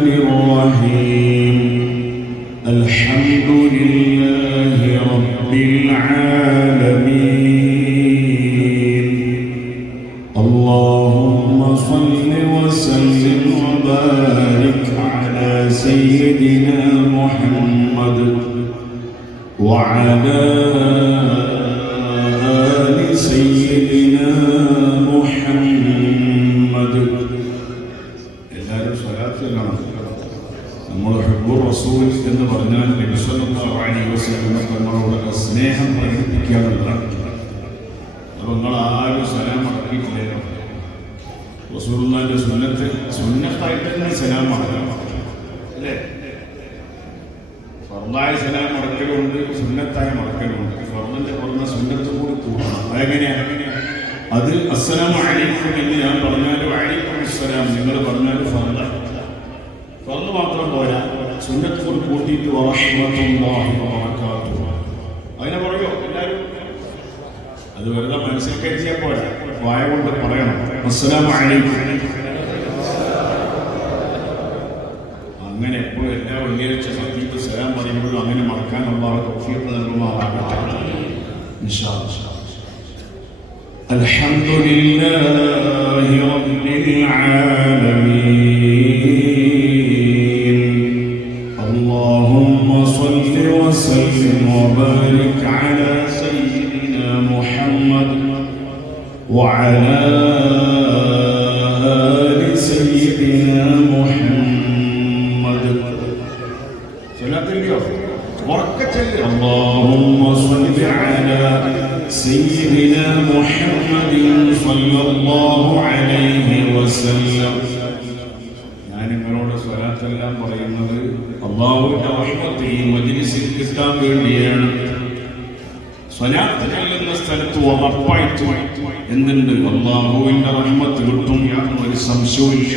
الرحمن الرحيم الحمد لله رب العالمين اللهم صل وسلم وبارك على سيدنا محمد وعلى آل سيدنا محمد. എല്ലാവരും സ്വലാത്തിലാണ്. നമ്മൾ ഹുബ്ബുർ റസൂൽ എന്ന് പറഞ്ഞാൽ നബി സല്ലല്ലാഹു അലൈഹി വസല്ലം നമ്മളോട് സ്നേഹം പ്രകടിപ്പിക്കാനുള്ളതാണ്. അപ്പോൾ നിങ്ങൾ ആരും സലാം അടക്കിയിട്ടില്ലല്ലോ. റസൂലുള്ളാഹിന്റെ സുന്നത്തായിട്ട് തന്നെ സലാം അടക്കണം അല്ലേ? ഫർദായ സലാം അടക്കലുണ്ട്, സുന്നത്തായ മടക്കലുണ്ട്. ഫർദിന്റെ പുറമെ സുന്നത്ത് കൂടി കൂടണം. അതെങ്ങനെയാണ്? അത് അസ്സലാമു അലൈക്കും എന്ന് ഞാൻ പറഞ്ഞാലും വഅലൈക്കും അസ്സലാം നിങ്ങൾ പറഞ്ഞാലും ഫർദ് മാത്രം പോരാ, സുന്നത്ത് കൂടി കൂട്ടിയിട്ട് വറഹ്മത്തുള്ളാഹി വബറകാതുഹു അതിനെ പറയോ എല്ലാവരും? അത് വെറുതെ മനസ്സിൽ കരുതിയാൽ പോരാ, വായ കൊണ്ട് പറയണം അസ്സലാമു അലൈക്കും. അങ്ങനെ എപ്പോഴും എല്ലാ വെള്ളിയാഴ്ച സന്ദീപ് സലാം പറയുമ്പോഴും അങ്ങനെ മറക്കാൻ അല്ലാഹു തൗഫീഖ് നൽകുമാറാകട്ടെ ഇൻഷാ അല്ലാഹ്. അൽഹംദുലില്ലാഹി റബ്ബിൽ ആലമീൻ അല്ലാഹുമ്മ സ്വല്ലി വസല്ലിം വബാരിക് അലാ സയ്യിദിനാ മുഹമ്മദ് വഅലാ ആലി സയ്യിദിനാ മുഹമ്മദ്. اللهم صل على سيدنا محمد صلى الله عليه وسلم. ഞാൻ നിങ്ങളോട് സ്വലാത്തെല്ലാം പറയുന്നത് അല്ലാഹുവിന്റെ റഹ്മത്ത് ഈ മജ്ലിസിൽ കിട്ടാൻ വേണ്ടിയാണ്. സ്വലാത്ത് ചൊല്ലുന്ന സ്ഥലത്ത് ഉറപ്പായിട്ട് എന്തുണ്ട്? അല്ലാഹുവിന്റെ റഹ്മത്ത് കിട്ടും, യാതൊരു സംശയവുമില്ല.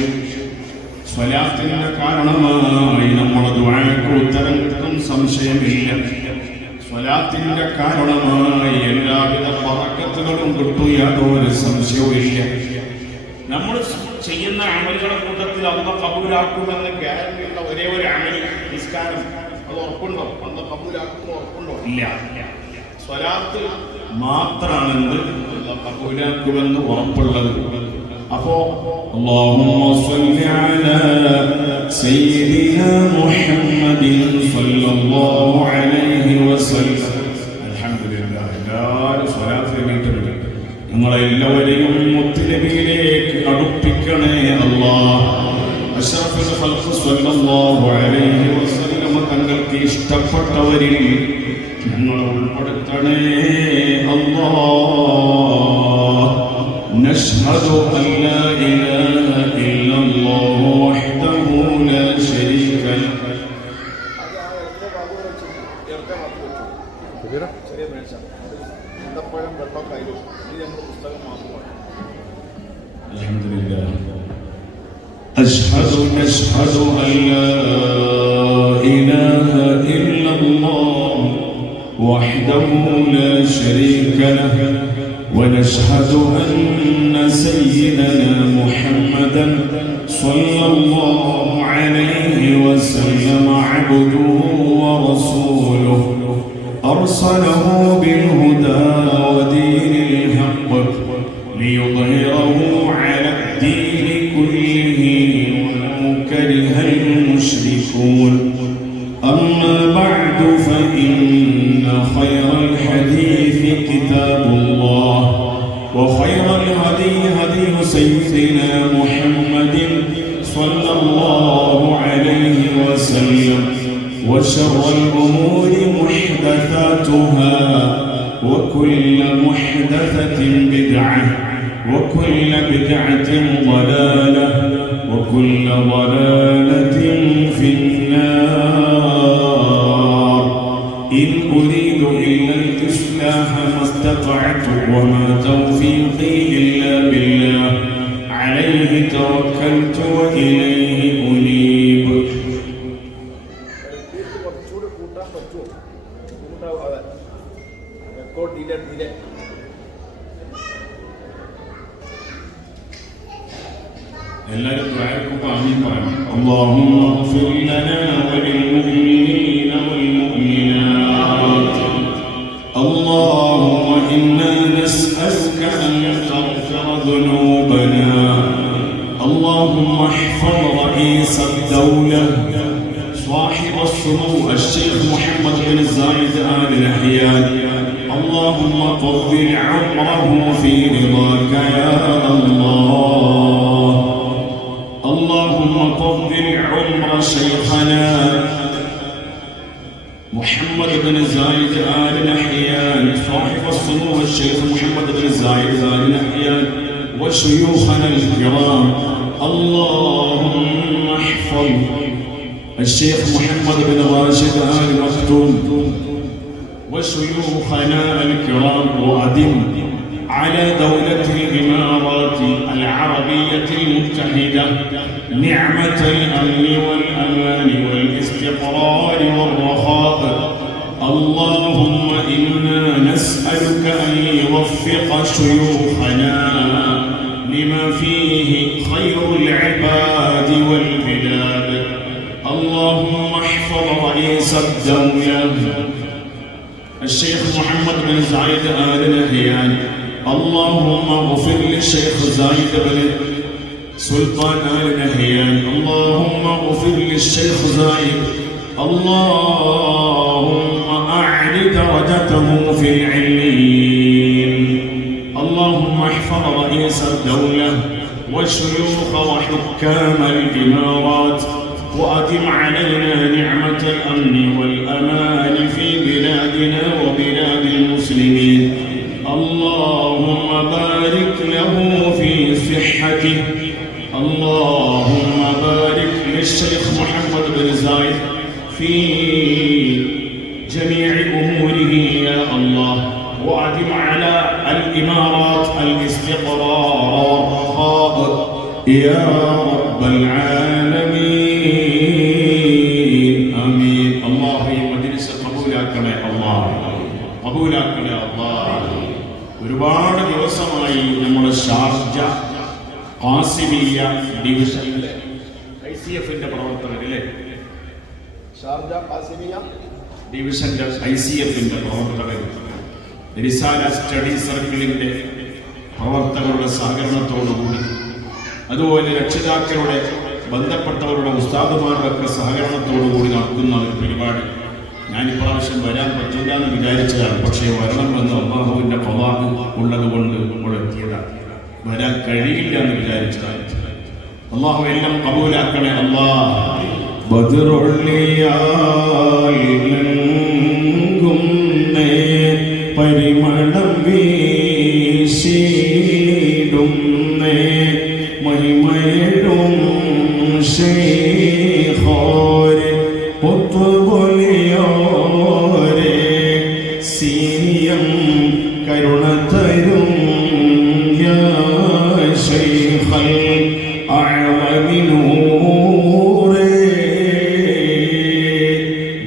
സ്വലാത്തിന്റെ കാരണമായി നമ്മുടെ ദുആക്ക് ഉത്തരം കിട്ടും, സംശയമില്ല. സ്വലാത്തിന്റെ കാരണമായി എല്ലാവിധ ബറക്കത്തുകളും കിട്ടും, യാതൊരു സംശയവുമില്ല. നമ്മൾ ചെയ്യുന്ന അമലുകളുടെ കൂട്ടത്തിൽ അല്ലാഹു കബൂലാക്കുമെന്ന് ഗ്യാരണ്ടിയുള്ള ഒരേ ഒരു അമൽ നിസ്കാരം. അത് ഉറപ്പുണ്ടോ? അല്ലാഹു കബൂലാക്കുമെന്ന് ഉറപ്പുണ്ടോ? ഇല്ല. സ്വലാത്ത് മാത്രമാണ് അല്ലാഹു കബൂലാക്കുമെന്ന് ഉറപ്പുള്ളത്. അപ്പോ اللهم صل على سيدنا محمد صلى الله عليه وسلم. الحمدلله. എല്ലാവരും സ്വലാത്ത് ചൊല്ലിയിട്ടുണ്ട്. നിങ്ങളെല്ലാവരെയും മുത്തുനബിയിലേക്ക് അടുപ്പിക്കണേ അല്ലാഹ്. അഷ്റഫുൽ ഖൽഖ് സ്വല്ലല്ലാഹു അലൈഹി വസല്ലം തങ്ങൾക്ക് ഇഷ്ടപ്പെട്ടവരിൽ ഞങ്ങളെ ഉൾപ്പെടുത്തണേ അല്ലാഹ്. نشهد أن لا إله إلا الله وحده لا شريك له. الحمد لله. نشهد أن لا إله إلا الله وحده لا شريك له ونشهد أن سيدنا محمدا صلى الله عليه وسلم عبده ورسوله أرسله بالهدى ودين الحق ليظهره على الدين كله ولو كره المشركون. أما بعد فإن خير الحديث كتاب الله وخير الهدي هدي سيدنا محمد صلى الله عليه وسلم وشر الأمور محدثاتها وكل محدثة بدعة وكل بدعة ضلالة وكل ضلالة في النار. إن أريد إلا الإصلاح ما استطعت وما توفيقي إلا بالله عليه توكلت وإليه أنيب. എല്ലാവരും ദുആക്ക് ആമീൻ പറയണം. അല്ലാഹുമ്മ ഗ്ഫിർ ലനാ വലിൽ മുഅ്മിനീന വൽ മുഅ്മിനാത്. اللهم إنا نسألك أن تغفر ذنوبنا. اللهم احفظ رئيس الدولة صاحب السمو الشيخ محمد بن زايد آل نهيان. اللهم طول عمره في رضاك يا الله. اللهم طول عمر شيخنا محمد بن زايد آل نهيان صاحب السمو الشيخ محمد بن زايد آل نهيان وشيوخنا الكرام. اللهم احفظ الشيخ محمد بن راشد آل مكتوم وشيوخنا الكرام وأدم على دولة الإمارات العربية المتحدة نعمة الأمن والأمان والاستقرار والرخاء. اللهم إنا نسألك أن يوفق شيوخنا لما فيه خير العباد والبلاد. اللهم احفظ رئيس الدولة الشيخ محمد بن زايد آل نهيان. اللهم اغفر للشيخ زايد بن سلطان آل نهيان. اللهم اغفر للشيخ زايد. اللهم أعل درجته في العليين. اللهم احفظ رئيس الدولة والشيوخ وحكام الإمارات وأدم علينا نعمة الأمن والأمان في بلادنا وبلاد المسلمين. اللهم بارك له في صحته. اللهم بارك للشيخ محمد بن زايد في جميع أموره يا الله. وأدم على الإمارات الاستقرار والرخاء يا رب العالمين. آمين. الله مجلس قبولكنا الله قبولكنا الله. ഒരുപാട് ദിവസമായി നമ്മുടെ ഷാർജ ഖാസിമിയ ഡിവിഷനിലെ ICFന്റെ പ്രവർത്തകരിലെ ഷാർജ ഖാസിമിയ ഡിവിഷന്റെ ICFന്റെ പ്രവർത്തകർ റിസാല സ്റ്റഡി സർക്കിളിന്റെ പ്രവർത്തകരുടെ സഹകരണത്തോടുകൂടി അതുപോലെ രക്ഷിതാക്കളുടെ ബന്ധപ്പെട്ടവരുടെ ഉസ്താദുമാരുടെ ഒക്കെ സഹകരണത്തോടുകൂടി നടക്കുന്ന ഒരു പരിപാടി ഞാൻ ഇപ്രാവശ്യം വരാൻ പറ്റില്ല എന്ന് വിചാരിച്ചതാണ്. പക്ഷേ വരണമെന്ന് അല്ലാഹുവിന്റെ ഖദാ ഉള്ളതുകൊണ്ട് നമ്മൾ എത്തിയതാണ്. വരാൻ കഴിയില്ല എന്ന് വിചാരിച്ചതാണ്. അല്ലാഹു എല്ലാം ഖബൂലാക്കണേ. അല്ലാഹ് ബദറുള്ളിയായിലെങ്കുന്നേ പരിമളം വീശിടുന്നേ മഹിമയിടും ശൈഖോരെ ഒത്തുപൊലിയോരെ സീയം കരുണ തരും യാ ശൈഖൽ അഅ്ലമിനൂറേ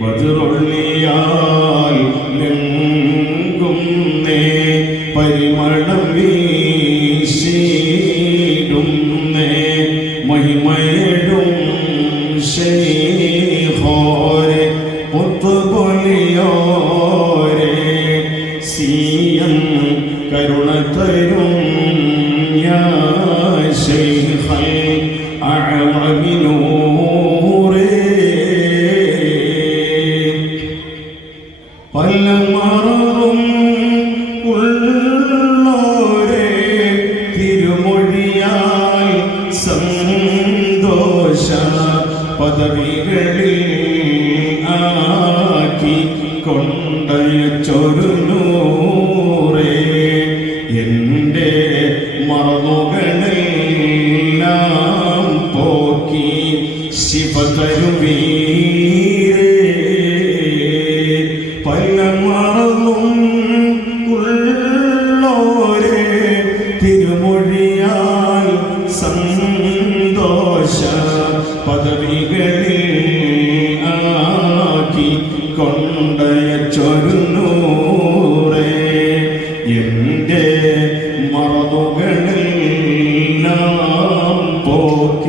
ബദറുള്ളിയാൽ ലെങ്കുന്നേ പരിമളം വീശിടുന്നേ മഹിമയിടും ശൈഖോരെ ഒത്തുപൊലിയോരെ സീയം കരുണ തരും യാ ശൈഖൽ അഅ്ലമിനൂറേ പല മറവും ഉള്ളോരെ തിരുമൊഴിയാൽ സന്തോഷ പദവികളിൽ ആക്കി കൊണ്ടയച്ചൊരു നൂറേ എൻ്റെ മറവുകളെല്ലാം പോക്കി ശിവ തരുവീരേ പല മറവും ഉള്ളോരെ തിരുമൊഴിയാൽ സന്തോഷ പദവികളിൽ ആക്കി കൊണ്ടയച്ചൊരു നൂറേ എൻ്റെ മറവുകളെല്ലാം പോക്കി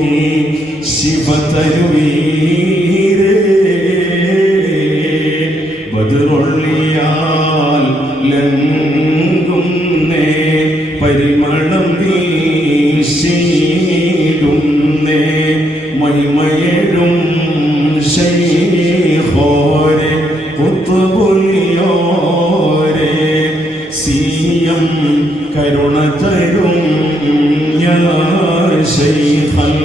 ബദറൊള്ളിയാൽ ലംഘുന്നേ പരിമളം വീശിടുന്നേ മഹിമയഴും ശൈഖോരെ ഖുത്ബുലിയോരെ സിയം കരുണ തരും യാ ശൈഖൽ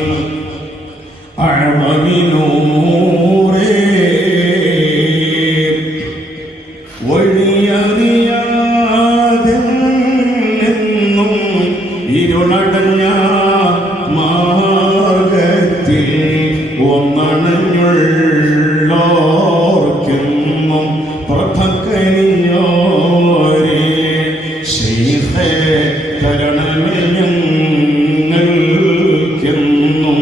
അഅ്മമിനൂരേ വഴിയറിയാതെന്നും ഇരുളടഞ്ഞ മാർഗത്തിൽ ഒന്നണഞ്ഞുള്ളോർക്കെന്നും പ്രഭക്കരിഞ്ഞോരേ ശൈഖേ കരണമേ ഞങ്ങൾക്കെന്നും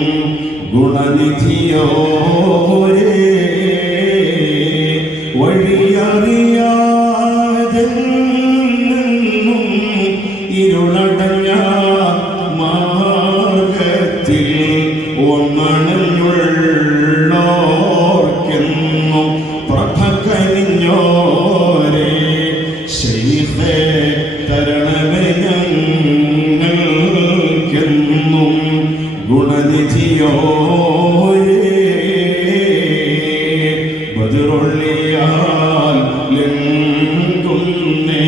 ഗുണനിധിയോരേ വഴിയറിയാതെന്നും ഇരുളടഞ്ഞ മാർഗത്തിൽ ഒന്നണഞ്ഞുള്ളോർക്കെന്നും പ്രഭകരിഞ്ഞോരേ ശൈഖേ തരണമേ ഞങ്ങൾക്കെന്നും ഗുണനിധിയോരേ ബദറൊള്ളിയാൽ ലംഘുന്നേ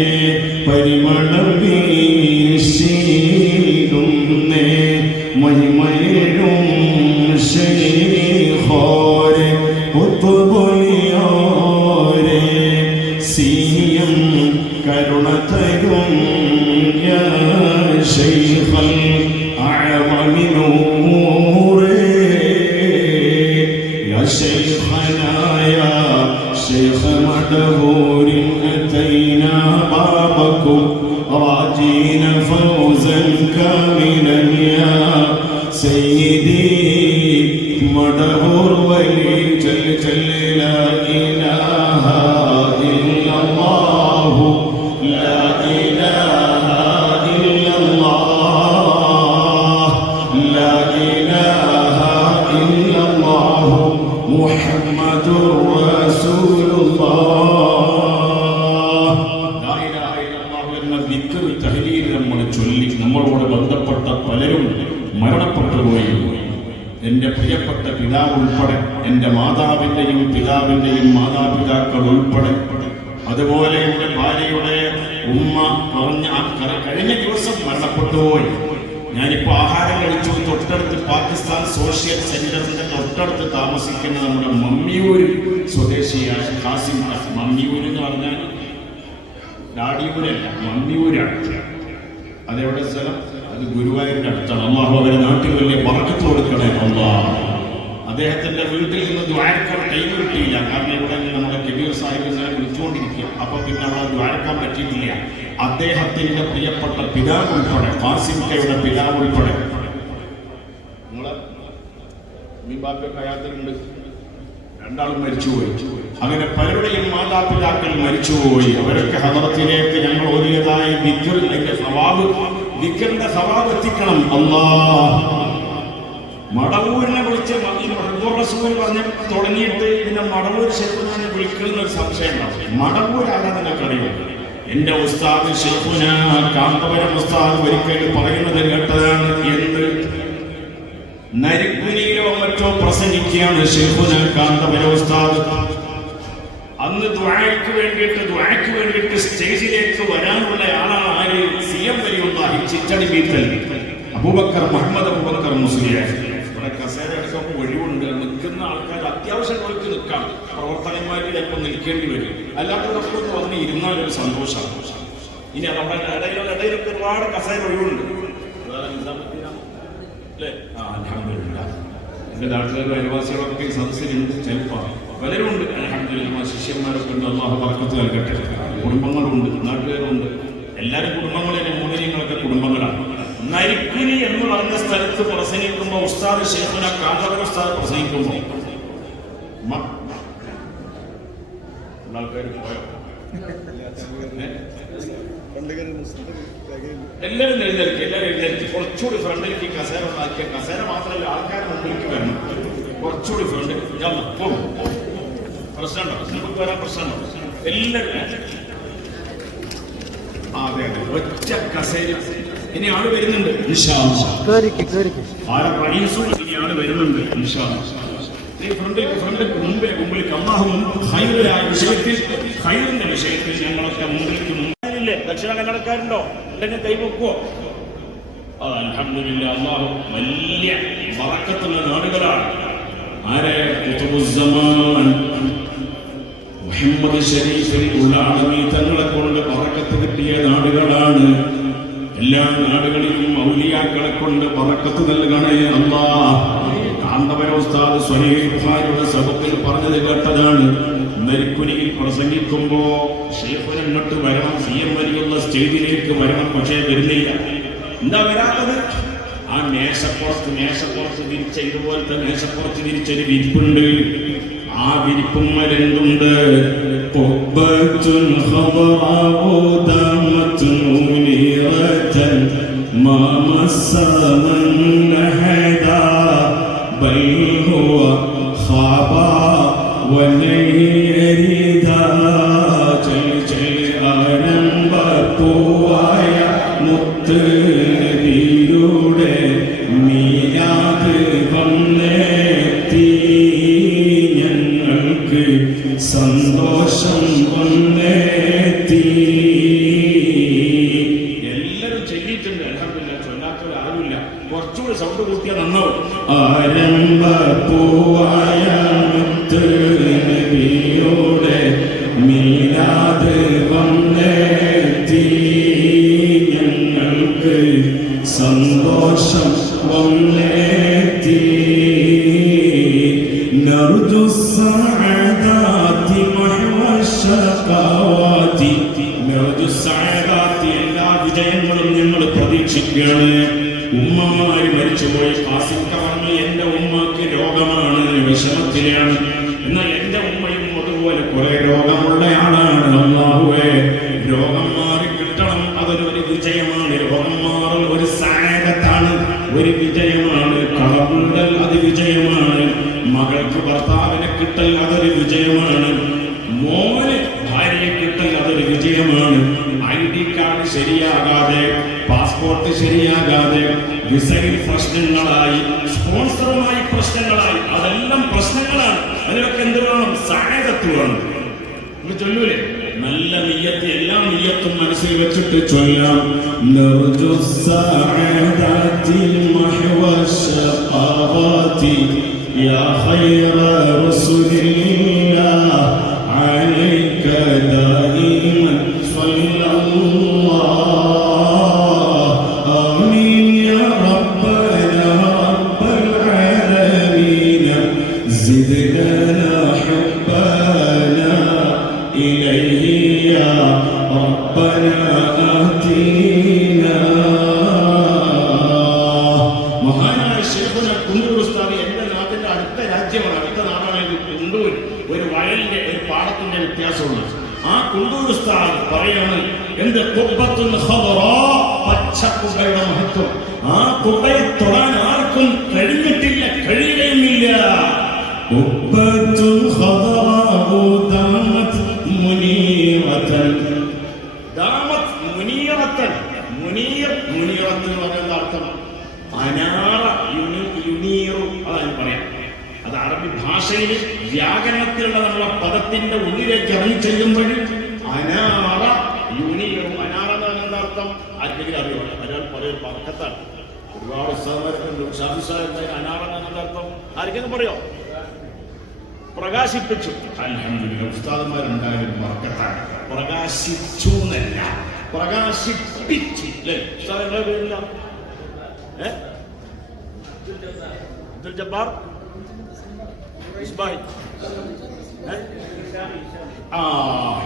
പരിമളം വീശിടുന്നേ മഹിമയഴും ശൈഖോരെ ഖുത്ബുലിയോരെ സിയം കരുണ തരും യാ ശൈഖൽ അഅ്മമിനൂരേ യാ ശൈഖനാ യാ ശൈഖ മദബൂരിൻ അതൈനാ ബാബക്കും റാജീന ഫൗസൻ കാമിലൻ യാ സയ്യിദി മദബൂർ വലി ജൽ ജൽ ലാ ഇലാഹ ഇല്ലല്ലാഹു ലാ ഇലാഹ ഇല്ലല്ലാഹ് ലാ ഇലാഹ ഇല്ലല്ലാഹു മുഹമ്മദുർ റസൂലുള്ളാഹ്. ലാ ഇലാഹ ഇല്ലല്ലാഹു എന്ന ദിക്ർ തഹ്ലീൽ നമ്മൾ ചൊല്ലി നമ്മളോട് ബന്ധപ്പെട്ട പലരും മരണപ്പെട്ടു പോയി. എൻ്റെ പ്രിയപ്പെട്ട പിതാവ് ഉൾപ്പെടെ, എൻ്റെ മാതാവിൻ്റെയും പിതാവിൻ്റെയും മാതാപിതാക്കൾ ഉൾപ്പെടെ, അതുപോലെ എൻ്റെ ഭാര്യയുടെ ഉമ്മ കഴിഞ്ഞ ദിവസം മരണപ്പെട്ടുപോയി. ഞാനിപ്പോൾ ആഹാരം കഴിച്ചു. തൊട്ടടുത്ത് പാകിസ്ഥാൻ സോഷ്യൽ സെന്ററിന്റെ തൊട്ടടുത്ത് താമസിക്കുന്ന നമ്മുടെ മമ്മിയൂർ സ്വദേശിയായ ഖാസിം. മമ്മിയൂർ എന്ന് പറഞ്ഞാൽ ഡാഡിയൂരല്ല, മമ്മിയൂരാണ്. അതെവിടെ സ്ഥലം? അത് ഗുരുവായൂരിന്റെ അടുത്താണ്. അല്ലാഹു അവരെ നാട്ടിൽ വലിയ ബറക്കത്ത് കൊടുക്കണേ അല്ലാഹ്. അദ്ദേഹത്തിന്റെ വീട്ടിൽ നിന്ന് ദ്വാരക്കാൻ ടൈം കിട്ടിയില്ല. കാരണം ഇവിടെ നമ്മുടെ കബീർ സാഹിബിനെ വിളിച്ചുകൊണ്ടിരിക്കുക. അപ്പൊ പിന്നെ അവിടെ ദ്വാരക്കാൻ പറ്റിയിട്ടില്ല. അദ്ദേഹത്തിന്റെ പ്രിയപ്പെട്ട പിതാവ് ഉൾപ്പെടെ, ഖാസിംകയുടെ പിതാവ് ഉൾപ്പെടെ, നിങ്ങളെ കയാത്തിലുണ്ട്, രണ്ടാളും മരിച്ചുപോയി. അങ്ങനെ പലരുടെയും മാതാപിതാക്കൾ മരിച്ചുപോയി. അവരൊക്കെ ഹദറത്തിലേക്ക് ഞങ്ങൾ ഓതിയതായ ദിക്റിന്റെ സവാബ് എത്തിക്കണം അല്ലാഹ്. മടവൂരിനെ വിളിച്ച് റസൂൽ പറഞ്ഞ് തുടങ്ങിയിട്ട് ഇതിനെ മടവൂർ ശൈഖുനാനെ വിളിക്കുന്ന ഒരു സംശയം ഉണ്ടാവും. മടവൂർ ആരാ നിങ്ങൾക്കറിയോ? എന്റെ ഉസ്താദ് ശൈഖുന കാന്തപുരം ഉസ്താദ് ഒരിക്കൽ പറയുന്നത് കേട്ടതാണ്. എന്ത് നരിക്കുനിയിലോ മറ്റോ പ്രസംഗിക്കുകയാണ് ശൈഖുന കാന്തപുരം ഉസ്താദ്. അന്ന് ദുആക്ക് വേണ്ടിയിട്ട് സ്റ്റേജിലേക്ക് വരാനുള്ള ആളാണ് ആര്? CM വലിയുള്ളാഹി ചിറ്റടി ബീത്തൽ അബൂബക്കർ മുഹമ്മദ് അബൂബക്കർ മുസ്ലിയാർ. ഇവിടെ കസേര എടുക്കുമ്പോൾ ഒഴിവുണ്ട്. നിൽക്കുന്ന ആൾക്കാർ അത്യാവശ്യങ്ങൾക്ക് നിൽക്കാം. പ്രവർത്തകന്മാർക്ക് ചിലപ്പോൾ നിൽക്കേണ്ടി വരും. അല്ലാത്തവരൊക്കെ ഒന്ന് വന്ന് ഇരുന്നാൽ ഒരു സന്തോഷമാണ്. ഇനി നമ്മുടെ ഇടയിലൊക്കെ ഒരുപാട് കസേര ഒഴിവുണ്ട്. അല്ലേ? അൽഹംദുലില്ലാഹ്. എൻ്റെ നാട്ടിലെ അയൽവാസികളൊക്കെ സദസ്സിലുണ്ട്. ചിലപ്പോൾ പലരുമുണ്ട്. അൽഹംദുലില്ലാഹ്. ശിഷ്യന്മാരൊക്കെ ഉണ്ട്. അല്ലാഹു ബറക്കത്ത് നൽകട്ടെ. കുടുംബങ്ങളുണ്ട്, നാട്ടുകാരുണ്ട്. എല്ലാവരും കുടുംബങ്ങളിലെ മൂല്യങ്ങളൊക്കെ കുടുംബങ്ങളാണ്. നരിക്കുനി എന്ന് പറഞ്ഞ സ്ഥലത്ത് പ്രസംഗിക്കുമ്പോൾ ഉസ്താദ് ശൈഖുന കാന്തപുരം ഉസ്താദ് പ്രസംഗിക്കുമ്പോൾ ആൾക്കാർ പോയോ? എല്ലാവരും എഴുന്നേൽക്കും. കുറച്ചുകൂടി ഫ്രണ്ടിലേക്ക് കസേര ഉണ്ടാക്കിയ കസേര മാത്രമല്ല, ആൾക്കാർ മുമ്പിലേക്ക് വരണം. കുറച്ചുകൂടി ഫ്രണ്ട് പ്രശ്നമുണ്ടോ? നമുക്ക് വരാൻ പ്രശ്നമുണ്ടോ? എല്ലാവരും അതെ അതെ ഒറ്റ കസേര. ഇനി ആള് വരുന്നുണ്ട് ഇനി ആള് വരുന്നുണ്ട് മുമ്പിലേക്ക് ഹൈറിന്റെ വിഷയത്തിൽ ഞങ്ങളൊക്കെ മുമ്പിലേക്ക് ദക്ഷിണ കന്നടക്കാരുണ്ടോ? ഉണ്ടെങ്കിൽ കൈവെക്കുവോ? അൽഹംദുലില്ലാഹ് അല്ലാഹു വലിയ ബറക്കത്തുള്ള നാടുകളാണ്. ആരെ? ഖുതുബുസ്സമാൻ മുഹമ്മദ് ഷരീഫിൽ ഉള്ള ആളുകൾ തങ്ങളെ കൊണ്ട് ബറക്കത്ത് കിട്ടിയ നാടുകളാണ്. എല്ലാ നാടുകളിലും ഔലിയാക്കളെ കൊണ്ട് ബറക്കത്ത് നൽകണേ അല്ലാഹ്. കാന്തപുര ഉസ്താദ് സ്വഹീഹ് ബുഖാരിയുടെ സബത്തിൽ പറഞ്ഞത് കേട്ടതാണ്. മരിക്കുനിയിൽ പ്രസംഗിക്കുമ്പോ ഷെയ്ഖ് അങ്ങോട്ട് വരണം, CM വലിയുള്ള സ്റ്റേജിലേക്ക് വരണം, പക്ഷേ വരുന്നില്ല. എന്താ വരാത്തത്? ആ മേശപ്പുറത്ത് വിരിച്ച ഇതുപോലത്തെ മേശപ്പുറത്ത് വിരിച്ചൊരു വിരിപ്പുണ്ട്. ആ വിരിപ്പും മരുന്നുണ്ട്. മുത്ത് സന്തോഷം വന്നേത്തി. എല്ലാരും ചൊല്ലിയിട്ടുണ്ട്. അൽഹംദുലില്ലാഹ് ചൊല്ലാത്തവർ ആരുമില്ല. കുറച്ചുകൂടി സൗണ്ട് കൂട്ടിയാൽ നന്നാവും. ആരംഭ പൂവായ മുത്ത് നബിയുടെ മീലാദ് വന്നേത്തി. ഞങ്ങൾക്ക് സന്തോഷം വന്നേത്തി. നർജു എല്ലാ വിജയങ്ങളും ഞങ്ങൾ പ്രതീക്ഷിക്കുകയാണ്. ഉമ്മമാര് മരിച്ചുപോയി. കാസിക്ക പറഞ്ഞു എന്റെ ഉമ്മക്ക് രോഗമാണ്, വിഷമത്തിലാണ്. എന്നാൽ എന്റെ ഉമ്മയും അതുപോലെ കുറെ രോഗമുള്ളയാളാണ്. അല്ലാഹുവേ രോഗം മാറി കിട്ടണം, അതൊരു വിജയമാണ്. രോഗം മാറൽ ഒരു സാധനത്താണ്, ഒരു വിജയമാണ്. കളവുണ്ടൽ അത് വിജയമാണ്. മകൾക്ക് ഭർത്താവിനെ കിട്ടൽ അതൊരു വിജയമാണ്. മോന് ഭാര്യയെ കിട്ടൽ അതൊരു വിജയമാണ്. ID കാർഡ് ശരിയാകാതെ, പാസ്പോർട്ട് ശരിയാകാതെ, വിസയിൽ പ്രശ്നങ്ങളായി, സ്പോൺസറുമായി പ്രശ്നങ്ങളായി, അതെല്ലാം പ്രശ്നങ്ങളാണ്. അതിനൊക്കെ എന്ത് വേണം? സഹായത്ത് വേണം. ഇത് ചൊല്ലൂലേ? നല്ല നിയ്യത്ത്, എല്ലാ നിയ്യത്തും മനസ്സിൽ വെച്ചിട്ട് ചൊല്ലാം. يا خير رسل الله عليك دائما صلى الله. آمين يا ربنا رب العالمين. زد لنا حبنا إليه يا ربنا آتينا. മഹാനായ ശൈഖുന കുണ്ടൂർ ഉസ്താദ് എന്റെ നാട്ടിന്റെ അടുത്ത രാജ്യമാണ്, അടുത്ത നാടാണ് ഇത്. കുണ്ടൂർ ഒരു വയലിന്റെ ഒരു പാടത്തിന്റെ വ്യത്യാസമുണ്ട്. ആ കുണ്ടൂർ ഉസ്താദ് പറയാണ് എന്ത് ഖുബ്ബത്തുൽ ഖദറാ, പച്ച കുബ്ബയുടെ മഹത്വം. ആ കുബ്ബയെ തൊടാൻ ആർക്കും കഴിഞ്ഞിട്ടില്ല, കഴിയുകയുമില്ല. ഖുബ്ബത്തുൽ ഖദറാ ദാമത് മുനീറതൻ. ദാമത് മുനീറതൻ. മുനീറത്ത് എന്ന് പറയുന്ന അർത്ഥം അനാറ, യുനീറു, അതാണ് പറയാം. അത് അറബി ഭാഷയിൽ വ്യാകരണത്തിലുള്ള നമ്മുടെ പദത്തിന്റെ ഉള്ളിലേക്ക് ഇറങ്ങി ചെല്ലുമ്പോൾ അനാറ യുനീറു. അനാറ എന്നാണ് എന്താ അർത്ഥം? ആർക്കെങ്കിലും അറിയാം? ഒരാൾ പറയും പറക്കത്താണ്. ഒരുപാട് ഷാഫി അനാറ എന്നാണ് അർത്ഥം. ആർക്കെങ്കിലും പറയോ? പ്രകാശിപ്പിച്ചു. അൽഹംദുലില്ലാഹ് ഉസ്താദന്മാരുണ്ടായാലും പറക്കത്താണ്. പ്രകാശിച്ചു എന്നല്ല, പ്രകാശിപ്പിച്ചു. അല്ലേ ഉസ്താദ് പേരില്ല? അബ്ദുൽ ജബ്ബാർ ഇസ്ബാഹി.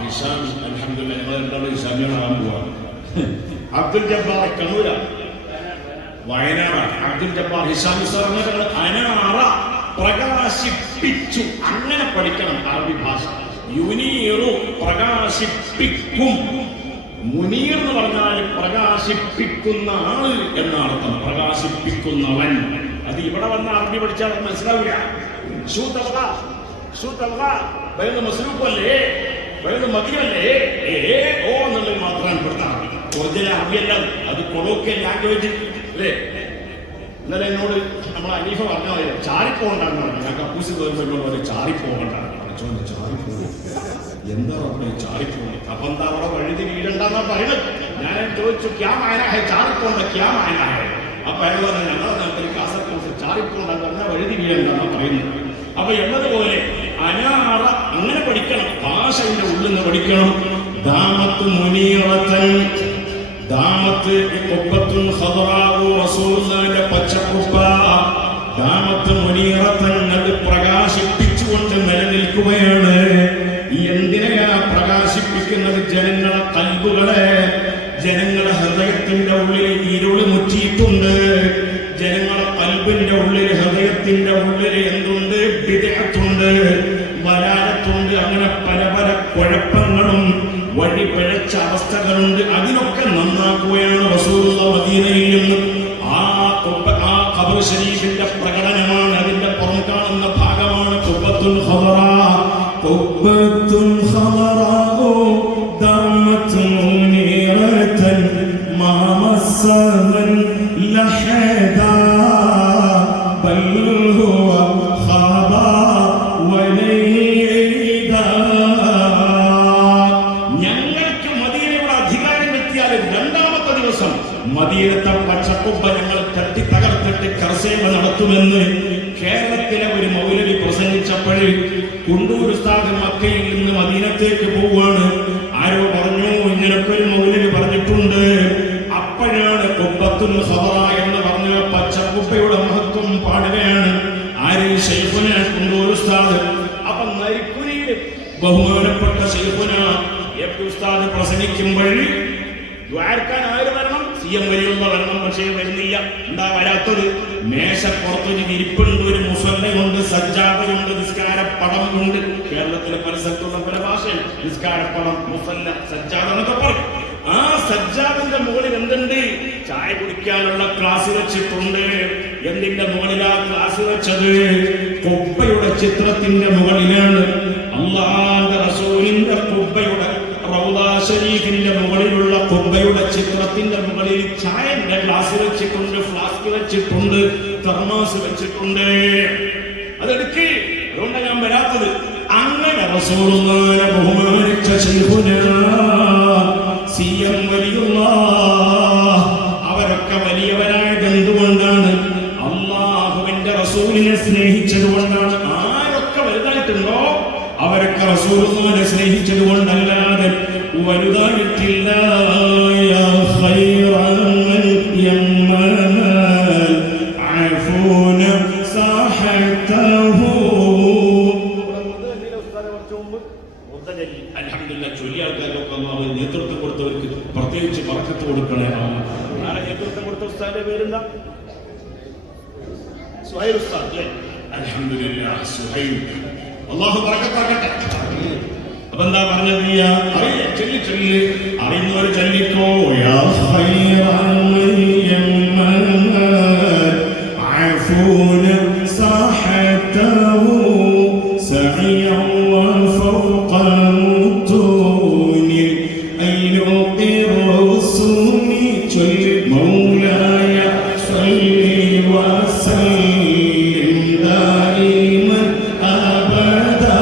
ഹിഷാം. അൽഹംദുലില്ലാഹ് ഞങ്ങൾ രണ്ടാളും ഹിഷാമികളാകാൻ പോവാണ്. അബ്ദുൽ ജബ്ബാർ കണ്ണൂര, വയനാടാണ്. അബ്ദുൽ ജബ്ബാർ ഹിഷാമി സാർ അനാറ, പ്രകാശിപ്പിച്ചു. അങ്ങനെ പഠിക്കണം അറബി ഭാഷ. യുനീറു പ്രകാശിപ്പിക്കും. മുനീർ എന്ന് പറഞ്ഞാൽ പ്രകാശിപ്പിക്കുന്ന ആള് എന്ന അർത്ഥം. പ്രകാശിപ്പിക്കുന്നവൻ. അത് ഇവിടെ വന്ന അറബി പഠിച്ചാൽ മനസ്സിലാവില്ല. ബൈന്ന് മസ്ലൂഖല്ലേ, ബൈന്ന് മദിനല്ലേ, ഓ എന്നുള്ളത് മാത്രമാണ് ഇവിടുത്തെ ഒറിജിനൽ അറബിയല്ല, അത് കൊളോക്കിയൽ ലാംഗ്വേജ് അല്ലേ. ഇന്നലെ എന്നോട് നമ്മൾ അനീഫ പറഞ്ഞ പോലെ ചാരിപ്പോകണ്ടെന്ന് പറഞ്ഞു. ഞാൻ കപ്പൂസ് കയറുമ്പോൾ പോലെ ചാരിപ്പോകണ്ടാണ് പഠിച്ചോണ്ട് ചാരിപ്പോകും. എന്താ പറഞ്ഞ ചാരിപ്പോകും? അപ്പൊ എന്താ അവിടെ വഴുതി വീഴണ്ടെന്നാ പറയുന്നത്. ഞാൻ ചോദിച്ചു ക്യാ മായനായ ചാരിപ്പോണ്ട, ക്യാ മായനായ. അപ്പൊ അയാൾ പറഞ്ഞു ഞങ്ങളെ നാട്ടിൽ കാസർഗോഡ് ചാരിപ്പോണ്ടെന്ന് പറഞ്ഞാൽ വഴുതി വീഴണ്ടെന്നാ പറയുന്നത്. അപ്പൊ എന്നതുപോലെ അനാറ അങ്ങനെ പഠിക്കണം, ഭാഷയുടെ ഉള്ളിൽ നിന്ന് പഠിക്കണം. ദാമത്ത് മുനീറത്തൻ, ദാമത്ത് ഖുബ്ബത്തുൻ ഖദറാഉ റസൂലുള്ളാഹിന്റെ പച്ചക്കുപ്പ, ദാമത്ത് മുനീറത്തൻ, അത് പ്രകാശിപ്പിച്ചുകൊണ്ട് നിലനിൽക്കുകയാണ്. എന്തിനെയാ പ്രകാശിപ്പിക്കുന്നത്? ജനങ്ങളെ കൽബുകളെ, ജനങ്ങളെ ഹൃദയത്തിന്റെ ഉള്ളിൽ ഇരുള് മുറ്റിയിട്ടുണ്ട്. ജനങ്ങളെ കൽബിന്റെ ഉള്ളിൽ, ഹൃദയത്തിന്റെ ഉള്ളിൽ എന്തുണ്ട്? ബിദ്അത്തുണ്ട്, വലാലത്തുണ്ട്, അങ്ങനെ പല പല കുഴപ്പങ്ങളും വഴി പിഴച്ച അവസ്ഥകളുണ്ട്. അതിനൊക്കെ നന്നാക്കുകയാണ് റസൂലുള്ളാഹി മദീനയിൽ നിന്ന്. ആ ഖബർ ശരീഫിന്റെ പ്രകടനമാണ്, അതിന്റെ പുറം കാണുന്ന ഭാഗമാണ് ഖുബ്ബത്തുൽ ഖദറ. ഖുബ്ബത്തുൽ ഖദറ ദഅമത്ത് മുനീറതൻ മാ മസ്സമൻ ലഹദാ ബൽ ഹുവ ഖബാ വലൈദാ. ഞങ്ങൾക്ക് മദീനയുടെ അധികാരം കിട്ടിയാൽ രണ്ടാമത്തെ ദിവസം മദീനത്തെ പച്ചക്കുബ്ബ ഞങ്ങൾ തട്ടി തകർത്തിട്ട് കർസേവ നടത്തുമെന്ന് കേരളത്തിലെ ഒരു മൗലവി പ്രസംഗിച്ചപ്പോഴേ കുണ്ടൂർ ഉസ്താദ് മക്കയിൽ നിന്ന് മദീനത്തേക്ക് പോവുകയാണ്. ആരോ പറഞ്ഞു ഇങ്ങനൊക്കെ ഒരു മൗലവി പറഞ്ഞിട്ടുണ്ട്. അപ്പോഴാണ് ഖുബ്ബത്തുൽ ഖദറ എന്ന് പറഞ്ഞ പച്ചക്കുബ്ബയുടെ മഹത്വം പാടുകയാണ്. ആര്? ശൈഖുന കുണ്ടൂർ ഉസ്താദ്. അപ്പൊ നരിക്കുനിയിൽ ബഹുമാനപ്പെട്ട ശൈഖുന ഉസ്താദ് പ്രസംഗിക്കുമ്പോൾ ദ്വാരക്കാൻ ആര് വരണം? CM വലിയുള്ള വരണം. പക്ഷേ വരുന്നില്ല. എന്താ വരാത്തത്? മേശപ്പുറത്തൊരു വിരിപ്പുണ്ട്, ഒരു മുസല്ലയുണ്ട്, സജ്ജാദയുണ്ട്, നിസ്കാരപ്പടം ഉണ്ട്. കേരളത്തിലെ പല സ്ഥലത്തുള്ള പല ഭാഷയിൽ നിസ്കാരപ്പടം, മുസല്ല, സജ്ജാദ എന്നൊക്കെ പറയും. ആ സജ്ജാദിന്റെ മുകളിൽ എന്തുണ്ട്? ചായ കുടിക്കാനുള്ള ഗ്ലാസ് വെച്ചിട്ടുണ്ട്. എന്തിന്റെ മുകളിലാ ഗ്ലാസ് വെച്ചത്? ഖുബ്ബയുടെ ചിത്രത്തിന്റെ മുകളിലാണ്. അല്ലാഹുവിന്റെ റസൂലിന്റെ ഖുബ്ബയുടെ റൗദ ശരീഫിന്റെ മുകളിലുള്ള ഖുബ്ബയുടെ ചിത്രത്തിന്റെ മുകളിൽ ചായന്റെ ഗ്ലാസ് വെച്ചിട്ടുണ്ട്, ഫ്ലാസ്ക് വെച്ചിട്ടുണ്ട്, തെർമോസ് വെച്ചിട്ടുണ്ട്. അതെടുക്ക്. അതുകൊണ്ടാണ് ഞാൻ വരാത്തത്. അങ്ങനെ റസൂലുള്ളാഹിനെ ബഹുമാനിച്ച ശൈഖുന CM വലിയുള്ളാഹ്, അവരൊക്കെ വലിയവരായത് എന്തുകൊണ്ടാണ്? അല്ലാഹുവിന്റെ റസൂലിനെ സ്നേഹിച്ചത് കൊണ്ടാണ്. ആരൊക്കെ വലുതായിട്ടുണ്ടോ അവരൊക്കെ റസൂലുള്ളാഹിനെ സ്നേഹിച്ചത് കൊണ്ടല്ലാതെ വലുതായിട്ടില്ല. യാ ഖൈറൻ യമ്മൽ അഫൂന സഹതഹു. അൽഹംദുലില്ലാഹ് ചൊല്ലിയ ആൾക്കാരൊക്കെ അല്ലാഹു നേതൃത്വം കൊടുത്തവർക്ക് പ്രത്യേകിച്ച് ബർക്കത്ത് കൊടുക്കണേ. ആരെ നേതൃത്വം കൊടുത്ത ഉസ്താദിന്റെ പേരെന്താ? സുഹൈൽ ഉസ്താദ് അല്ലേ? അൽഹംദുലില്ലാഹ് സുഹൈൽ, അല്ലാഹു ബർക്കത്താക്കട്ടെ. അപ്പൊ എന്താ പറഞ്ഞത്? ചൊല്ലി ചൊല്ലി അറിയുന്നവർ ചൊല്ലിക്കോ. യാ ഖൈറൻ യമ്മൽ അഫൂന സഹതഹു സഇയ وفوق متون أينوق الرسوم جل مولاي صل وسلم دائما أبدا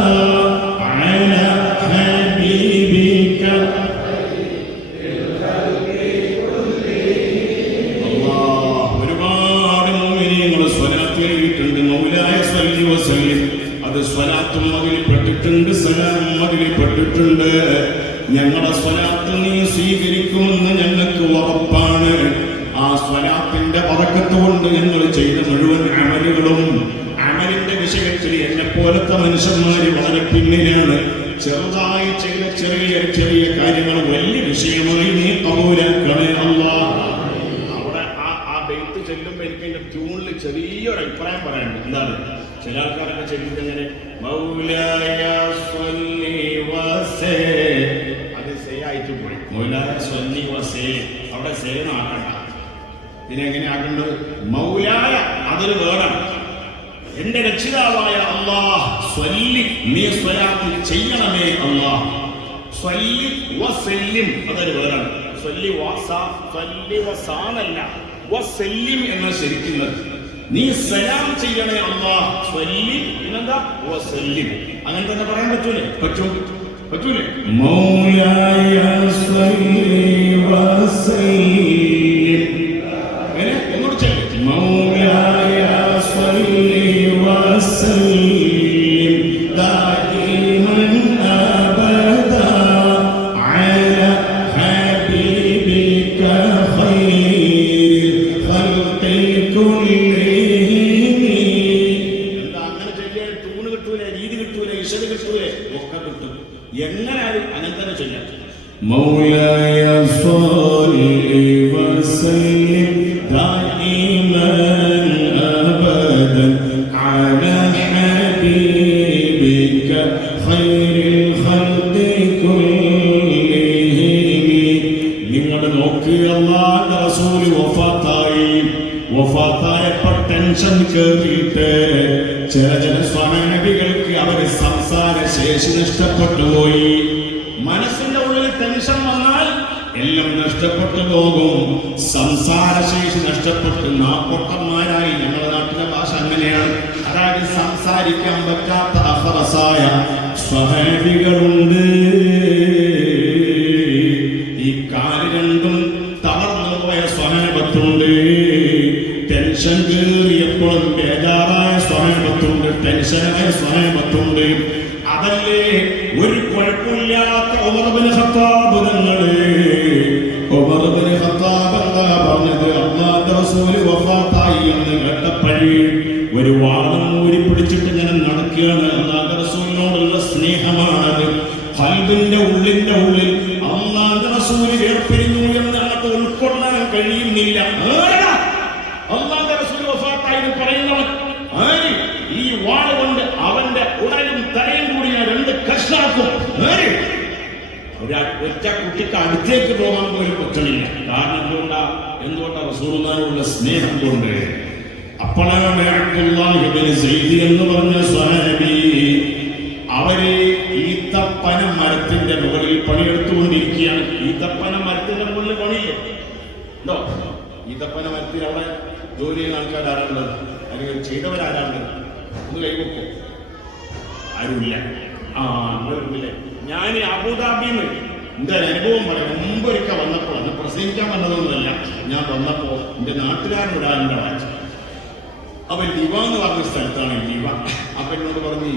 على حبيبك الله. ഒരുപാട് മുഅ്മിനീങ്ങൾ സ്വലാത്ത് ചൊല്ലിയിട്ടുണ്ട്. മൗലായ സ്വല്ലി വസല്ലിം. അത് സ്വലാത്തും അതിൽ പെട്ടിട്ടുണ്ട്, സലാം അതിൽ പെട്ടിട്ടുണ്ട്. ഞങ്ങളുടെ സ്വലാത്ത് നീ സ്വീകരിക്കുമെന്ന് ഞങ്ങൾക്ക് ഉറപ്പാണ്. ആ സ്വലാത്തിന്റെ ബറക്കത്ത് കൊണ്ട് ഞങ്ങൾ ചെയ്ത മുഴുവൻ അമലുകളും, അമലിന്റെ വിഷയത്തിൽ എന്നെ പോലത്തെ മനുഷ്യന്മാര് വളരെ പിന്നിലാണ്. ചെറുതായി ചെയ്ത ചെറിയ ചെറിയ കാര്യങ്ങൾ വലിയ വിഷയമായി നീ കബൂലാക്കണേ അല്ലാഹ്. അവിടെ ആ ബെയ്ത്ത് ചെല്ലുമ്പോൾ എനിക്ക് അതിന്റെ ട്യൂണിൽ ചെറിയൊരു അഭിപ്രായം പറയാനുണ്ട്. എന്താണ്? ചില ആൾക്കാരൊക്കെ ചെല്ലുന്നത് എങ്ങനെ? മൗലായ സ്വല്ലി വസേ, അത് സേ ആയിട്ട് പോയി. മൗലായ സ്വല്ലി വസേ, അവിടെ സേന ആക്കണ്ട. ഇതിനെങ്ങനെ ആക്കേണ്ടത്? മൗലായ, അതൊരു വേർഡാണ്. എന്റെ എന്റെ രക്ഷിതാവായ അല്ലാഹ് സ്വല്ലി, നീ സ്വലാത്ത് ചെയ്യണമേ അല്ലാഹ്. സ്വല്ലി വസല്ലിം അതൊരു വേറാണ്. സ്വല്ലി വസാനല്ല, വസല്ലിം എന്ന ശരിക്കുന്നത്. നീ സലാം ചെയ്യണേ അല്ലാഹ്. സ്വല്ലി പിന്നെന്താ വസല്ലിം. അങ്ങനെ തന്നെ പറയാൻ പറ്റൂലേ? പറ്റൂലേ? മൗലായ സ്വല്ലി വസല്ലിം. ഒന്നുകൂടി ചൊല്ലി. മൗലായ സ്വല്ലി വസല്ലിം ദായിമൻ അബദാ അലാ ഹബീബിക ഖൈറിൽ ഖൽഖി കുല്ലിഹിം. എന്താ അങ്ങനെ ചൊല്ലിയാൽ ടൂണ് കിട്ടൂല, രീതി കിട്ടൂല, ഇഷത് കിട്ടൂല, ഒക്കെ കിട്ടും. എങ്ങനെയാലും അങ്ങനെ തന്നെ ചൊല്ലാം. മൗലായ സ്വല്ലി വസല്ലിം ദായിമൻ അബദൻ അലാ ഹബീബിക ഖൈറിൽ ഖൽഖി കുല്ലിഹിം. നിങ്ങൾ നോക്ക്, അല്ലാഹുവിന്റെ റസൂൽ വഫാത്തായപ്പോൾ ടെൻഷൻ കേറിയിട്ട് ചില സ്വഹാബികൾക്ക് അവര് സംസാര ശേഷി നഷ്ടപ്പെട്ടു പോയി. മനസ്സിന്റെ ഉള്ളിൽ ടെൻഷൻ വന്നാൽ എല്ലാം നഷ്ടപ്പെട്ടു പോകും. സംസാരശേഷി നഷ്ടപ്പെട്ട് നാപ്പൊട്ടന്മാരായി. ഞങ്ങളുടെ നാട്ടിലെ ഭാഷ അങ്ങനെയാണ്. അതായത് സംസാരിക്കാൻ പറ്റാത്ത അഹറസായ സ്വഹാബികളുണ്ട്. ഈ കാല് രണ്ടും തളർന്നു പോയ സ്വഹാബത്തുണ്ട്. ടെൻഷൻ കേറിയപ്പോൾ ബേജാറായ സ്വഹാബത്തുണ്ട്, ടെൻഷനായ സ്വഹാബത്തുണ്ട്. അതല്ലേ ഒരു കുഴപ്പമില്ലാത്ത ഉമർ ഇബ്നു ഖത്താബ് തങ്ങളെ. ഉമർ ഇബ്നു ഖത്താബ് എന്താ പറഞ്ഞത്? അല്ലാഹുവിന്റെ റസൂൽ വഫാത്തായി എന്ന് കേട്ടപ്പോഴേ ഒരു വാളും ഊരി പിടിച്ചിട്ട് ഞാൻ നടക്കുകയാണ്. അല്ലാഹുവിന്റെ റസൂലിനോടുള്ള സ്നേഹമാണത്. ഖൽബിന്റെ ഉള്ളിന്റെ ഉള്ളിൽ അല്ലാഹുവിന്റെ റസൂൽ വേർപിരിഞ്ഞു എന്ന് നമുക്ക് ഉൾക്കൊള്ളാൻ കഴിയുന്നില്ല. അല്ലാഹുവിന്റെ റസൂൽ വഫാത്തായി എന്ന് പറയുന്നവൻ ഈ വാള് കൊണ്ട് അവന്റെ ഉടലും തലയും കൂടി ഞാൻ രണ്ട് കഷ്ണാക്കും. ഒറ്റ കുട്ടിക്ക് അടുത്തേക്ക് പോകാൻ പോലും പറ്റണില്ല. കാരണം എന്തുകൊണ്ടാ? റസൂലുള്ളാഹിയോടുള്ള സ്നേഹം കൊണ്ട്. അപ്പോഴാണ് അബ്ദുല്ലാഹ് ഇബ്നു സൈദ് എന്ന് പറഞ്ഞ സ്വഹാബി അവര് ഈത്തപ്പന മരത്തിന്റെ മുകളിൽ പണിയെടുത്തുകൊണ്ടിരിക്കുകയാണ്. ഈത്തപ്പന മരത്തിന്റെ മുകളിൽ പണിയില്ലേ ഉണ്ടോ? ഈത്തപ്പന മരത്തിൽ അവിടെ ജോലി ചെയ്യുന്ന ആൾക്കാർ ആരാണുള്ളത്? അല്ലെങ്കിൽ ചെയ്തവരാരാണുള്ളത്? ഒന്ന് കൈവെക്കോ? ആരുമില്ല. അങ്ങനെയില്ലേ? ഞാൻ അബുദാബിന്ന് എന്റെ അനുഭവം പറയാം. മുമ്പൊരിക്ക വന്നപ്പോ, അന്ന് പ്രസംഗിക്കാൻ വന്നതൊന്നുമല്ല, ഞാൻ വന്നപ്പോ എന്റെ നാട്ടുകാരനോട് എന്റെ വായിച്ചു. അപ്പൊ ലിവ എന്ന് പറഞ്ഞ സ്ഥലത്താണ് ലിവ. അപ്പൊ എന്നോട് പറഞ്ഞു,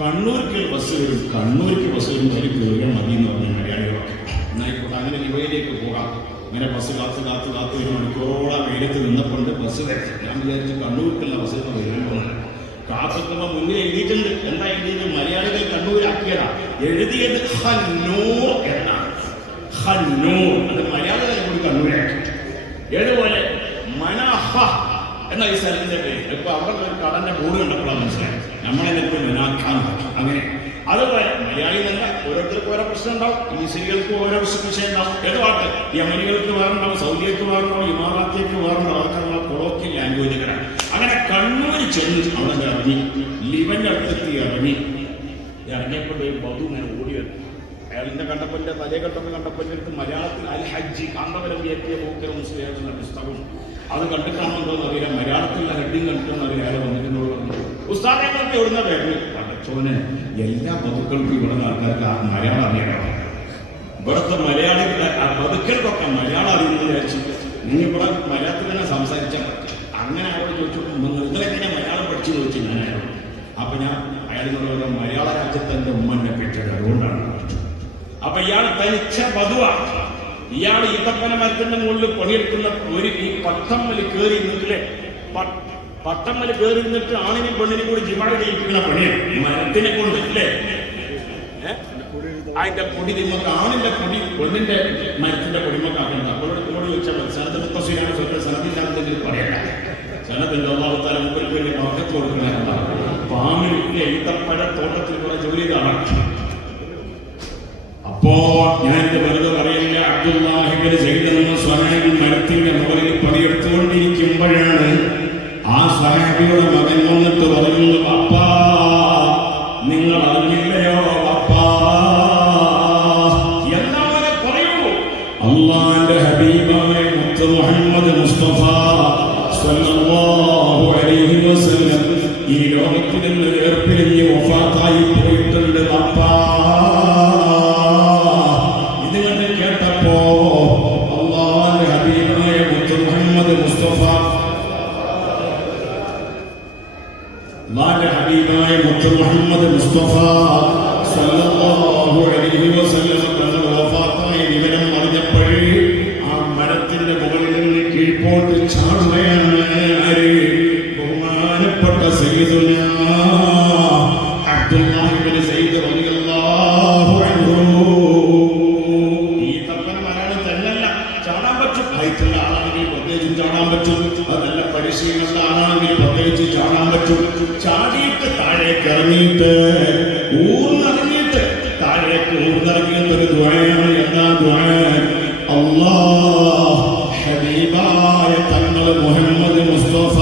കണ്ണൂർക്ക് ബസ് വരും, കണ്ണൂർക്ക് ബസ് വരും, അതിൽ കയറിയാൽ മതി എന്ന് പറഞ്ഞു മലയാളികളൊക്കെ. എന്നായിക്കോട്ടെ, അങ്ങനെ ലിവയിലേക്ക് പോകാം. അങ്ങനെ ബസ് കാത്ത് ഒരു മണിക്കൂറോളം വെയിലത്ത് നിന്നപ്പോണ്ട് ബസ് വരച്ചു. ഞാൻ വിചാരിച്ചു കണ്ണൂർക്കുള്ള ബസ് വരാൻ പോകുന്നത്. കാത്തുക്കുമ്പോ മുന്നിൽ എഴുതിയിട്ടുണ്ട്. എന്താ എഴുതിയത്? മലയാളികൾ കണ്ണൂരാക്കിയതാ. എഴുതിയത് ഹന്നൂർ എന്നാണ്. ഹന്നൂർ അത് മലയാളികളെ കൂടി കണ്ണൂരാക്കി. ഏതുപോലെ മനാഹ എന്ന ഈ സ്ഥലത്തിന്റെ പേര്. ഇപ്പൊ അവിടെ ഒരു കടന്റെ ബോർഡ് കണ്ടപ്പോഴാണ് മനസ്സിലായത്. നമ്മളെ മെനാഖാൻ. അങ്ങനെ അതുപോലെ മലയാളി നല്ല ഓരോരുത്തർക്ക് ഓരോ പ്രശ്നം ഉണ്ടാവും. ഈസികൾക്ക് ഓരോ വിഷയം ഉണ്ടാവും. ഏതുപാട്ട് യമനികൾക്ക് വേറുണ്ടാവും, സൗദിക്ക് വേറുണ്ടാവും, ഇമാറാത്തിക്ക് വേറുണ്ടാവും. അതൊക്കെയുള്ള കൊളോക്കിയൽ ലാംഗ്വേജുകളാണ്. അങ്ങനെ കണ്ണൂർ ചെന്ന് അവിടെ ഇറങ്ങി, ലിവന്റെ അടുത്തെത്തി ഇറങ്ങിയപ്പോൾ ബധു ഇങ്ങനെ ഓടി വരും. അയാളിന്റെ കണ്ടപ്പന്റെ തലയെ കണ്ടപ്പന്റെ അടുത്ത് മലയാളത്തിൽ അൽ ഹജ്ജി കാന്തപുരം എത്തിയ പോക്കർ മുസ്ലിം എന്ന പുസ്തകം അത് കണ്ടിട്ടാണെന്തോന്ന് അറിയാം. മലയാളത്തിലുള്ള ഹെഡിങ് കണ്ടിട്ടോന്ന് അറിയാം. അയാൾ വന്നിട്ടുണ്ടോ പുസ്തകങ്ങളൊക്കെ എവിടുന്ന പേര് ചോന് എല്ലാ ബതുക്കൾക്കും ഇവിടെ ആൾക്കാർക്ക് മലയാളം അറിയണം. ഇവിടുത്തെ മലയാളികളുടെ ബതുക്കൾക്കൊക്കെ മലയാളം അറിയുന്നത് വിചാരിച്ചിട്ട് നിങ്ങൾ ഇവിടെ മലയാളത്തിൽ തന്നെ സംസാരിച്ചാൽ പറ്റും. അങ്ങനെ അയാളോട് ചോദിച്ചു, നിങ്ങളെങ്ങനെ മലയാളം പഠിച്ചു ചോദിച്ചു ഞാൻ അയാളോട്. അപ്പൊ ഞാൻ അയാളിനോട് പറയാം, മലയാള രാജ്യത്ത് എന്റെ ഉമ്മന്റെ പെറ്റത് അതുകൊണ്ടാണ് പഠിച്ചു. അപ്പൊ ഇയാൾ തനിച്ച ബധുവാണ്. ഇയാൾ ഈത്തപ്പന മരത്തിന്റെ മുകളിൽ പണിയെടുക്കുന്ന ഈ പട്ടമ്മൽ കയറി നിന്നിട്ടില്ലേ, പട്ടമ്മൽ കയറി നിന്നിട്ട് ആണിനും പെണ്ണിനും കൂടി ജിമാട് ചെയ്യിപ്പിക്കുന്ന പണിയാണ് മരത്തിനെ കൊണ്ട് അല്ലേ. അതിന്റെ പൊടി നിങ്ങൾക്ക് ആണിന്റെ പൊടി പെണ്ണിന്റെ മരത്തിന്റെ പൊടിമക്കാക്കണ്ട. അവരോട് കൂടി ചോദിച്ചാൽ സനത് മുത്തശ്ശിയാണ് സനത്തില്ലാന്നെങ്കിലും പറയണ്ട. സനത്തിന്റെ ഒന്നാമത്താല മുമ്പിൽ വേണ്ടി മഹത്വം കൊടുക്കുന്ന പാമ്പിന്റെ ഈത്തപ്പഴ തോട്ടത്തിൽ കുറെ ജോലി കാണാം. അപ്പോ ഞാൻ എന്റെ വെറുതെ പറയില്ല. അബ്ദുല്ലാഹി ഇബ്നു സൈദ് എന്ന സ്വഹാബി മരത്തിന്റെ മുകളിൽ പണിയെടുത്തുകൊണ്ടിരിക്കുമ്പോഴാണ് ആ സ്വഹാബിയുടെ മകൻ വന്നിട്ട് നിങ്ങൾ അറിഞ്ഞില്ലയോ അപ്പാ എന്നവരെ പറയൂ. അല്ലാഹുവിന്റെ ഹബീബായ മുത്ത് മുഹമ്മദ് മുസ്തഫ സല്ലല്ലാഹു അലൈഹി വസല്ലം ഈ ലോകത്തിൽ നിന്ന് വേർപിരിഞ്ഞ് വഫാത്തായി പോയിട്ടുണ്ട് അപ്പാ. ഇത് കണ്ട് കേട്ടപ്പോ അല്ലാഹുവിന്റെ ഹബീബായ മുത്ത് മുഹമ്മദ് മുസ്തഫ ഹബീബായ മുത്ത് മുഹമ്മദ് മുസ്തഫ സല്ലല്ലാഹു അലൈഹി വസല്ലം തങ്ങൾ വഫാത്തായ വിവരം അറിഞ്ഞപ്പോഴേ ആ മരത്തിന്റെ മുകളിൽ നിന്ന് കീഴ്പോട്ട് ചാടുകയാണ് ആര്? ബഹുമാനപ്പെട്ട സയ്യിദുനാ അബ്ദുല്ലാഹി ഇബ്നു സയ്യിദ് റളിയല്ലാഹു അൻഹു. ഈ തപ്പന്മാരാണ് തന്നല്ല ചാടാൻ പറ്റും. ഹൈറ്റുള്ള ആളാണെങ്കിൽ പ്രത്യേകിച്ചും ചാടാൻ പറ്റും. അതല്ല പരിശീലനമുള്ള ആളാണെങ്കിൽ പ്രത്യേകിച്ച് ചാടാൻ പറ്റും. ചാടിയിട്ട് താഴേക്ക് ഇറങ്ങിയിട്ട് ഊർന്നിറങ്ങിയിട്ട് താഴേക്ക് ഊർന്നിറങ്ങിയിട്ട് ഒരു ദുആയാണ്. എന്താ ദുആ? അല്ലാഹ് ഹബീബായ തങ്ങൾ മുഹമ്മദ് മുസ്തഫ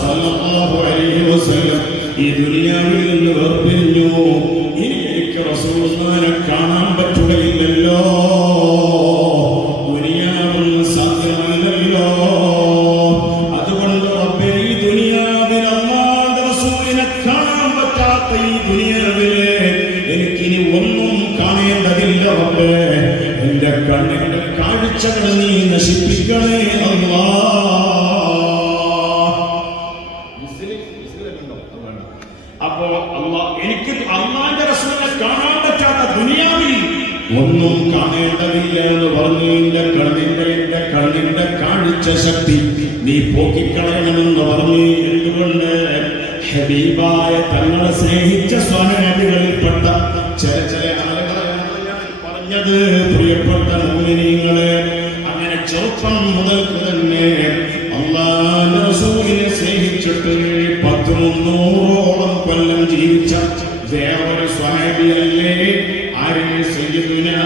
സല്ലല്ലാഹു അലൈഹി വസല്ലം ഈ ദുനിയാവിൽ നിന്ന് വേർപിരിഞ്ഞു. ഇനി എനിക്ക് റസൂലുള്ളാഹിനെ കാണാൻ പറ്റുകയില്ലല്ലോ. ദുനിയാവിൽ സാധ്യമല്ലല്ലോ. അതുകൊണ്ട് റബ്ബേ ഈ ദുനിയാവിൽ അല്ലാഹുവിന്റെ റസൂലിനെ കാണാൻ പറ്റാത്ത ഈ ദുനിയാവിലെ എനിക്കിനി ഒന്നും കാണേണ്ടതില്ല റബ്ബേ. എന്റെ കണ്ണിന്റെ കാഴ്ചകൾ നീ നശിപ്പിക്കണേ അല്ലാഹ്. അപ്പോ എനിക്ക് അല്ലാഹുവിന്റെ റസൂലിനെ കാണാൻ പറ്റാത്ത ദുനിയാവിൽ ഒന്നും കാണേണ്ടതില്ല എന്ന് പറഞ്ഞു. എന്റെ കണ്ണിന്റെ കാഴ്ച ശക്തി നീ പോക്കിക്കളയണമെന്ന് പറഞ്ഞു. എന്തുകൊണ്ട്? ഹബീബായ തങ്ങളെ സ്നേഹിച്ച സ്വഹാബികളിൽപ്പെട്ട ചില ആളുകളെയാണ് ഞാൻ പറഞ്ഞത്. പ്രിയപ്പെട്ട മുഅ്മിനീങ്ങളെ, അങ്ങനെ ചെറുപ്പം മുതൽക്ക് തന്നെ അല്ലാഹുവിന്റെ റസൂലിനെ സ്നേഹിച്ചിട്ട് 300ഓളം കൊല്ലം ജീവിച്ച വേറൊരു സ്വഹാബിയല്ലേ ആര്? സയ്യിദുനാ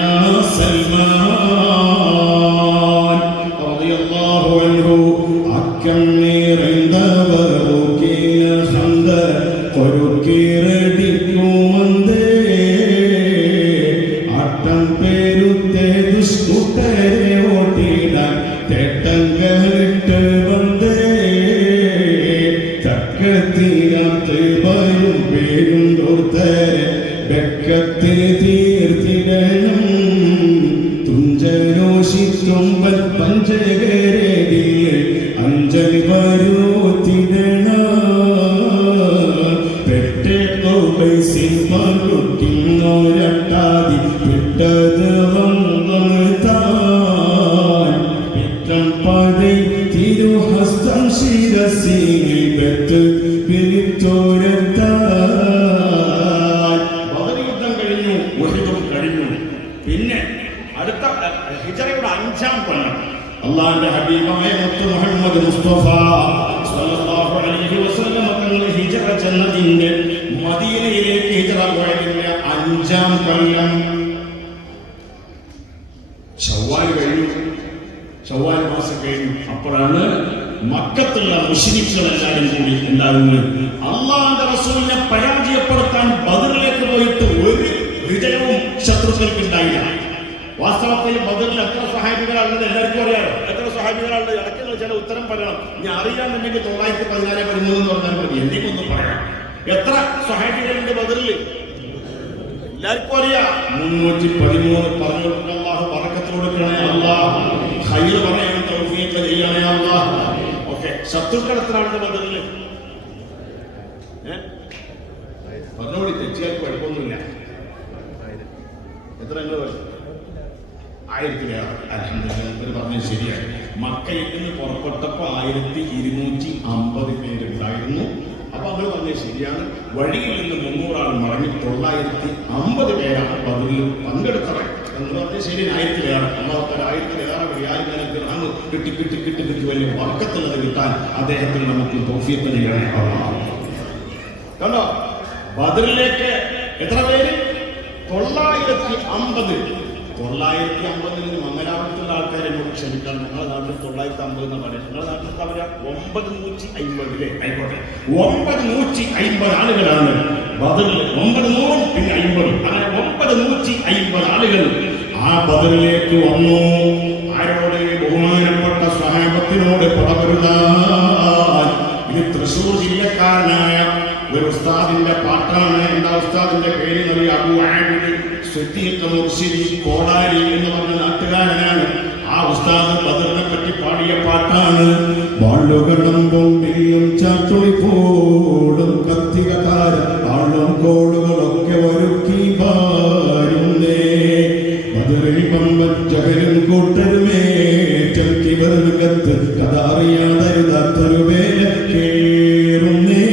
സൽമാൻ റളിയല്ലാഹു അൻഹു. അക്കം നിറന്തവറുകിന ഹന്ദ കൊരുക്കിരടിക്കുമന്തേ ആട്ടം പേരുത്തെ ദുഷ്കുട്ടരെ ഓട്ടിടാൻ തെട്ടങ്കളിട്ട് വന്നേ തക്കത്തിനകത്ത് വരും പേരും തോർത്തരെ വെക്കത്തിന് തീർത്തിടണം തുഞ്ചനോഷിത്തുമ്പൽ പഞ്ചകരടിയിൽ അഞ്ചലി വരൂത്തിടണ പെട്ടെ കോപൈസിൽ പകുട്ടിന്നോരട്ടാതി വിട്ടത് വന്നതാൻ പിറ്റം പതൈ തിരുഹസ്തം ശിരസിൽ പെട്ട് പിരിത്തോരത്താൻ. ബദർ യുദ്ധം കഴിഞ്ഞു, ഉഹദും കഴിഞ്ഞു. പിന്നെ അടുത്ത ഹിജ്റയുടെ 5-ാം കൊല്ലം അല്ലാഹുവിന്റെ ഹബീബായ മുത്ത് മുഹമ്മദ് മുസ്തഫ സല്ലല്ലാഹു അലൈഹി വസല്ലം തങ്ങൾ ഹിജ്റ ചെന്നതിന്റെ മദീനയിലേക്ക് ഹിജ്റ പോയതിന്റെ 5-ാം കൊല്ലം ശവ്വാൽ കഴിഞ്ഞു. ശവ്വാൽ മാസം കഴിഞ്ഞു. അപ്പോഴാണ് മക്കത്തുള്ള മുശ്രിക്കുകളെല്ലാവരും കൂടി എന്താകുന്നത്? അല്ലാഹുവിന്റെ റസൂലിനെ പരാജയപ്പെടുത്താൻ ബദറിലേക്ക് പോയിട്ട് ഒരു വിജയവും ശത്രുക്കൾക്ക് ഉണ്ടായില്ല. വാസ്തവത്തിൽ ബദറിൽ എത്ര സ്വഹാബികളാണുള്ളത് എല്ലാവർക്കും അറിയാലോ. എത്ര സ്വഹാബികളാണുള്ളത്? ഇടയ്ക്ക് ചില ഉത്തരം പറയണം. ഞാൻ അറിയാന്നുണ്ടെങ്കിൽ 914 13 എന്ന് പറഞ്ഞാൽ മതി. എന്തെങ്കിലും പറയണം. എത്ര സ്വഹാബികളുണ്ട് ബദറിൽ? എല്ലാവർക്കും അറിയാം. 313 പറഞ്ഞു. അല്ലാഹു ബറക്കത്ത് കൊടുക്കണേ അല്ലാഹ്. ഖൈർ പറയാൻ തൗഫീഖ് ചെയ്യണേ അല്ലാഹ്. ഓക്കേ, ശത്രുക്കൾ എത്രയാണ് ബദറിൽ? പറഞ്ഞോടി, തെറ്റിയാൽ കുഴപ്പമൊന്നുമില്ല. എത്ര നിങ്ങൾ 1000 അൽഹംദുലില്ലാഹ് പറഞ്ഞത് ശരിയാണ്. മക്കയിൽ നിന്ന് പുറപ്പെട്ടപ്പോൾ 1250 പേരുണ്ടായിരുന്നു. അപ്പൊ അവർ പറഞ്ഞത് ശരിയാണ്. വഴിയിൽ നിന്ന് 300 ആൾ മടങ്ങി 950 പേരാണ് ബദറിൽ പങ്കെടുത്തത് എന്ന് പറഞ്ഞ് ശരി. 1000-ലേറെ അള്ളാഹുത്താല 1000-ലേറെ അങ്ങ് കിട്ടി വലിയ വർക്കത്തുള്ളത് കിട്ടാൻ അദ്ദേഹത്തിന് നമുക്ക് തൗഫീഖ് ചെയ്യണേ അല്ലാഹ്. കണ്ടോ, ബദറിലേക്ക് എത്ര പേര്? 950. 950 മംഗലാപുരത്തുള്ള ആൾക്കാരെ എന്നോട് ക്ഷണിക്കണം. നിങ്ങളുടെ നാട്ടിൽ 950 എന്ന് പറയാം. നിങ്ങളുടെ നാട്ടിൽ പറയാം 950 അല്ലേ? ആയിക്കോട്ടെ, 950 ആളുകളാണ് ബദറിൽ. 900 പിന്നെ 50, അങ്ങനെ 950 ആളുകൾ ആ ബദറിലേക്ക് വന്നു. ആരോട്? ബഹുമാനപ്പെട്ട സ്വഹാബത്തിനോട് പടപെരുതാൻ. ഇത് തൃശ്ശൂർ ജില്ലക്കാരനായ ഒരു ഉസ്താദിന്റെ പാട്ടാണ്. എന്താ ഉസ്താദിന്റെ പേര് എന്നറിയ? അബൂ ആബിദ് സിദ്ദീഖ് മുർശിദി കോടാലി എന്ന് പറഞ്ഞ നാട്ടുകാരനാണ്. ആ ഉസ്താദ് ബദറിനെ പറ്റി പാടിയ പാട്ടാണ്. വാളുകളും ബോംബിയും ചാട്ടുളിപ്പോടും കത്തികകാരം ആളും കോളുകളൊക്കെ ഒരുക്കി വാരുന്നേ. ബദറിൽ പമ്പൻ ജഹലും കൂട്ടരുമേറ്റം കിബറുകത്ത് കഥ അറിയാതരുതാത്തൊരു വേല കേറുന്നേ.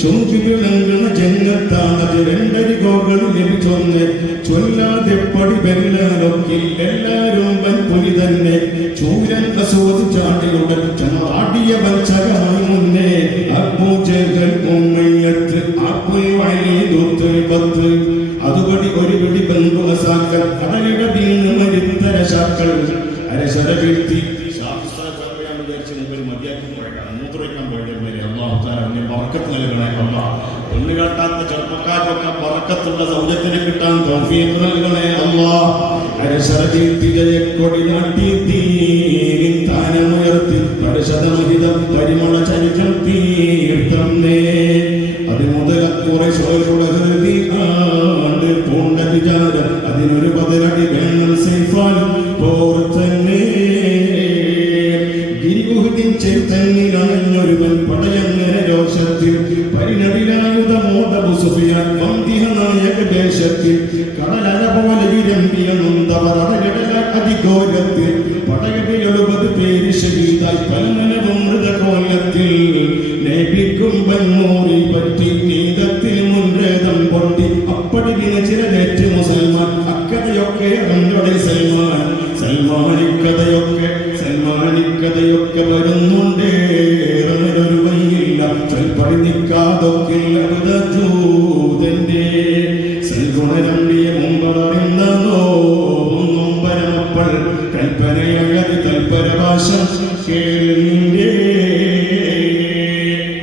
ചുങ്കി വിളങ്ങുന്ന ജന്നത്താണത്. രണ്ടരികോകൾ ലഭിച്ചൊന്ന് ചൊല്ലാതെ പടി വെല്ലാനൊക്കെ എല്ലാരും വൻപുലി തന്നെ. ചൂരൻ ആസ്വദിച്ചാടിയുടെ ചാടിയ വഞ്ചകമായി മുന്നേ അപ്പൂജകൾ ഉമ്മയത്ത് ആപ്പുൽ വഴിയൂത്ത് 10 അതുപടി ഒരു പിടി ബന്ധുവസാക്കൾ കടലിട വീണ് മരുത്തരശാക്കൾ അരശര വീഴ്ത്തി കാട്ടാത്ത ചെറുപ്പക്കാർക്കൊക്കെ ബറക്കത്തുള്ള സൗജന്യം കിട്ടാൻ തൗഫീഖ് നൽകണേ അല്ലാഹ്. അരശരകൊടി നാട്ടി താനമുയർത്തി പരിശതമഹിതം പരിമള ചരിത്രം തീർത്തന്നേ. അതിമുതലക്കുറെ സോരുടെ ആണ്ട് പൂണ്ട വിചാരം അതിനൊരു പതിനടി വേണം സൈഫാൽ പോർത്തന്നേ. ഗിരിഗുഹത്തിൻ ചൈതന്യനൊരുവൻ പടയങ്ങനെ രോഷത്തിൽ പരിണതിലായുധമോദബു സുഫിയാൻ വന്ദിഹനായക ദേശത്തിൽ കടലര പോലെ വിരമ്പിയ നൊന്തവർ അടകടല അതിഘോരത്തിൽ പടയടിൽ 70 പേര് ഷഹീദായി പൽമനവും മൃതകോലത്തിൽ നേപിക്കും വന്നൂറി പറ്റി നീതത്തിൽ മുൻരേതം പൊട്ടി അപ്പടി വിനചിരലേറ്റ് മുസൽമാൻ. അക്കഥയൊക്കെ അങ്ങളുടെ സൽമാനിക്കഥയൊക്കെ വരുന്നുണ്ടേ. ഒരു വഴിയില്ല ചെൽപ്പടി നിൽക്കാതൊക്കെ ജൂതന്റെ സെൽഗുണരമ്പിയ മുമ്പറിയുന്ന നോമ്പരമപ്പോൾ കൽപ്പനയഴകി തൽപരഭാഷം കേൾവിന്റെ.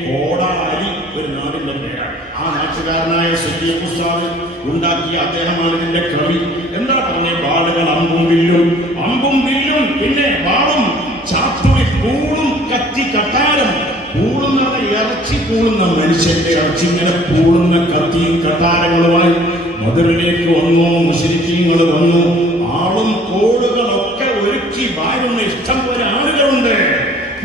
കോടാലി ഒരു നാടിന്റെ പേരാണ്. ആ നാട്ടുകാരനായ സിദ്ദീഖ് ഉസ്താദ് ഉണ്ടാക്കിയ അദ്ദേഹമാണ് ഇതിന്റെ കവി. എന്താ പറഞ്ഞ? വാളുകൾ അമ്പും വില്ലും പിന്നെ വാളും ചാത്തുളി പൂളും കത്തി കട്ടാരം. പൂളുന്ന ഇറച്ചി പൂളുന്ന മനുഷ്യന്റെ ഇറച്ചി ഇങ്ങനെ പൂളുന്ന കത്തിയും കട്ടാരങ്ങളുമായി ബദറിലേക്ക് വന്നു. മുശ്രിക്കീങ്ങൾ വന്നു. ആളും കോളുകളൊക്കെ ഒരുക്കി വാരുന്ന ഇഷ്ടം പോലെ ആളുകളുണ്ട്.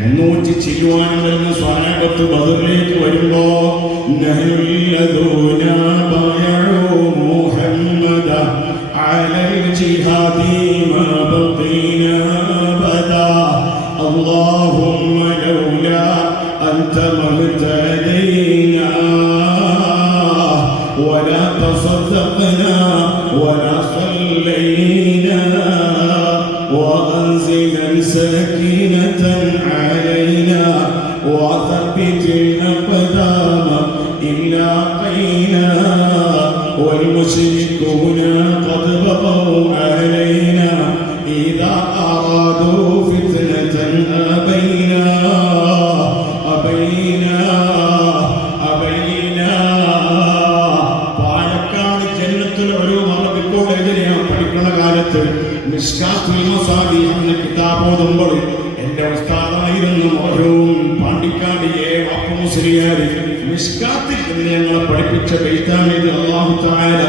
300 ചെയ്യുവാനും വരുന്ന സ്വഹാബത്ത് ബദറിലേക്ക് വരുമ്പോ اللهم لولا أنت ما اهتدينا ولا تصدقنا ولا صلينا وأنزلا سكينة علينا وثبت الأقدام إلا قينا والمشركون قد بغوا علينا إذا أرادوا فتنة أبينا പാലക്കാട് ജന്നത്തുൽ ഉലൂം അറബി കോളേജിൽ ഞാൻ പഠിക്കുന്ന കാലത്ത് മിഷ്കാത്തുൽ മസാബീഹ് എന്ന കിതാബ് ഓതുമ്പോൾ എന്റെ ഉസ്താദായിരുന്നു മർഹൂം പാണ്ടിക്കാട് വാപ്പു മുസ്ലിയാർ. മിഷ്കാത്തിൽ ഞങ്ങളെ പഠിപ്പിച്ച ബൈത്താണിത്. അല്ലാഹു തആല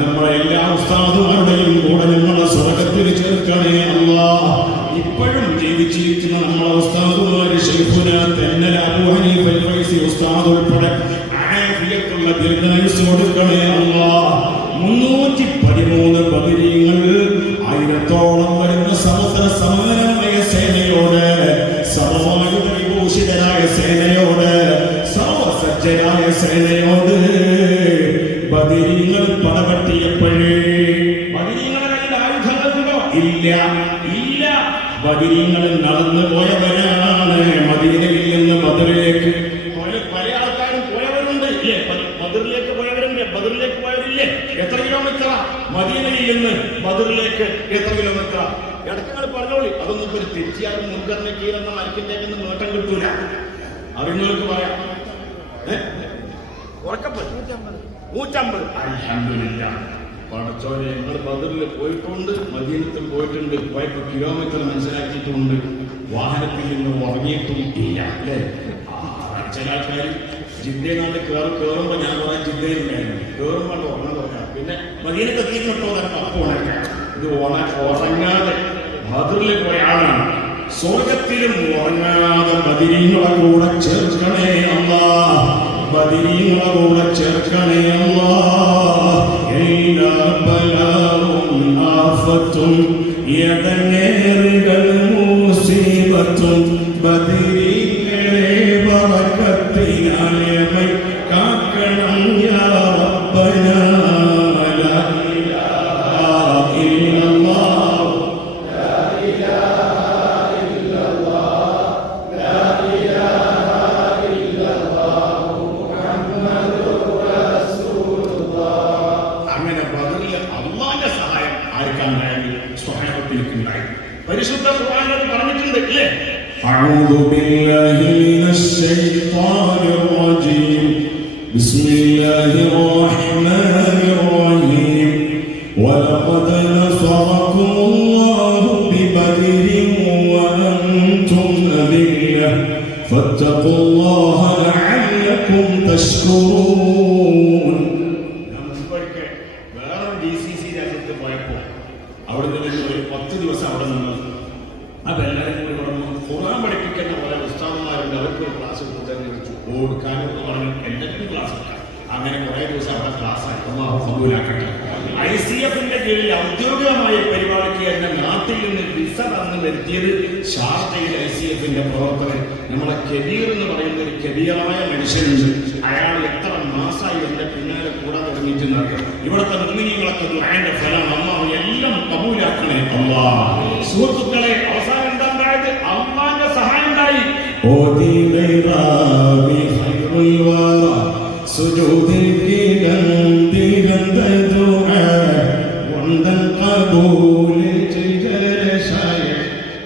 നമ്മളെ എല്ലാ ഉസ്താദുമാരുടെയും കൂടെ നമ്മളെ സ്വർഗ്ഗത്തിൽ ചേർക്കണേ അല്ലാഹ്. ഇപ്പോഴും ജീവിച്ചിരിക്കുന്ന നമ്മളെ ഉസ്താദുമാര് ശൈഖുന തെന്നല അബൂ ഹനീഫ ഫൈസി ഉസ്താദ് ഉൾപ്പെടെ ആഫിയത്തുള്ള ദീർഘായുസ്സ് കൊടുക്കണേ അല്ലാഹ്. 313 ബദരീങ്ങൾ 1000ഓളം വരുന്ന സമുദ്ര സമാനമായ സേനയോട്, സർവ്വായുധ വിഭൂഷിതരായ സേനയോട്, സർവസജ്ജരായ സേനയോട് ബദരീങ്ങൾ പടവെട്ടിയപ്പോഴേ ബദരീങ്ങളുടെ ആയുധങ്ങളുണ്ടോ? ഇല്ല. ബദരീങ്ങൾ നടന്നു പോയവരാണ്. മദീനയിൽ നിന്ന് ബദറിലേക്ക് പല ആൾക്കാരും പോയവരുണ്ട്. ഒരു തെറ്റിയാലും മുൻഗണനയ്ക്കെന്ന മരക്കിന്റെ നേട്ടം കിട്ടൂല. അറിയുന്നവർക്ക് പറയാം. ഉറക്കപ്പെട്ടു 150. അൽഹംദുലില്ലാ. പടച്ചോനെ, ഞങ്ങൾ ബദറിൽ പോയിട്ടുണ്ട്, മദീനത്തിൽ പോയിട്ടുണ്ട്, പോയപ്പോൾ കിലോമീറ്റർ മനസ്സിലാക്കിയിട്ടുണ്ട്, വാഹനത്തിൽ നിന്ന് ഉറങ്ങിയിട്ടും ഇല്ല അല്ലേ. ചില ആൾക്കാർ ജിദ്ദനാണ്ട് കയറുമ്പോ ഞാൻ പറയാൻ ജിദ്ദയിലുണ്ടായിരുന്നു, കയറുമ്പോൾ ഉറങ്ങാൻ തുടങ്ങാം, പിന്നെ മദീനത്ത് എത്തിയിട്ടോ അപ്പോൾ ഉണക്കാം. ഇത് ഉറങ്ങാതെ ബദറിൽ പോയ ആളാണ്. സ്വർഗത്തിലും ഉറങ്ങാതെ ബദരീങ്ങളെ കൂടെ ചേർക്കണേ അല്ലാഹ്, ബദരീങ്ങളെ കൂടെ ചേർക്കണേ അല്ലാഹ്. എല്ലാ ബലാവും ആഫത്തും യദനേറുകൾ മുസീബത്തും ബദരീങ്ങളെ ബറകത്തിനാലെ കാക്കണം യാ റബ്ബനാ. ലാ ഇലാഹ ഇല്ലല്ലാഹ്, ലാ ഇലാഹ ഇല്ലല്ലാഹ്, ലാ ഇലാഹ ഇല്ലല്ലാഹ് മുഹമ്മദുർ റസൂലുള്ളാഹ്. അങ്ങനെ ബദറിൽ അല്ലാഹുവിന്റെ സഹായം ആർക്കാണ്ടായി? സ്വഹാബത്തിനുണ്ടായി. പരിശുദ്ധ ഖുർആനിൽ പറഞ്ഞിട്ടുണ്ട് ഇല്ലേ? أعوذ بالله من الشيطان الرجيم بسم الله الرحمن الرحيم ولقد نصركم الله ببدر وأنتم أذلة فاتقوا الله لعلكم تشكرون. വേറെ GCC രാജ്യത്ത് പോയപ്പോൾ അവിടെ നിന്ന് ഒരു 10 ദിവസം അവിടെ നിന്ന് അതെല്ലാവരും കൂടി പറഞ്ഞു ഖുർആൻ പഠിപ്പിക്കുന്ന പോലെ ഉസ്താദന്മാരുണ്ട്, അവർക്ക് ഒരു ക്ലാസ് കൊടുത്തു കൊടുക്കാനെന്ന് പറഞ്ഞു എന്തെങ്കിലും ക്ലാസ് എടുക്കാം. അങ്ങനെ കുറെ ദിവസം അവിടെ ക്ലാസ് ആയി. അല്ലാഹു ഖബൂലാക്കട്ടെ. ICF-ന്റെ കീഴിൽ ഔദ്യോഗികമായ പരിപാടിക്ക് എന്നെ നാട്ടിൽ നിന്ന് വിസ തന്നു വരുത്തിയത് ഷാർജയിൽ ICF-ന്റെ പ്രവർത്തകൻ നമ്മളെ കബീർ എന്ന് പറയുന്ന ഒരു കബീറായ മനുഷ്യനുണ്ട്. അയാൾ എത്ര മാസമായി എന്റെ പിന്നാലെ കൂടാൻ തുടങ്ങിയിട്ടുണ്ടാകും. ഇവിടുത്തെ മുഅ്മിനീങ്ങളൊക്കെ ദുആന്റെ ഫലം അല്ലാഹു എല്ലാം കബൂലാക്കണേ അല്ലാഹ്. സുഹൃത്തുക്കളെ, അവസാനം എന്താ ഉണ്ടായത്? അല്ലാഹുവിന്റെ സഹായം ഉണ്ടായി. സുജൂദിൽ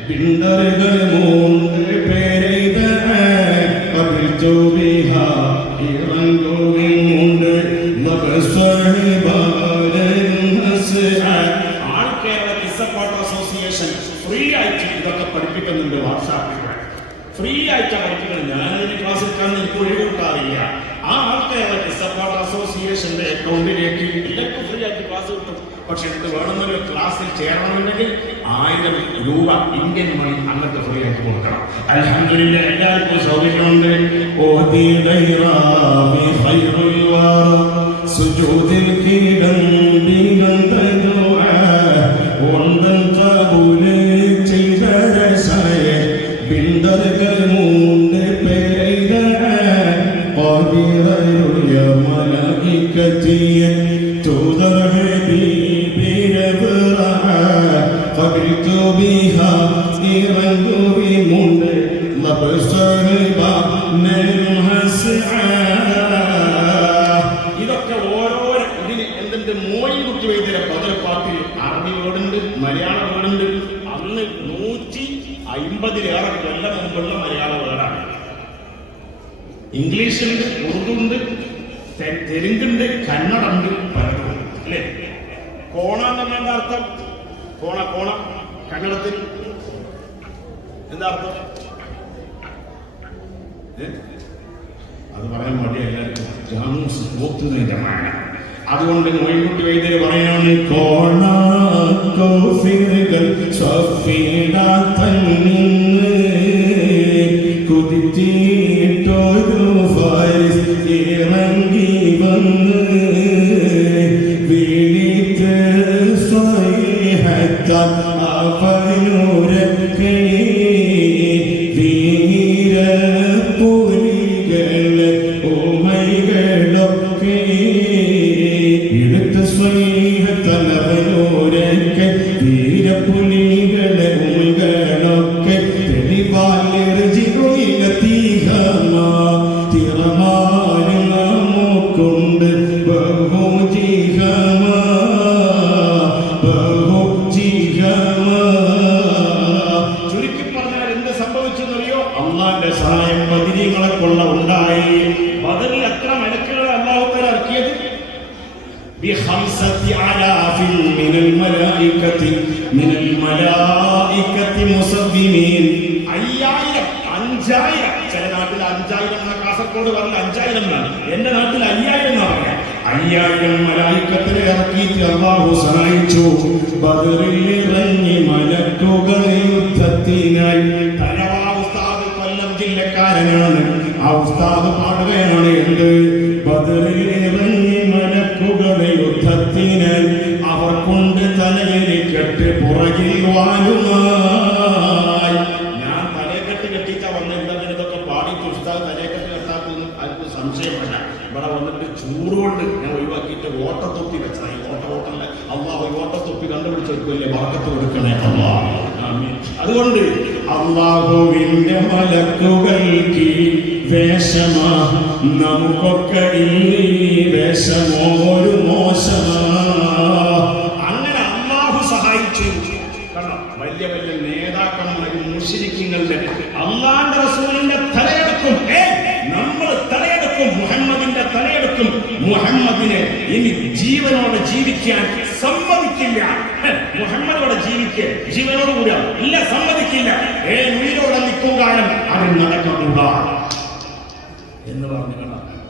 ബിണ്ടറുകൾ 3 പേരെയ്ത ഇറങ്ങുകയുണ്ട്. ആൾ കേരള കിസ്സപ്പാട്ട് അസോസിയേഷൻ ഫ്രീ ആയിട്ട് ഇതൊക്കെ പഠിപ്പിക്കുന്നുണ്ട്. വാട്സാപ്പിലൂടെ ഫ്രീ ആയിട്ട് പഠിപ്പിക്കുന്നത്. ഞാനതിന് ക്ലാസ് എടുക്കാൻ എനിക്ക് ഒഴിവ് കിട്ടാറില്ല. ആ ആൾ കേരള കിസ്സപ്പാട്ട് അസോസിയേഷന്റെ അക്കൗണ്ടിലേക്ക് ഇതൊക്കെ ഫ്രീ ആയിട്ട് ക്ലാസ് കിട്ടും. പക്ഷെ എന്ത് വേണമെന്നൊരു ക്ലാസ്സിൽ ചേരണമെന്നുണ്ടെങ്കിൽ 1000 രൂപ ഇന്ത്യൻ മണി അങ്ങനത്തെ ഫ്രീ ആയിട്ട് കൊടുക്കണം. അൽഹംദുലില്ലാ, എല്ലാവർക്കും സൗകര്യമുണ്ട്. ഇതൊക്കെ ഓരോരോ ഇതിന് എന്തിന്റെ മോയി കുട്ടി വൈദ്യര ബദർ പാട്ടിൽ അറബി വേർഡുണ്ട്, മലയാള വേർഡുണ്ട്. അന്ന് 150-ലേറെ കൊല്ലം മുമ്പുള്ള മലയാള വേർഡാണ്. ഇംഗ്ലീഷുണ്ട്, ഉറുദുണ്ട്, തെലുങ്കുണ്ട്, കന്നഡുണ്ട്, പലതുണ്ട് അല്ലേ. കോണ എന്ന് എന്താ അർത്ഥം? കോണ കോണ കന്നഡത്തിൽ എന്താ അർത്ഥം? അത് പറയാൻ മടി എല്ലാവർക്കും. ജാമൂസ് പോത്തുന്നതിന്റെ മായ. അതുകൊണ്ട് മൊയ്ൻകുട്ടി വൈദ്യര് പറയാണ് കുതിച്ചിട്ടൊരു ഫാരിസ് ഇറങ്ങി വന്ന് വീണിട്ട് സ്വൈഹത്താൻ അവനുരക്കെ വീരപുലികളെ ഓമൈകളൊക്കെ എടുത്ത സ്വൈഹത്താൻ അവനുരക്കെ വീരപുലികളെ ഓമൈകളൊക്കെ തെളിവാലെറിജിയില തീഹമ തിറമാരും നമുക്കുണ്ട് ബഹുജിഹമ ബഹുജിഹമ. സഹായം ബദരീങ്ങളെ കൊള്ള ഉണ്ടായി. ബദറിൽ എത്ര മലക്കുകളെ അല്ലാഹു തആല ഇറക്കിയത്? بخمسة آلاف من الملائكة مسومين. 5000 ചില നാട്ടിൽ 5000 എന്ന കാസർഗോഡ് പറഞ്ഞ 5000 എന്നാണ്, എന്റെ നാട്ടിൽ 5000 എന്നാ പറയാ. 5000 മലായിക്കത്തിനെ ഇറക്കിയിട്ട് അല്ലാഹു സഹായിച്ചു. ബദറിൽ ഇറങ്ങി മലക്കുകൾ യുദ്ധത്തിനായി. തലവാ ഉസ്താദ് കൊല്ലം ജില്ലക്കാരനാണ്. ആ ഉസ്താദ് പാടുകയാണ് എന്ത്? ബദറിൽ ഇറങ്ങി മലക്കുകളെ യുദ്ധത്തിനായി അവർ കൊണ്ട് തലയിലേക്കെട്ട് പുറകിൽ വാലുമായി. ഞാൻ തലയെക്കെട്ട് കെട്ടിച്ച വന്നിട്ടുണ്ടെങ്കിൽ ഇതൊക്കെ പാടിയിട്ട് ഉസ്താദ് തലയെക്കെട്ട് കെട്ടാത്തൊന്നും ആർക്കും സംശയമല്ല. ഇവിടെ വന്നിട്ട് ചൂടുകൊണ്ട് ഞാൻ ഒഴിവാക്കിയിട്ട് ഓട്ടത്തൊപ്പി വെച്ചാൽ ഓട്ടല്ല അള്ളാഹു ഓട്ടത്തൊപ്പി കണ്ടുപിടിച്ചെടുക്കില്ലേ, വറക്കത്ത് കൊടുക്കണേ അള്ളാഹ്. അതുകൊണ്ട് അള്ളാഹുവിന്റെ മലക്കുകൾക്ക് വേഷമാ, നമുക്കൊക്കെ ഈ വേഷമോ ഒരു മോശമാ. അങ്ങനെ അള്ളാഹു സഹായിച്ചു. കാരണം വലിയ വലിയ നേതാക്കന്മാരും മുശ്രിക്കുകളുടെ അള്ളാന്റെ റസൂലിന്റെ തലയെടുക്കും. നമ്മൾ തലയെടുക്കും, മുഹമ്മദിന്റെ തലയെടുക്കും. മുഹമ്മദിനെ ഇനി ജീവനോടെ ജീവിക്കാൻ സമ്മതിക്കില്ല. മുഹമ്മദോടെ ജീവിക്കുക ജീവനോട് കൂടാ ഇല്ല, സമ്മതിക്കില്ല. ഉയിരോടെ നിൽക്കും കാലം അത് നടക്കൂടാ എന്ന് പറഞ്ഞു.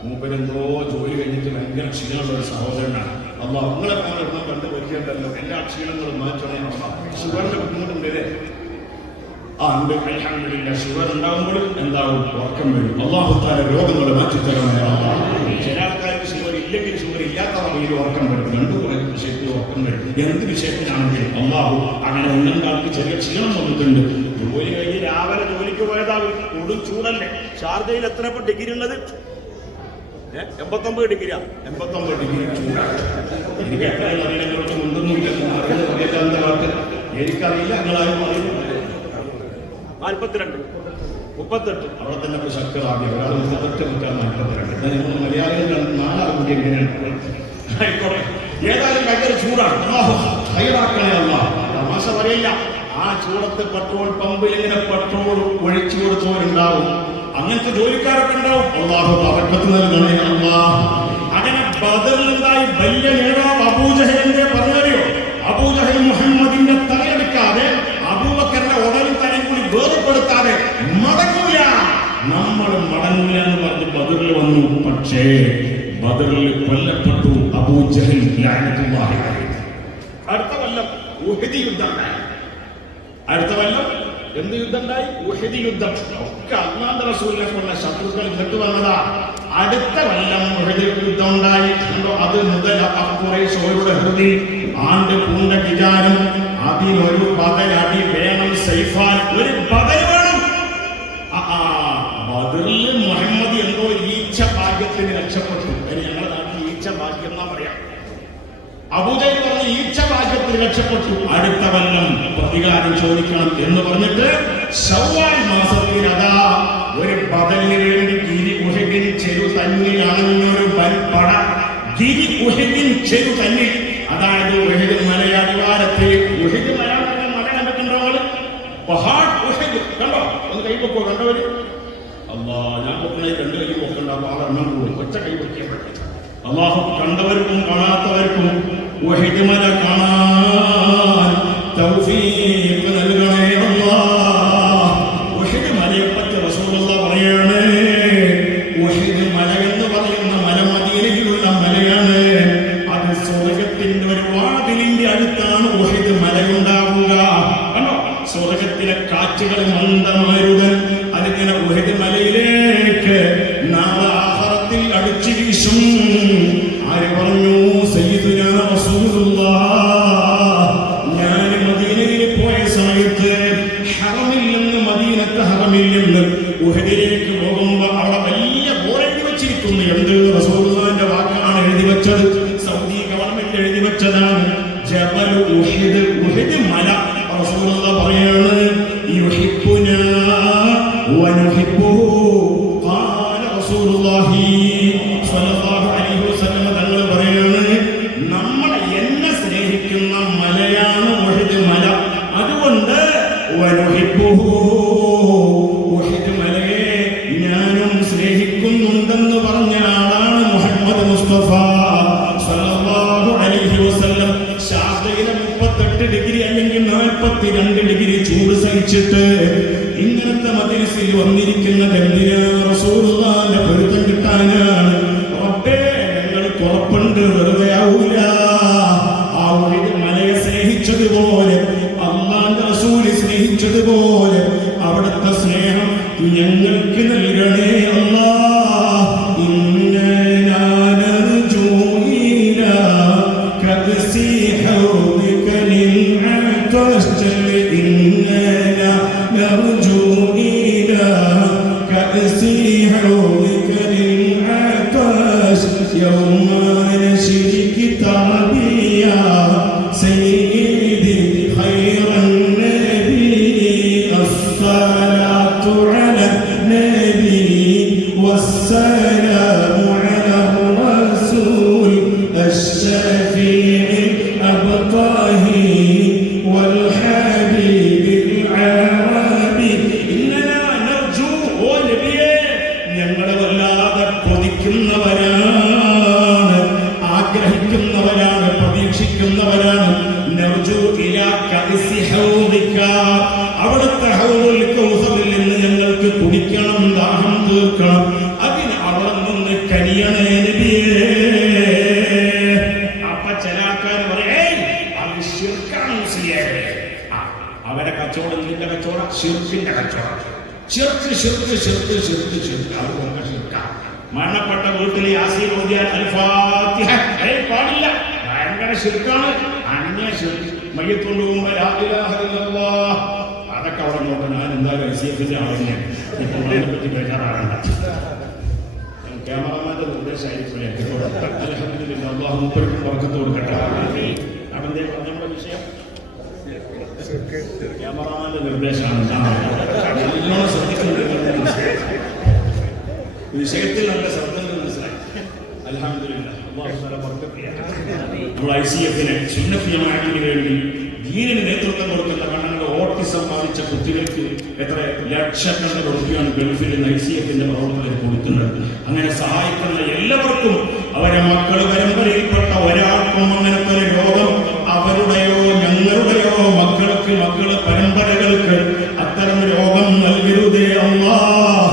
മൂപ്പരെന്തോ ജോലി കഴിഞ്ഞിട്ട് ഭയങ്കര ക്ഷീണമുള്ള ഒരു സഹോദരനാണ്. അള്ളാഹു നിങ്ങളെ കണ്ട് പരിചയമുണ്ടല്ലോ, എല്ലാ ക്ഷീണങ്ങളും മാറ്റണേ. ഷുഗറിന്റെ ബുദ്ധിമുട്ടുണ്ടല്ലേ? ഉണ്ട്. അൽഹംദുലില്ലാഹ്. ഷുഗർ ഉണ്ടാകുമ്പോൾ എന്താവും? ഉറക്കം വരും. അല്ലാഹു തആല രോഗങ്ങൾ മാറ്റിത്തരണേ. ചില ആൾക്കാർക്ക് ഷുഗർ ഇല്ലെങ്കിൽ ഷുഗർ ഇല്ലാത്ത വഴിയിൽ ഉറക്കം വരും. രണ്ടു വിഷയത്തിൽ ഉറക്കം വരും. എന്ത് വിഷയത്തിലാണെങ്കിൽ അല്ലാഹു അങ്ങനെ ഒന്നാൾക്ക് ചെറിയ ക്ഷീണം വന്നിട്ടുണ്ട്. ജോലി കഴിഞ്ഞ് രാവിലെ ജോലിക്ക് പോയതാവും. കൊടും ചൂടല്ലേ? ഷാർജയിൽ എത്ര ഡിഗ്രി ഉള്ളത്? 89 ഡിഗ്രിയാ. 89 ഡിഗ്രി ചൂടാണ്. എനിക്ക് എത്ര അറിയില്ല, മുണ്ടൊന്നുമില്ല. അറിയാത്ത വാക്ക് എനിക്കറിയില്ല, നിങ്ങളാരും അറിയില്ല. 42, 38 അവിടെ തന്നെ ശക്തരാകി. ഒരാൾ 38, 42. മലയാളികൾ 4 കൂടി എങ്ങനെയാണ്? ആയിക്കോട്ടെ, ഏതായാലും ഭയങ്കര ചൂടാണ്. ഹൈറാക്കണേ അല്ലാഹ്. തമാശ പറയില്ല. ആ ചൂടത്ത് പെട്രോൾ പമ്പിൽ ഇങ്ങനെ പെട്രോൾ ഒഴിച്ചു കൊടുത്തവരുണ്ടാവും. അങ്ങനത്തെ ജോലിക്കാരൊക്കെ ഉണ്ടാവും. അല്ലാഹു ബറക്കത്ത് നൽകണേ അല്ലാഹ്. അങ്ങനെ ബദറിലുണ്ടായി വലിയ നേതാവ് അബൂജഹലിന്റെ പറഞ്ഞറിയോ? അബൂജഹൽ മുഹമ്മദിന്റെ തലയെടുക്കാതെ അബൂബക്കറിന്റെ ഉടലും തലയും കൂടി വേർപ്പെടുത്താതെ മടങ്ങൂല, നമ്മൾ മടങ്ങൂല എന്ന് പറഞ്ഞ് ബദറിൽ വന്നു. പക്ഷേ ബദറിൽ കൊല്ലപ്പെട്ടു അബൂജഹൽ ലഅനത്തുല്ലാഹി അലൈഹി. അടുത്ത കൊല്ലം ഉഹദ് യുദ്ധം ഉണ്ടായി. അടുത്ത കൊല്ലം എന്ത് യുദ്ധം ഉണ്ടായി? ഉഹദ് യുദ്ധം. ഒക്കെ അല്ലാഹുവിന്റെ റസൂലിനെ കൊണ്ട ശത്രുക്കൾ ഇങ്ങോട്ട് വന്നതാ. അടുത്ത കൊല്ലം ഉഹദ് യുദ്ധം ഉണ്ടായി. അത് മുതൽ ഖുറൈശികളുടെ ഹൃദയ ആണ്ട് പൂണ്ട വിചാരം അതിനൊരു ബദലടി വേണം. സൈഫാൻ ഒരു ബദൽ വേണം. ബദറിൽ മുഹമ്മദ് എന്തോ ഈച്ച ഭാഗ്യത്തിന് രക്ഷപ്പെട്ടു. ഞങ്ങളുടെ നാട്ടിൽ ഈച്ച ഭാഗ്യം എന്നാ പറയാം. അബൂജഹൽ പറഞ്ഞ ഈച്ച ഭാഗ്യത്തിന് രക്ഷപ്പെട്ടു. അടുത്ത കൊല്ലം പ്രതികാരം ചോദിക്കണം എന്ന് പറഞ്ഞിട്ട് ശവ്വാൽ മാസത്തിൽ അതാ ഒരു ബദലിന് വേണ്ടി ഗിരി ഉഹദിൻ ചെരു തന്നിൽ അണഞ്ഞൊരു പട. ഗിരി ഉഹദിൻ ചെരു തന്നിൽ, അതായത് ഉഹദ് മലയടിവാരത്തിൽ. ഉഹദ് മല കണ്ടിട്ടുണ്ടോ? പഹാഡ് ഉഹദ് കണ്ടോ? ഒന്ന് കൈ പൊക്കോ. കണ്ടവര്? അല്ലാ, ഞാൻ പൊക്കണേ 2 കൈ പൊക്കണ്ടാവും. ആ എണ്ണം കൂടും. ഒറ്റ കൈ പൊക്കിയാൽ പറ്റില്ല. അല്ലാഹു കണ്ടവർക്കും കാണാത്തവർക്കും ഉഹദ് മല കാണാൻ തൗഫീഖ് നൽകണേ അല്ലാഹ്. ഉഹദ് മലയെപ്പറ്റി റസൂലുള്ളാഹി പറയാണ്, ഉഹദ് മല എന്ന് പറയുന്ന മല മദീനയിലുള്ള മലയാണ്. അത് സ്വർഗത്തിന്റെ ഒരു വാതിലിന്റെ അടുത്താണ് ഉഹദ് മലയുണ്ടാവുക. കണ്ടോ? സ്വർഗത്തിലെ കാറ്റുകൾ മന്ദമാരുതൻ അതിങ്ങനെ ഉഹദ് മലയിലേക്ക് നാളെ ആഖിറത്തിൽ അടിച്ചു വീശും. ആര് പറഞ്ഞു? സയ്യിദുനാ റസൂലുള്ളാഹ്. ഞാൻ മദീനയിൽ പോയ സമയത്ത് ഹറമിൽ നിന്ന്, മദീനത്തെ ഹറമിൽ നിന്ന് ഉഹദിലേക്ക് പോകുമ്പോ അവിടെ വലിയ ബോർഡ് എഴുതി വെച്ചിരിക്കുന്നു. എന്ത്? റസൂലുള്ളാഹിന്റെ വാക്കാണ് എഴുതി വെച്ചത്. സൗദി ഗവൺമെന്റ് എഴുതി വെച്ചതാണ്. ജബൽ ഉഹദ്, ഉഹദ് മല. റസൂലുള്ളാഹി പറയാണ്, യുഹിബ്ബുനാ വനുഹിബ്ബുഹു. ഖാല റസൂലുള്ളാഹി സ്വല്ലല്ലാഹു അലൈഹി വസല്ലം തങ്ങൾ പറയാണ്, നമ്മളെ എന്നെ സ്നേഹിക്കുന്ന മലയാണ് ഉഹദ് മല. അതുകൊണ്ട് വനുഹിബ്ബുഹു, ഉഹദ് മലയെ ഉണ്ടെന്ന് പറഞ്ഞ ആളാണ് മുഹമ്മദ് മുസ്തഫ സല്ലല്ലാഹു അലൈഹി വസല്ലം. ശാസ്ത്രയിലെ 38 ഡിഗ്രി അല്ലെങ്കിൽ 42 ഡിഗ്രി ചൂട് സഹിച്ചിട്ട് ഇങ്ങനത്തെ മജ്‌ലിസിൽ വന്നിരിക്കുന്നത് എന്തിനാ? റസൂലുള്ളാഹിന്റെ പൊരുത്തം കിട്ടാനാണ്. റബ്ബേ, ഞങ്ങൾക്ക് ഉറപ്പുണ്ട് വെറുതെ ആവൂല. ആ മലയെ സ്നേഹിച്ചതുപോലെ അല്ലാഹുവിന്റെ റസൂൽ സ്നേഹിച്ചതുപോലെ അവിടുത്തെ സ്നേഹം ഞങ്ങൾക്ക് നൽകണേ അല്ലാഹ്. ഇന്നനാ നർജൂ ഇലാ കഅസി ഹൗദിക ലിൽ അത്വശ്. ഇന്നനാ നർജൂ ഇലാ കഅസി ഹൗദിക ലിൽ അത്വശ് യൗമ നശ്രി കിതാബിയാ സയ്യിദി ഖൈറൻ നബി. الصلاة على النبي والسلام على الرسول الشفيع الأبطاهي والحبيب العربي. إننا نرجو ونبيه ഞങ്ങളെ വല്ലാതെ കൊതിക്കുന്നവരാണ്, ആഗ്രഹിക്കുന്നവരാണ്, പ്രതീക്ഷിക്കുന്നവരാണ്. നർജു ഇലാ കഅസി ഹൗദിക, അവിടുത്തെ ഹൗദുൽ കൗസറിൽ നിന്ന് ഞങ്ങൾക്ക് കുടിക്കണം, ദാഹം തീർക്കണം. അതിന് അവിടെ നിന്ന് കനിയണേ നബിയേ. അപ്പൊ ചില ആൾക്കാർ പറയും, അത് ശിർക്കാണ് മുസ്ലിയാരെ. അവരെ കച്ചവടം നിന്റെ കച്ചവടം ശിർക്കിന്റെ കച്ചവടം. അതുകൊണ്ട് ശിർക്ക. മരണപ്പെട്ട വീട്ടിൽ യാസീൻ ഓതിയാൽ അൽ ഫാത്തിഹ പാടില്ല, ഭയങ്കര ശിർക്കാണ്. അന്യ ശിർക്ക്. മയ്യത്ത് കൊണ്ടുപോകുമ്പോ ലാ ഇലാഹ ഇല്ലല്ലാഹ് അതൊക്കെ അവിടെ നോക്കാം. ഞാൻ എന്തായാലും ICF-ന്റെ ആളെന്നെ ഇപ്പൊ അതിനെപ്പറ്റി ബേജാറാകണ്ട. ക്യാമറമാന്റെ നിർദ്ദേശമായിരിക്കില്ലേ? അൽഹംദുലില്ലാഹ്, അല്ലാഹു മൂപ്പർക്കും ബർക്കത്ത് കൊടുക്കട്ടെ. അവന്റെ നമ്മുടെ വിഷയം ക്യാമറമാന്റെ നിർദ്ദേശമാണ്. നല്ലോണം ശ്രദ്ധിക്കുന്നുണ്ട്, വിഷയത്തിൽ നല്ല ശ്രദ്ധ മനസ്സിലായി. അൽഹംദുലില്ലാഹ്, അല്ലാഹു തആല ബർക്കത്ത് ചെയ്യട്ടെ. നമ്മുടെ ICF-ന് സുന്നത്ത് ജമാഅത്തിന് വേണ്ടി ദീനിന് നേതൃത്വം കൊടുക്കുന്ന കണ്ണങ്ങളുടെ ഓട്ടിസം ബാധിച്ച കുട്ടികൾക്ക് എത്ര ലക്ഷക്കണക്കിന് രൂപയാണ് ഗൾഫിൽ നിന്ന് ICF-ന്റെ പ്രവർത്തകർ കൊടുക്കുന്നത്. അങ്ങനെ സഹായിക്കുന്ന എല്ലാവർക്കും അവരെ മക്കൾ പരമ്പരയിൽപ്പെട്ട ഒരാൾക്കും അങ്ങനത്തെ ഒരു രോഗം അവരുടെയോ ഞങ്ങളുടെയോ മക്കള് പരമ്പരകൾക്ക് അത്തരം രോഗം നൽകരുതേ അല്ലാഹ്.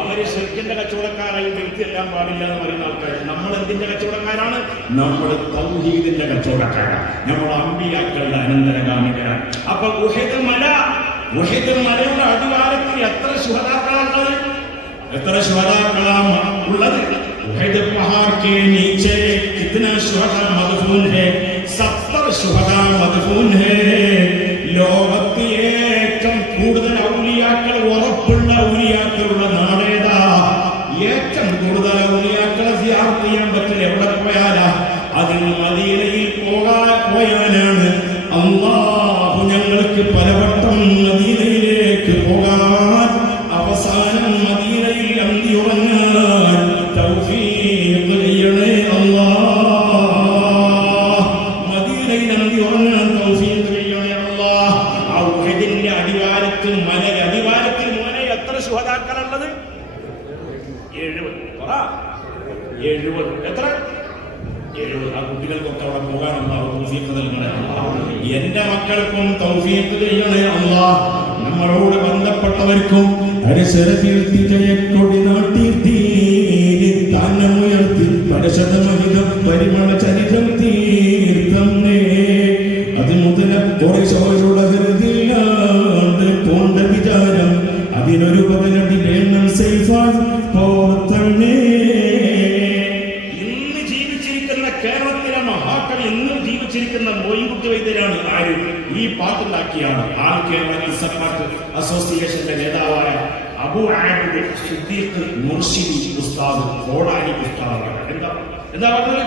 അവര് ശിർക്കിന്റെ കച്ചവടക്കാരായി വ്യക്തിയെല്ലാം പാടില്ല എന്ന് പറയുന്ന ആൾക്കാർ. നമ്മൾ എന്തിന്റെ കച്ചവടക്കാരാണ്? നമ്മൾ തൗഹീദിന്റെ കച്ചവടക്കാരാണ്. നമ്മൾ അമ്പിയാക്കളുടെ അനന്തരഗാമികളാണ്. അപ്പൊ ഉഹദ് മലയുടെ അടിവാരത്തിൽ എത്ര ശുഹദാക്കളാണുള്ളത്? എത്ര ശുഹദാക്കളാണ് ഉള്ളത്? ഉഹദ് പഹാड़ के नीचे कितना शुहदा मदफून है? 70 शुहदा मदफून है. ലോകത്ത് ഏറ്റവും കൂടുതൽ ഔലിയാക്കൾ, ഉറപ്പുള്ള ഔലിയാക്കളുള്ള നാടേതാ? ഏറ്റവും കൂടുതൽ ഔലിയാക്കളെ സിയാറത്ത് ചെയ്യാൻ പറ്റില്ല. എവിടെ പോയാലാ? അതിന് മദീനയിൽ പോയാലാണ്. അല്ലാഹു ഞങ്ങൾക്ക് പലവട്ടം മദീനയിലേക്ക് പോകാൻ, അവസാനം മദീനയിൽ അന്തി ഉറങ്ങാൻ തൗഫീഖ് ചെയ്യണേ അല്ലാഹ്. മദീനയിൽ അന്തി ഉറങ്ങാൻ തൗഫീഖ് ചെയ്യണേ അല്ലാഹ്. ആ ഉഹദിന്റെ അടിവാരത്തിൽ അടിവാരത്തിൽ മോനെ എത്ര ശുഹദാക്കളുള്ളത്? 70. എത്ര? 70. ആ കുട്ടികൾക്കൊക്കെ അവിടെ പോകാനുള്ള തൗഫീഖ് നൽകണേ അല്ലാഹ്. എന്റെ മക്കൾക്കും തൗഫീഖ് ചെയ്യണേ അല്ലാഹ്. നമ്മളോട് ബന്ധപ്പെട്ടവർക്കും കൊടി നാട്ടി താനമുയർത്തി പരശതമഹിതം പരിമള ചരിതം തീർത്ഥം. അത് മുതല കുറേശോരുടെ ഹൃദയിലാണ്ട് പോണ്ട വിചാരം. അതിനൊരു പകലടി വേണം സൈഫാൻ പോർത്തണ്ണേ. ഇന്ന് ജീവിച്ചിരിക്കുന്ന കേരളത്തിലെ മഹാകവി, ഇന്ന് ജീവിച്ചിരിക്കുന്ന മോയിൻകുട്ടി വൈദ്യരാണ്. ആര്? ഈ പാട്ടുണ്ടാക്കിയാണ്. ആൾ കേരള പാട്ട് അസോസിയേഷന്റെ നേതാവായ അബു ആബിദ് സിദ്ദീഖ് മുർഷിദി ഉസ്താദ്, കോടാലി ഉസ്താദ്. എന്താ പറഞ്ഞത്?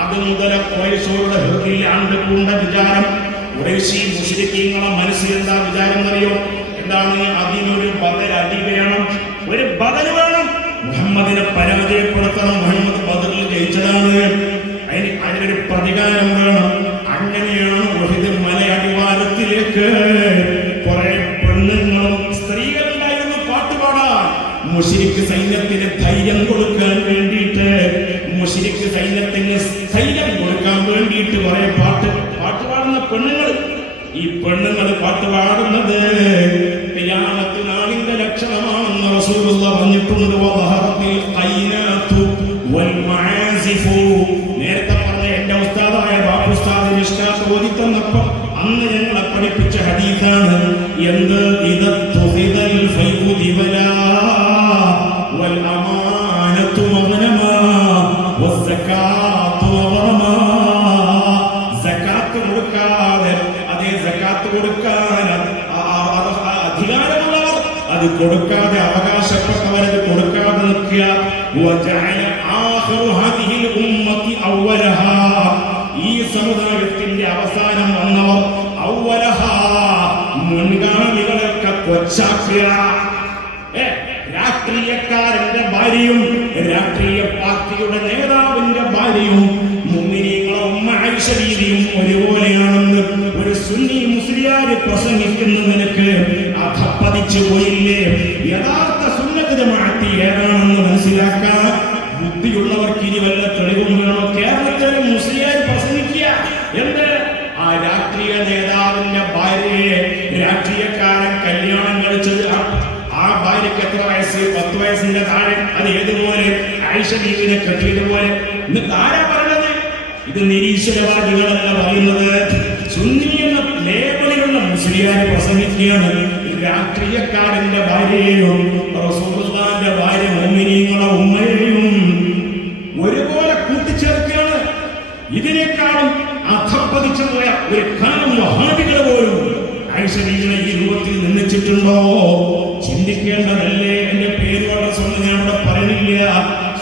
അത് മുതല ഖുറൈശികളുടെ ഹൃദയത്തിൽ ആണ്ട് പൂണ്ട വിചാരം. ഖുറൈശി മുശ്രിക്കീങ്ങളെ മനസ്സിൽ എന്താ വിചാരം എന്നറിയോ? എന്താണ്? അതിനൊരു ബദലടി വേണം, ഒരു ബദൽ വേണം. മുഹമ്മദിനെ പരാജയപ്പെടുത്തണം. മുഹമ്മദ് ബദറിൽ ജയിച്ചതാണ്. അതിനൊരു പ്രതികാരം വേണം. അങ്ങനെയാണ് ഉഹദ് മലയടിവാരത്തിലേക്ക് കുറെ പെണ്ണുങ്ങളും സ്ത്രീകളുണ്ടായിരുന്നു, മുശ്രിക്ക് സൈന്യത്തിന് ധൈര്യം കൊടുക്കാൻ വേണ്ടിയിട്ട്, മുശ്രിക്ക് സൈന്യത്തിന് ധൈര്യം കൊടുക്കാൻ വേണ്ടിയിട്ട് കുറെ പാട്ട് പാടുന്ന പെണ്ണുങ്ങൾ, ഈ പെണ്ണുങ്ങൾ പാട്ട് പാടുന്നത് ഖിയാമത്ത് നാളിന്റെ ലക്ഷണമാണെന്ന് റസൂലുള്ളാഹി പറഞ്ഞിട്ടുണ്ട്. വദഹറത്തിൽ ഖൈനാതു വൽ മആസിഫു. നേരത്തെ പറഞ്ഞ എന്റെ ഉസ്താദായ ബാപ്പു ഉസ്താദ് മിഷ്കാത്ത് ഓതി തന്നപ്പോൾ അന്ന് ഞങ്ങളെ പഠിപ്പിച്ച ഹദീസാണ്. എന്ത് ഇദത്തുഹിദൽ ഫൈഉദി വലാ വൽ അമാനതു മഗ്നമാ വസ്സകാത്തു മഗ്നമാ. സകാത്ത് കൊടുക്കാതെ, അതേ സകാത്ത് കൊടുക്കാൻ അധികാരമുള്ളവർ അത് കൊടുക്കാതെ, അവകാശപ്പെട്ടവർ അത് കൊടുക്കാതെ നിൽക്കുക. വജഅല ആഖിറു ഹാദിഹിൽ ഉമ്മത്തി അവ്വലഹാ. ഈ സമുദായത്തിന്റെ അവസാനം വന്നവർ അവ്വലഹാ, മുൻഗാമികളൊക്കെ കൊച്ചാക്കുക. രാഷ്ട്രീയക്കാരന്റെ ഭാര്യയും രാഷ്ട്രീയ പാർട്ടിയുടെ നേതാവിന്റെ ഭാര്യയും മുഅ്മിനീങ്ങളെ ഉമ്മ ആയിഷ ബീവിയും ഒരുപോലെയാണെന്ന് ഒരു സുന്നി മുസ്ലിയാര് പ്രസംഗിക്കുന്നതിനൊക്കെ അധപ്പതിച്ചു പോയില്ലേ? യഥാർത്ഥ സുന്നത്ത് ജമാഅത്ത് ഏതാണെന്ന് മനസ്സിലാക്കാൻ ബുദ്ധിയുള്ളവർക്ക് ഇനി വല്ല തെളിവും വേണോ? കേരളത്തിലെ മുസ്ലിയാർ പ്രസംഗിക്കുക എന്ത്? ആ രാഷ്ട്രീയ നേതാവിന്റെ ഭാര്യയെ രാഷ്ട്രീയക്കാരൻ കല്യാണം കഴിച്ചത് ആ ഭാര്യക്ക് എത്ര വയസ്സ്? 10 വയസ്സിന്റെ താഴെ. അത് ഏതുപോലെ? ആയിഷ ബീവിനെ കെട്ടിയതുപോലെ. എന്നിട്ട് ആരാ പറഞ്ഞത്? ഇത് നിരീശ്വരവാദികളല്ല പറയുന്നത്. സുന്നി എന്ന ലേബലിലുള്ള മുസ്ലിയാർ പ്രസംഗിക്കുകയാണ്. രാഷ്ട്രീയക്കാരന്റെ ഭാര്യയെയും റസൂലുള്ളാഹിന്റെ ഭാര്യ മുഅ്മിനീങ്ങളെ ഉമ്മയെയും ഒരുപോലെ കൂട്ടിച്ചേർക്കുകയാണ്. ഇതിനേക്കാളും അധപ്പതിച്ചു പോയ ഒരു കാലം വഹാബികൾ പോലും ആയിഷ ബീവിനെ ഈ രൂപത്തിൽ നിന്ദിച്ചിട്ടുണ്ടോ? ചിന്തിക്കേണ്ടതല്ലേ? എന്റെ പേരുകളുടെ സ്വന്തം ഞാൻ ഇവിടെ പറയുന്നില്ല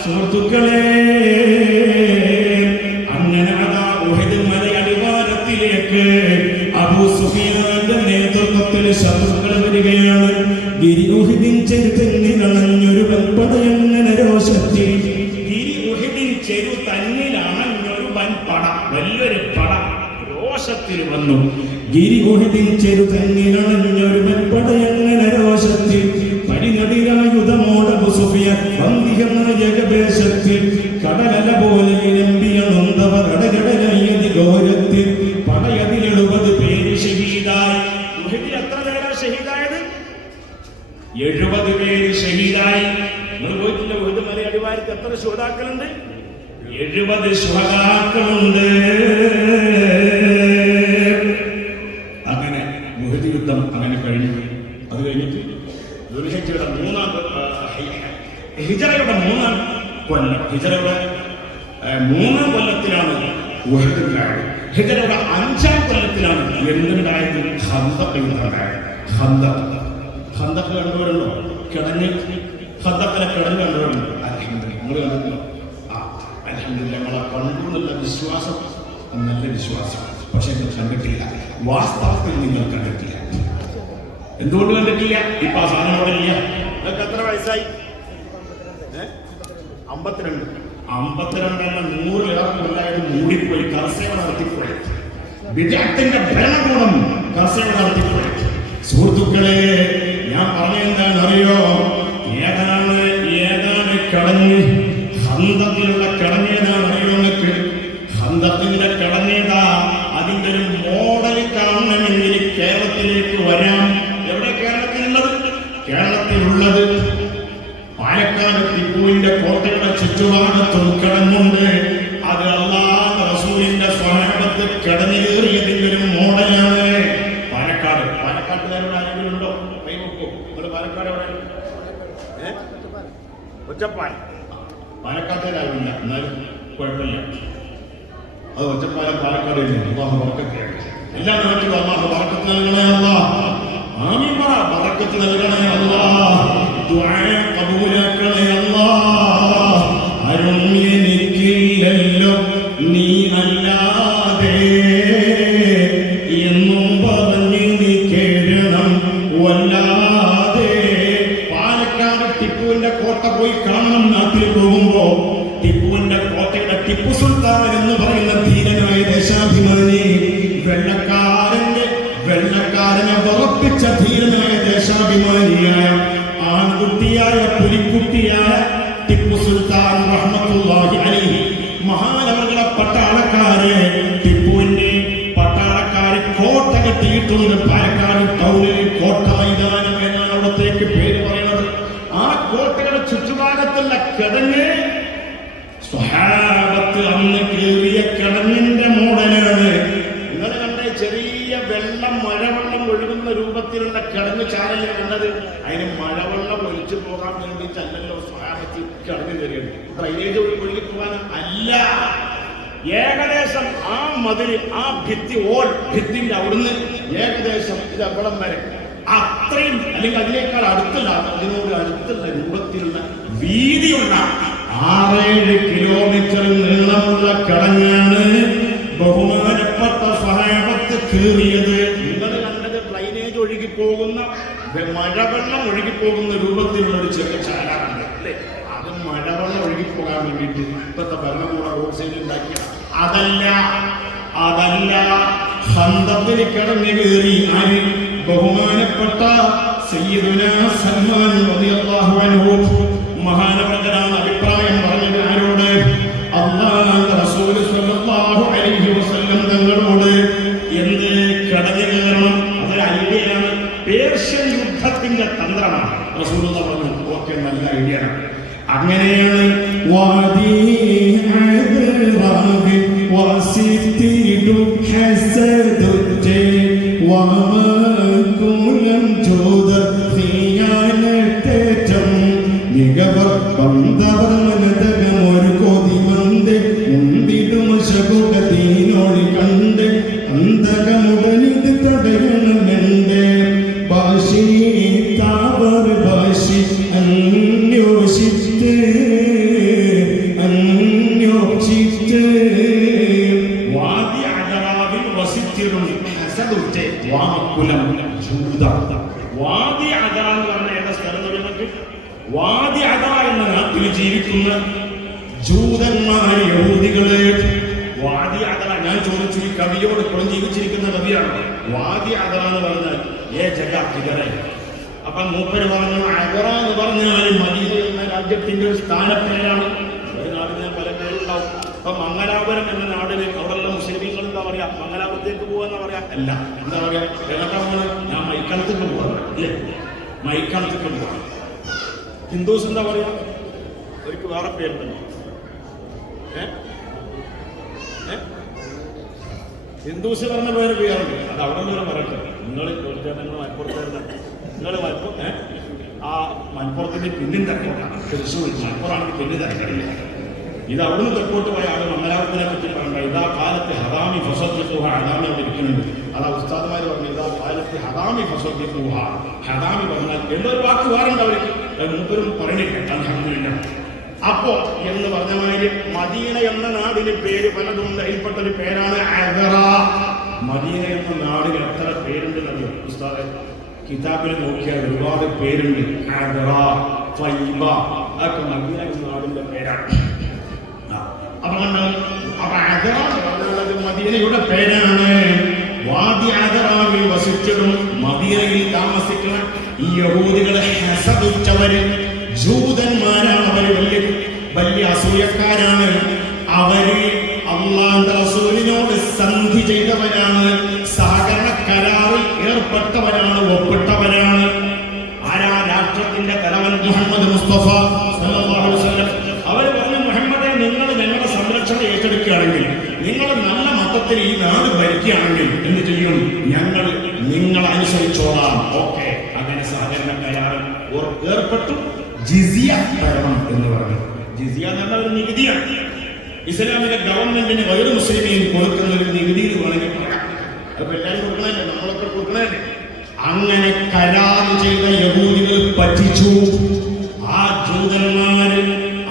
സുഹൃത്തുക്കളെ. അങ്ങനെ അതാ ഉഹദ് മലയടിവാരത്തിലേക്ക് അബൂ സുഫിയാന്റെ നേതൃത്വത്തിൽ ശത്രുക്കൾ വരികയാണ്. ഗിരി ഉഹദിൻ ചെരുതന്നിലണഞ്ഞൊരു വൻപടയങ്ങനെ രോഷത്തിൽ. ഗിരി ഉഹദിൻ ചെരു തന്നിലണഞ്ഞൊരു വൻപട, വലിയൊരു പട രോഷത്തിൽ വന്നു. ഗിരി ഉഹദിൻ ചെരു തന്നിലണഞ്ഞൊരു വൻപടയങ്ങനെ രോഷത്തിൽ. പടിനടിരായുധമോട് അബൂ സുഫിയാൻ വന്ദികമായ ഏകദേശത്തിൽ. കടലല പോലെ ഇരമ്പിയ നൊന്തവർ അടകടലയ്യതി ഘോരത്തിൽ. പടയതിൽ 70 പേര് ഷഹീദായി. ഉഹദിൽ എത്ര പേരാ ഷഹീദായത്? 70 പേര് ഷഹീദായി. നിങ്ങൾ പോയിട്ടില്ല? ഉഹദ് മലയടിവാരത്ത് എത്ര ശുഹദാക്കളുണ്ട്? 70 ശുഹദാക്കളുണ്ട്. അങ്ങനെ ഉഹദ് യുദ്ധം അങ്ങനെ കഴിഞ്ഞു. അത് കഴിഞ്ഞിട്ട് ദുൽഹിജ്ജയുടെ ഹിജറയുടെ 3-ാം കൊല്ലം, ഹിജറയുടെ 3-ാം കൊല്ലത്തിലാണ് ഉഹദ് ഉണ്ടായത്. ഹിജറയുടെ 5-ാം കൊല്ലത്തിലാണ് എന്തുണ്ടായത്? ഖന്തഖ് യുദ്ധമുണ്ടായത്. ഖന്തഖ് കണ്ടുവരുണ്ടോ? കിടഞ്ഞ് ഖന്തഖിലെ കിടഞ്ഞ് കണ്ടുവരുന്നു. അൽഹംദുലില്ലാഹ്. നിങ്ങൾ കണ്ടിട്ടുണ്ടോ? അൽഹംദുലില്ലാഹ്. നമ്മളെ കണ്ടു എന്നുള്ള വിശ്വാസം നല്ല വിശ്വാസം. പക്ഷെ നിങ്ങൾ കണ്ടിട്ടില്ല. വാസ്തവത്തിൽ നിങ്ങൾ കണ്ടിട്ടില്ല. എന്തുകൊണ്ട് കണ്ടിട്ടില്ല? ഇപ്പൊ ആ സാധനം അവിടെ ഇല്ല. നിങ്ങൾക്ക് എത്ര വയസ്സായി? 52. 52 എന്ന 100 കൊല്ലായിട്ട് മൂടിപ്പോയി. കർസേവ നടത്തിപ്പോയി. വിദഗ്ധന്റെ ഭരണകൂടം കർസേവ നടത്തിപ്പോയി. സുഹൃത്തുക്കളെ, ഞാൻ പറഞ്ഞെന്താണ് അറിയോ? ഏതാണ് കടഞ്ഞ്? ഖന്തഖിലുള്ള കടഞ്ഞേതാണ് അറിയോ? ഖന്തഖിന്റെ കടഞ്ഞേതാ? അതിന്റെ ഒരു മോഡൽ കാണണമെങ്കിൽ കേരളത്തിലേക്ക് വരാം. എവിടെ കേരളത്തിലുള്ളത്? കേരളത്തിലുള്ളത് പാലക്കാട് ടിപ്പുവിന്റെ കോട്ടയുടെ ചുറ്റുഭാഗത്തും കിടന്നുണ്ട്. അത് അല്ലാഹുവിന്റെ റസൂലിന്റെ സ്വഹാബത്ത് കിടന്നേറിയതിന്റെ ഒരു മോഡലാണ്. പാലക്കാട്ടുകാരുടെ ആരെങ്കിലും ഉണ്ടോ? കൈ നോക്കൂ. നിങ്ങൾ പാലക്കാട് എവിടെ? ഒറ്റപ്പാലം. പാലക്കാട്ടുകാരാവില്ല, എന്നാലും കുഴപ്പമില്ല. അത് ഒറ്റപ്പാലം പാലക്കാട് അല്ലാഹു ബറക്കത്ത് നൽകട്ടെ. എല്ലാ നാട്ടിലും അല്ലാഹു ബറക്കത്ത് നൽകണേ അല്ലാഹ്. ആമീൻ പറ. ബറക്കത്ത് നൽകണേ അല്ലാഹ്. ദുആ കബൂലാക്കണേ അല്ലാഹ്. ആരും എനിക്കില്ലല്ലോ നീ അല്ലാതെ എന്നും പറഞ്ഞ് നീ കേഴണം വല്ലാതെ. പാലക്കാട് ടിപ്പുവിന്റെ കോട്ട പോയി കാണണം. നാട്ടിൽ പോകുമ്പോ ടിപ്പുവിന്റെ കോട്ടയുടെ ടിപ്പു സുൽത്താൻ എന്ന് പറയുന്ന ധീരനായ ദേശാഭിമാനി, വെള്ളക്കാരനെ ഉറപ്പിച്ച ധീരനായ ദേശാഭിമാനിയായ ആൺകുട്ടിയായ രൂപത്തിലുള്ള കിടങ്ങ് ചാനലിൽ കണ്ടത്? അതിന് മഴവെള്ളം ഒലിച്ചു പോകാൻ വേണ്ടിയിട്ടല്ലല്ലോ സ്വഹാബത്ത് കിടങ്ങ് കയറിയത്. ഡ്രൈനേജ് ഒഴുകി പോകാൻ അല്ല. ഏകദേശം ആ മതില്, ആ ഭിത്തി, ഭിത്തിന്റെ അവിടുന്ന് ഏകദേശം ഇത് അവിടം വരെ അത്രയും അല്ലെങ്കിൽ അതിനേക്കാൾ അടുത്തുള്ള, അതിനോട് അടുത്തുള്ള രൂപത്തിലുള്ള വീതിയുള്ള 6-7 കിലോമീറ്റർ നീളമുള്ള കിടങ്ങാണ് ബഹുമാനപ്പെട്ട സ്വഹാബത്ത് കീറിയത്. നിങ്ങൾ കണ്ടത് ഡ്രൈനേജ് ഒഴുകിപ്പോകുന്ന, മഴവെള്ളം ഒഴുകിപ്പോകുന്ന രൂപത്തിലുള്ള ഒരു ചെറിയ ചാലാണ് അല്ലേ? അത് മഴവെള്ളം ഒഴുകിപ്പോകാൻ വേണ്ടിയിട്ട് ഇപ്പോഴത്തെ ഭരണകൂടം റോഡ് സൈഡിൽ ഉണ്ടാക്കിയ അതല്ല ഖന്തത്തിൽ കിടന്ന് കയറി ആര്? ബഹുമാനപ്പെട്ട സയ്യിദുനാ സൽമാൻ റളിയല്ലാഹു അൻഹു മഹാനവരനാണ് അഭിപ്രായം പറഞ്ഞത്. ആരോട്? അല്ലാഹുവിന്റെ റസൂൽ സ്വല്ലല്ലാഹു അലൈഹി വസല്ലം തങ്ങളോട്. എന്ത് കിടന്നു കയറണം? അതൊരു ഐഡിയയാണ്, പേർഷ്യൻ യുദ്ധത്തിന്റെ തന്ത്രമാണ്. റസൂലുള്ളാഹി പറഞ്ഞു ഓക്കെ, നല്ല ഐഡിയ ആണ്. അങ്ങനെയാണ് വാദി അദ എന്ന് പറഞ്ഞ ഏതാ സ്ഥലം നിങ്ങൾക്ക്? വാദി അദ എന്ന നാട്ടിൽ ജീവിക്കുന്ന ജൂതന്മാർ, യഹൂദികള്. വാദി അദ, ഞാൻ ചോദിച്ചു, ഈ കവിയോട് ഇപ്പോഴും ജീവിച്ചിരിക്കുന്ന കവിയാണ്. വാദി അദ എന്ന് പറഞ്ഞാൽ ഏ ജഗ ഇതരെ. അപ്പൊ മൂപ്പര് പറഞ്ഞു അദറ എന്ന് പറഞ്ഞാൽ മദീന എന്ന രാജ്യത്തിന്റെ ഒരു സ്ഥാനപ്പേരാണ്. ഒരു നാടിന് പല പേരുണ്ടാവും. അപ്പൊ മംഗലാപുരം എന്ന നാടിന് അവിടെയുള്ള മുസ്ലിമീങ്ങൾ എന്താ പറയാ? മംഗലാപുരത്തേക്ക് പോവാന്ന് പറയാ? അല്ല, എന്താ പറയാ? ഞാൻ മൈക്കാലത്തേക്ക് പോവാ അല്ലേ? മൈക്കാലത്തേക്ക് പോവാ. ഹിന്ദുസ് എന്താ പറയാ? അവർക്ക് വേറെ പേരുണ്ടല്ലോ. ഹിന്ദുസ് പറഞ്ഞ പേര് പേരുണ്ട്. അത് അവിടെ നിന്ന് പറയട്ടെ. നിങ്ങൾ മലപ്പുറത്ത് നിങ്ങൾ ആ മലപ്പുറത്തിന്റെ പിന്നിൽ തെക്കോട്ടാണ്. തൃശ്ശൂർ മലപ്പുറമാണെങ്കിൽ പിന്നിൽ തിരക്കില്ല. ഇത് അവിടുന്ന് തെക്കോട്ട് പോയ ആൾ മംഗലാപുരത്തിനെ പറ്റി പറയണ്ട. ഇതാ കാലത്ത് ഹദാമി ഫസദ്ദിഖൂഹ. ഹദാമി അവിടെ ഇരിക്കുന്നുണ്ട്. അതാ ഉസ്താദ്മാർ പറഞ്ഞു ഇതാ കാലത്ത് ഹദാമി ഫസദ്ദിഖൂഹ. ഹദാമി പറഞ്ഞാൽ എന്തൊരു വാക്ക് വേറുണ്ട് അവർക്ക്. മൂപ്പരും പറയണില്ല. അൽഹംദുലില്ലാഹ്. അപ്പോ എന്ന് പറഞ്ഞ മാതിരി മദീന എന്ന നാടിന് പേര് പലതും അതിൽപ്പെട്ടൊരു പേരാണ് അദറ. മദീന എന്ന നാടിന് എത്ര പേരുണ്ട് എന്നറിയോ ഉസ്താദെ? കിതാബിൽ നോക്കിയാൽ ഒരുപാട് പേരുണ്ട്. അദറ, ത്വയ്ബ, അതൊക്കെ മദീന എന്ന നാടിന്റെ പേരാണ്. അപ്പൊ അദറ എന്നുള്ളത് മദീനയുടെ പേരാണ്. വാദി അദറാവിൽ വസിച്ചിടും മദീനയിൽ താമസിക്കുന്ന ഈ യഹൂദികളെ ഹസദുറ്റവര്, ജൂതന്മാരാണ്. അവര് വലിയ അസൂയക്കാരാണ്. അവര് അല്ലാഹുവിന്റെ റസൂലിനോട് സന്ധി ചെയ്തവരാണ്, സഹകരണ കരാറിൽ ഏർപ്പെട്ടവരാണ്, ഒപ്പിട്ടവരാണ്. ആരാ? രാഷ്ട്രത്തിന്റെ തലവൻ മുഹമ്മദ് മുസ്തഫ സല്ലല്ലാഹു അലൈഹി വസല്ലം. അവര് പറഞ്ഞു, മുഹമ്മദേ, നിങ്ങൾ ഞങ്ങളുടെ സംരക്ഷണം ഏറ്റെടുക്കുകയാണെങ്കിൽ, നിങ്ങൾ നല്ല മതത്തിൽ ഈ നാട് ഭരിക്കുകയാണെങ്കിൽ എന്ത് ചെയ്യും? ഞങ്ങൾ നിങ്ങളെ അനുസരിച്ചോളാം. ഓക്കെ, അങ്ങനെ സഹകരണ കരാറിൽ ഏർപ്പെട്ടു. ജിസിയ തരണം എന്ന് പറഞ്ഞു. ജിസിയ എന്ന് പറഞ്ഞ ഒരു നികുതിയാണ്. ഇസ്ലാമിക ഗവൺമെന്റിന് വൈറു മുസ്ലിമീൻ കൊടുക്കുന്ന ഒരു നികുതി എന്ന് വേണമെങ്കിൽ പറയാം. അപ്പൊ എല്ലാവരും കൊടുക്കണല്ലേ, നമ്മളൊക്കെ കൊടുക്കണല്ലേ. അങ്ങനെ കരാർ ചെയ്ത യഹൂദികൾ പറ്റിച്ചു. ആ ജൂതന്മാര്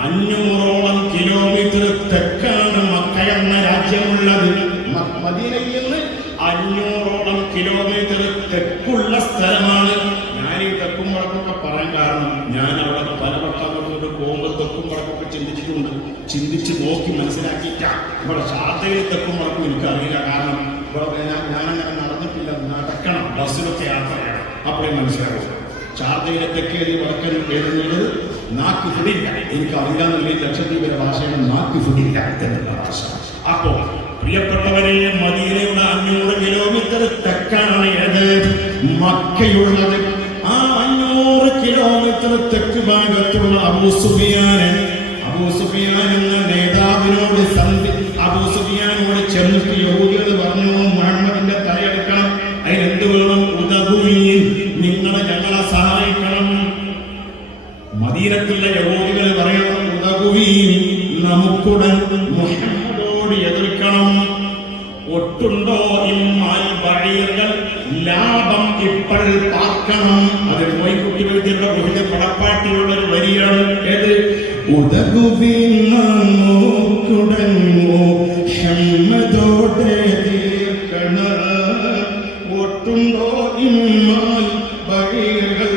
500ഓളം കിലോമീറ്റർ തെക്കാണ് മക്ക എന്ന രാജ്യമുള്ളത്. മദീനയിൽ നിന്ന് 500ഓളം കിലോമീറ്റർ തെക്കുള്ള സ്ഥലമാണ്. ഞാൻ ഈ തെക്കും വടക്കൊക്കെ പറയാൻ കാരണം ഞാൻ അവിടെ പലവട്ടങ്ങളോട് പോകുമ്പോൾ തെക്കും വടക്കൊക്കെ ചിന്തിച്ചിട്ടുണ്ട്. ചിന്തിച്ച് നോക്കി മനസ്സിലാക്കിയിട്ടാണ്. ഇവിടെ ഷാർജയിൽ തെക്കും വടക്കും എനിക്കറിയില്ല. കാരണം ഇവിടെ ഞാനങ്ങനെ നടന്നിട്ടില്ല. നടക്കണം, ബസ്സിലൊക്കെ യാത്ര ചെയ്യണം, അപ്പോഴേ മനസ്സിലാകും. ഷാർജയിലെ തെക്കേരി വടക്കൻ എഴുതുന്നത് നാക്ക് ഫുഡില്ല. എനിക്കറിയില്ല എന്നുള്ള ലക്ഷദ്വീപിലെ ഭാഷയാണ് നാക്ക് ഫുഡില്ല എന്നുള്ള ഭാഷ. അപ്പോ പ്രിയപ്പെട്ടവരെ, മദീനയുടെ 500 കിലോമീറ്റർ തെക്കാണ് ഏത്? മക്കയുള്ളത്. ആ 500 കിലോമീറ്റർ തെക്ക് ഭാഗത്തുള്ള അബൂ സുഫിയാൻ എന്ന നേതാവിനോട് അബൂ സുഫിയാനോട് ചെന്നിട്ട് യഹൂദികൾ പറഞ്ഞു, മുഹമ്മദിന്റെ തലയെടുക്കണം. അതിനെന്ത് വേണം? ഉദബുമീൻ, മദീനത്തുള്ള യഹൂദികൾ പറയണം, ഉദകുവീൻ, നമുക്കുടൻ മുഹമ്മദോട് എതിർക്കണം. ഒട്ടുണ്ടോ ഇന്മാൽ ബഈറുകൾ, ലാഭം ഇപ്പോൾ പാർക്കണം. അത് കോയിക്കുട്ടി വൈദ്യരുടെ ഒരു പടപ്പാട്ടിലുള്ള ഒരു വരിയാണ്. ഏത്? ഉദകുവീൻ, നമുക്കുടൻ മുഹമ്മദോട് എതിർക്കണം. ഒട്ടുണ്ടോ ഇന്മാൽ ബഈറുകൾ,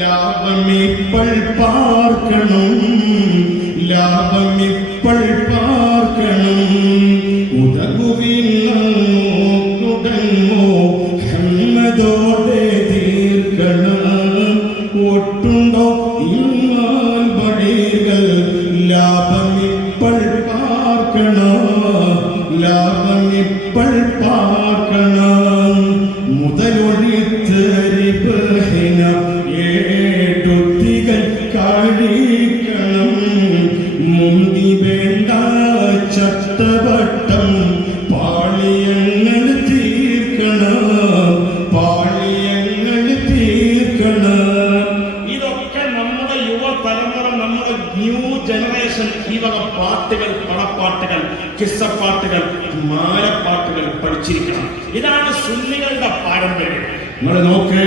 ലാഭം ഇപ്പോൾ പാർക്കണം. ലാഭം ഇപ്പോൾ പാർക്കണം. ഉദകുവിൻ, നമുക്കുടൻ മുഹമ്മദോട് എതിർക്കണം. ഒട്ടുണ്ടോ ഇന്മാൽ ബഈറുകൾ, ലാഭം ഇപ്പോൾ പാർക്കണം. ലാഭം ഇപ്പോൾ പാർക്കണം. മുതലൊഴിത്ത് റിബഹിന ഏടുത്തികൾ കാഴിക്കണം. മുന്തി വേണ്ട ചട്ടവട്ടം പാളിയങ്ങൾ തീർക്കണം. പാളിയങ്ങൾ തീർക്കണം. ഇതൊക്കെ നമ്മുടെ യുവതലമുറ, നമ്മുടെ ന്യൂ ജനറേഷൻ ഈ വക പാട്ടുകൾ, പടപ്പാട്ടുകൾ, കിസ്സപ്പാട്ടുകൾ, മാലപ്പാട്ടുകൾ പഠിച്ചിരിക്കണം. ഇതാണ് സുന്നികളുടെ പാരമ്പര്യം. നിങ്ങൾ നോക്ക്,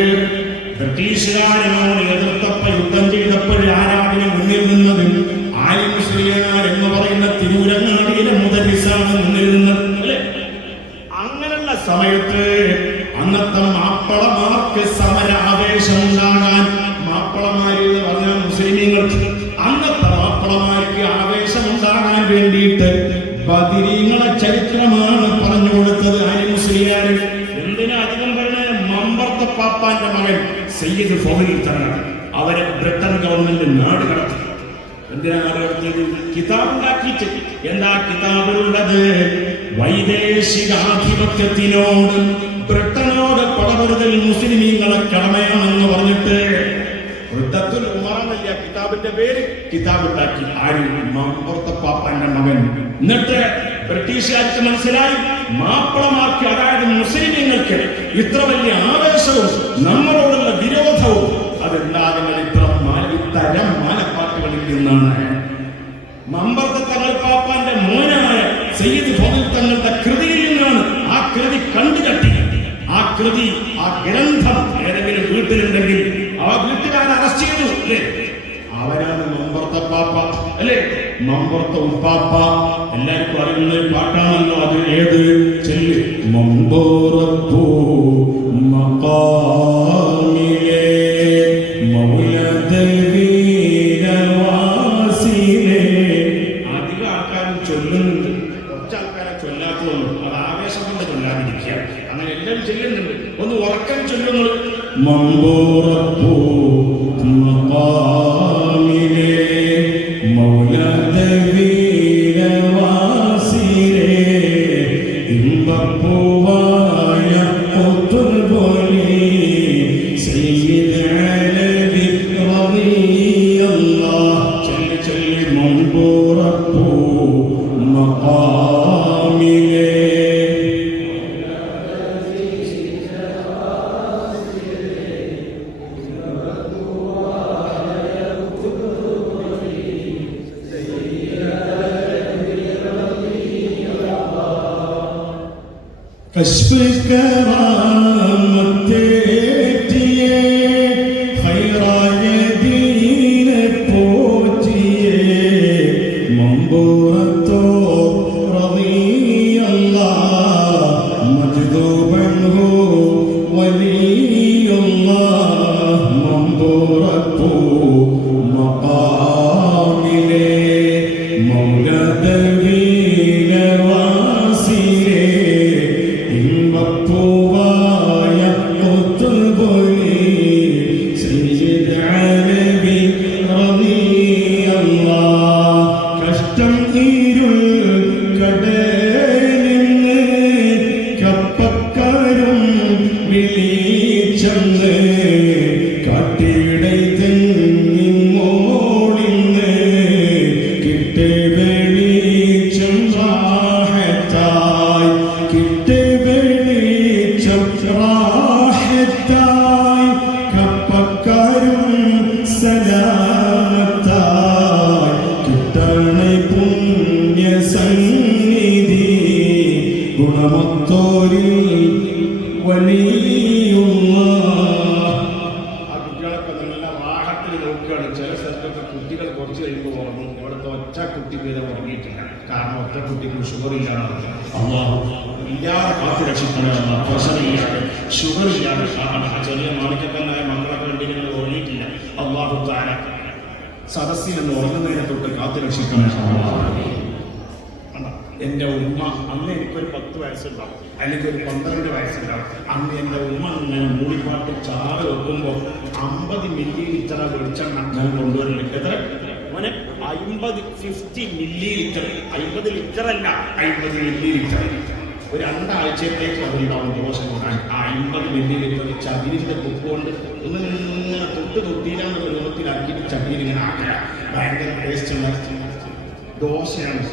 ബ്രിട്ടീഷുകാരനോട് എതിർത്തപ്പോൾ യുദ്ധം ചെയ്തപ്പോൾ ആരാധന മുന്നിൽ നിന്നത്? ആലിം മുസ്ലിയാർ എന്ന് പറയുന്ന തിരൂരങ്ങാടിയിലെ മുദരിസാണ് മുന്നിൽ നിന്നത്, അല്ലേ? അങ്ങനെയുള്ള സമയത്ത് അന്നത്തെ മാപ്പിളമാർക്ക് സമര ആവേശം ഉണ്ടാകാൻ, മാപ്പിളമാര് എന്ന് പറഞ്ഞാൽ മുസ്ലിമീങ്ങൾക്ക്, അന്നത്തെ മാപ്പിളമാർക്ക് ആവേശം ഉണ്ടാകാൻ വേണ്ടിയിട്ട് ബദരീങ്ങളെ ചരിത്രമാണ് പറഞ്ഞു കൊടുത്തത് ആലിം മുസ്ലിയാർ. എന്തിനാ അധികം പറഞ്ഞത്? മമ്പർത്ത പാപ്പാന്റെ മകൻ സയ്യിദ് ഫൗദി തങ്ങൾ അവരെ ബ്രിട്ടൻ ഗവൺമെന്റ് നാട് കടത്തി. എന്തിനാണ് കടത്തിയത്? കിതാബ് ഉണ്ടാക്കിയിട്ട്. എന്താ കിതാബിലുള്ളത്? വൈദേശികാധിപത്യത്തിനോട്, ബ്രിട്ടനോട് പടപെടുതൽ മുസ്ലിമീങ്ങളെ കടമയാണെന്ന് പറഞ്ഞിട്ട് റുദ്ദത്തുൽ ഉമറന്നല്ല കിതാബിന്റെ പേര്. കിതാബ് ഉണ്ടാക്കി ആര്? മമ്പർത്ത പാപ്പാന്റെ മകൻ. എന്നിട്ട് ബ്രിട്ടീഷുകാർക്ക് മനസ്സിലായി മാപ്പിളമാർക്ക്, അതായത് മുസ്ലിമീങ്ങൾക്ക് ഇത്ര വലിയ ആവേശവും നമ്മളോടുള്ള വിരോധവും അതുണ്ടാകുന്നത് ഇത്തരം മാലപ്പാട്ടുകളിൽ നിന്നാണ്. മമ്പർത്ത തങ്ങൾ പാപ്പാന്റെ മോനായ സയ്യിദ് ഫൗദി തങ്ങളുടെ കൃതിയിൽ നിന്നാണ്. ആ കൃതി കണ്ടുകട്ടി, ആ കൃതി, ആ ഗ്രന്ഥം ഏതെങ്കിലും വീട്ടിലുണ്ടെങ്കിൽ ആ വീട്ടുകാരെ അറസ്റ്റ് ചെയ്തു, അല്ലേ? അവനാണ് മമ്പർത്ത പാപ്പ, അല്ലേ? മമ്പർത്ത ഉപ്പാപ്പ. എല്ലാവർക്കും അറിയുന്ന ഒരു പാട്ടാണല്ലോ അത്. ഏത്? ചെല്ലു. മമ്പൂറപ്പൂ മഖാമിലെ മൗലദൽ വീരവാസിലെ. അധികം ആൾക്കാരും ചൊല്ലുന്നുണ്ട്, കുറച്ച് ആൾക്കാരെ ചൊല്ലാത്തതുള്ളൂ. അത് ആവേശം കൊണ്ട് ചൊല്ലാതിരിക്കുക. അങ്ങനെ എല്ലാവരും ചൊല്ലുന്നുണ്ട്. ഒന്ന് ഉറക്കം ചൊല്ലുന്നത്. മമ്പൂറപ്പൂ മഖാമിലെ മൗലദൽ വീരവാസിലെ ഇമ്പപ്പൂവായ പുത്തുൽബോലി സയ്യിദ് അലവി റളിയല്ലാഹ്. ചൊല്ലി ചൊല്ലി മമ്പൂറപ്പൂ മഖാമിലെ കശ്ഫ് കറാമത്തേറ്റിയേ ഖൈറായ ദീനെ പോറ്റിയേ മമ്പൂറത്തോ റളിയല്ലാഹ് മജ്ദൂബൻഹു വലിയുല്ലാഹ്. മമ്പൂറത്തോ മഖാമിലെ മൗലദൽ വീരവാസിലെ ഇമ്പപ്പൂവായ കുട്ടികളൊക്കെ നല്ല വാഹത്തിൽ നോക്കുകയാണ്. ചില സ്ഥലത്തൊക്കെ കുട്ടികൾ കുറച്ച് കഴിയുമ്പോൾ ഉറങ്ങും. ഇവിടുത്തെ ഒറ്റ കുട്ടി പേരെ ഉറങ്ങിയിട്ടില്ല. കാരണം ഒറ്റ കുട്ടിക്ക് ഷുഗർ ഇല്ലാതെ ഇല്ലാതെ കാത്തു രക്ഷിക്കണേ. പ്രഷറില്ലാതെ ഷുഗർ ഇല്ലാതെ ചെറിയ മാണിക്കക്കല്ലായ മക്കളൊക്കെ ഉണ്ടെങ്കിൽ ഉറങ്ങിയിട്ടില്ല. അള്ളാഹു തആല സദസ്സിൽ നിന്ന് ഉറങ്ങുന്നതിനെ തൊട്ട് കാത്തു രക്ഷിക്കണേ. എൻ്റെ ഉമ്മ അന്ന് എനിക്കൊരു 10 വയസ്സുണ്ടാവും, അല്ലെങ്കിൽ ഒരു 12 വയസ്സുണ്ടാവും. അന്ന് എൻ്റെ ഉമ്മ ഇങ്ങനെ മൂളിപ്പാട്ട് ചാറ് വെക്കുമ്പോൾ 50 മില്ലി വെളിച്ചെണ്ണ ഞാൻ കൊണ്ടുവരുന്നുണ്ട്. എത്ര മോനെ? 50 മില്ലി ലിറ്റർ. 50 ലിറ്റർ അല്ല, 50 മില്ലി ലിറ്റർ. ഒരു 2 ആഴ്ചത്തേക്ക് അതുണ്ടാവും ദോശ കൂടാൻ. ആ 50 മില്ലി ലിറ്റർ ചകിരിൻ്റെ കുപ്പ് കൊണ്ട് ഇങ്ങനെ തൊട്ടിയിലാന്നുള്ള രൂപത്തിലാക്കിയിട്ട് ചകിരി ഇങ്ങനെ ആക്കുക. ഭയങ്കര ടേസ്റ്റുള്ള ദോശയാണ്.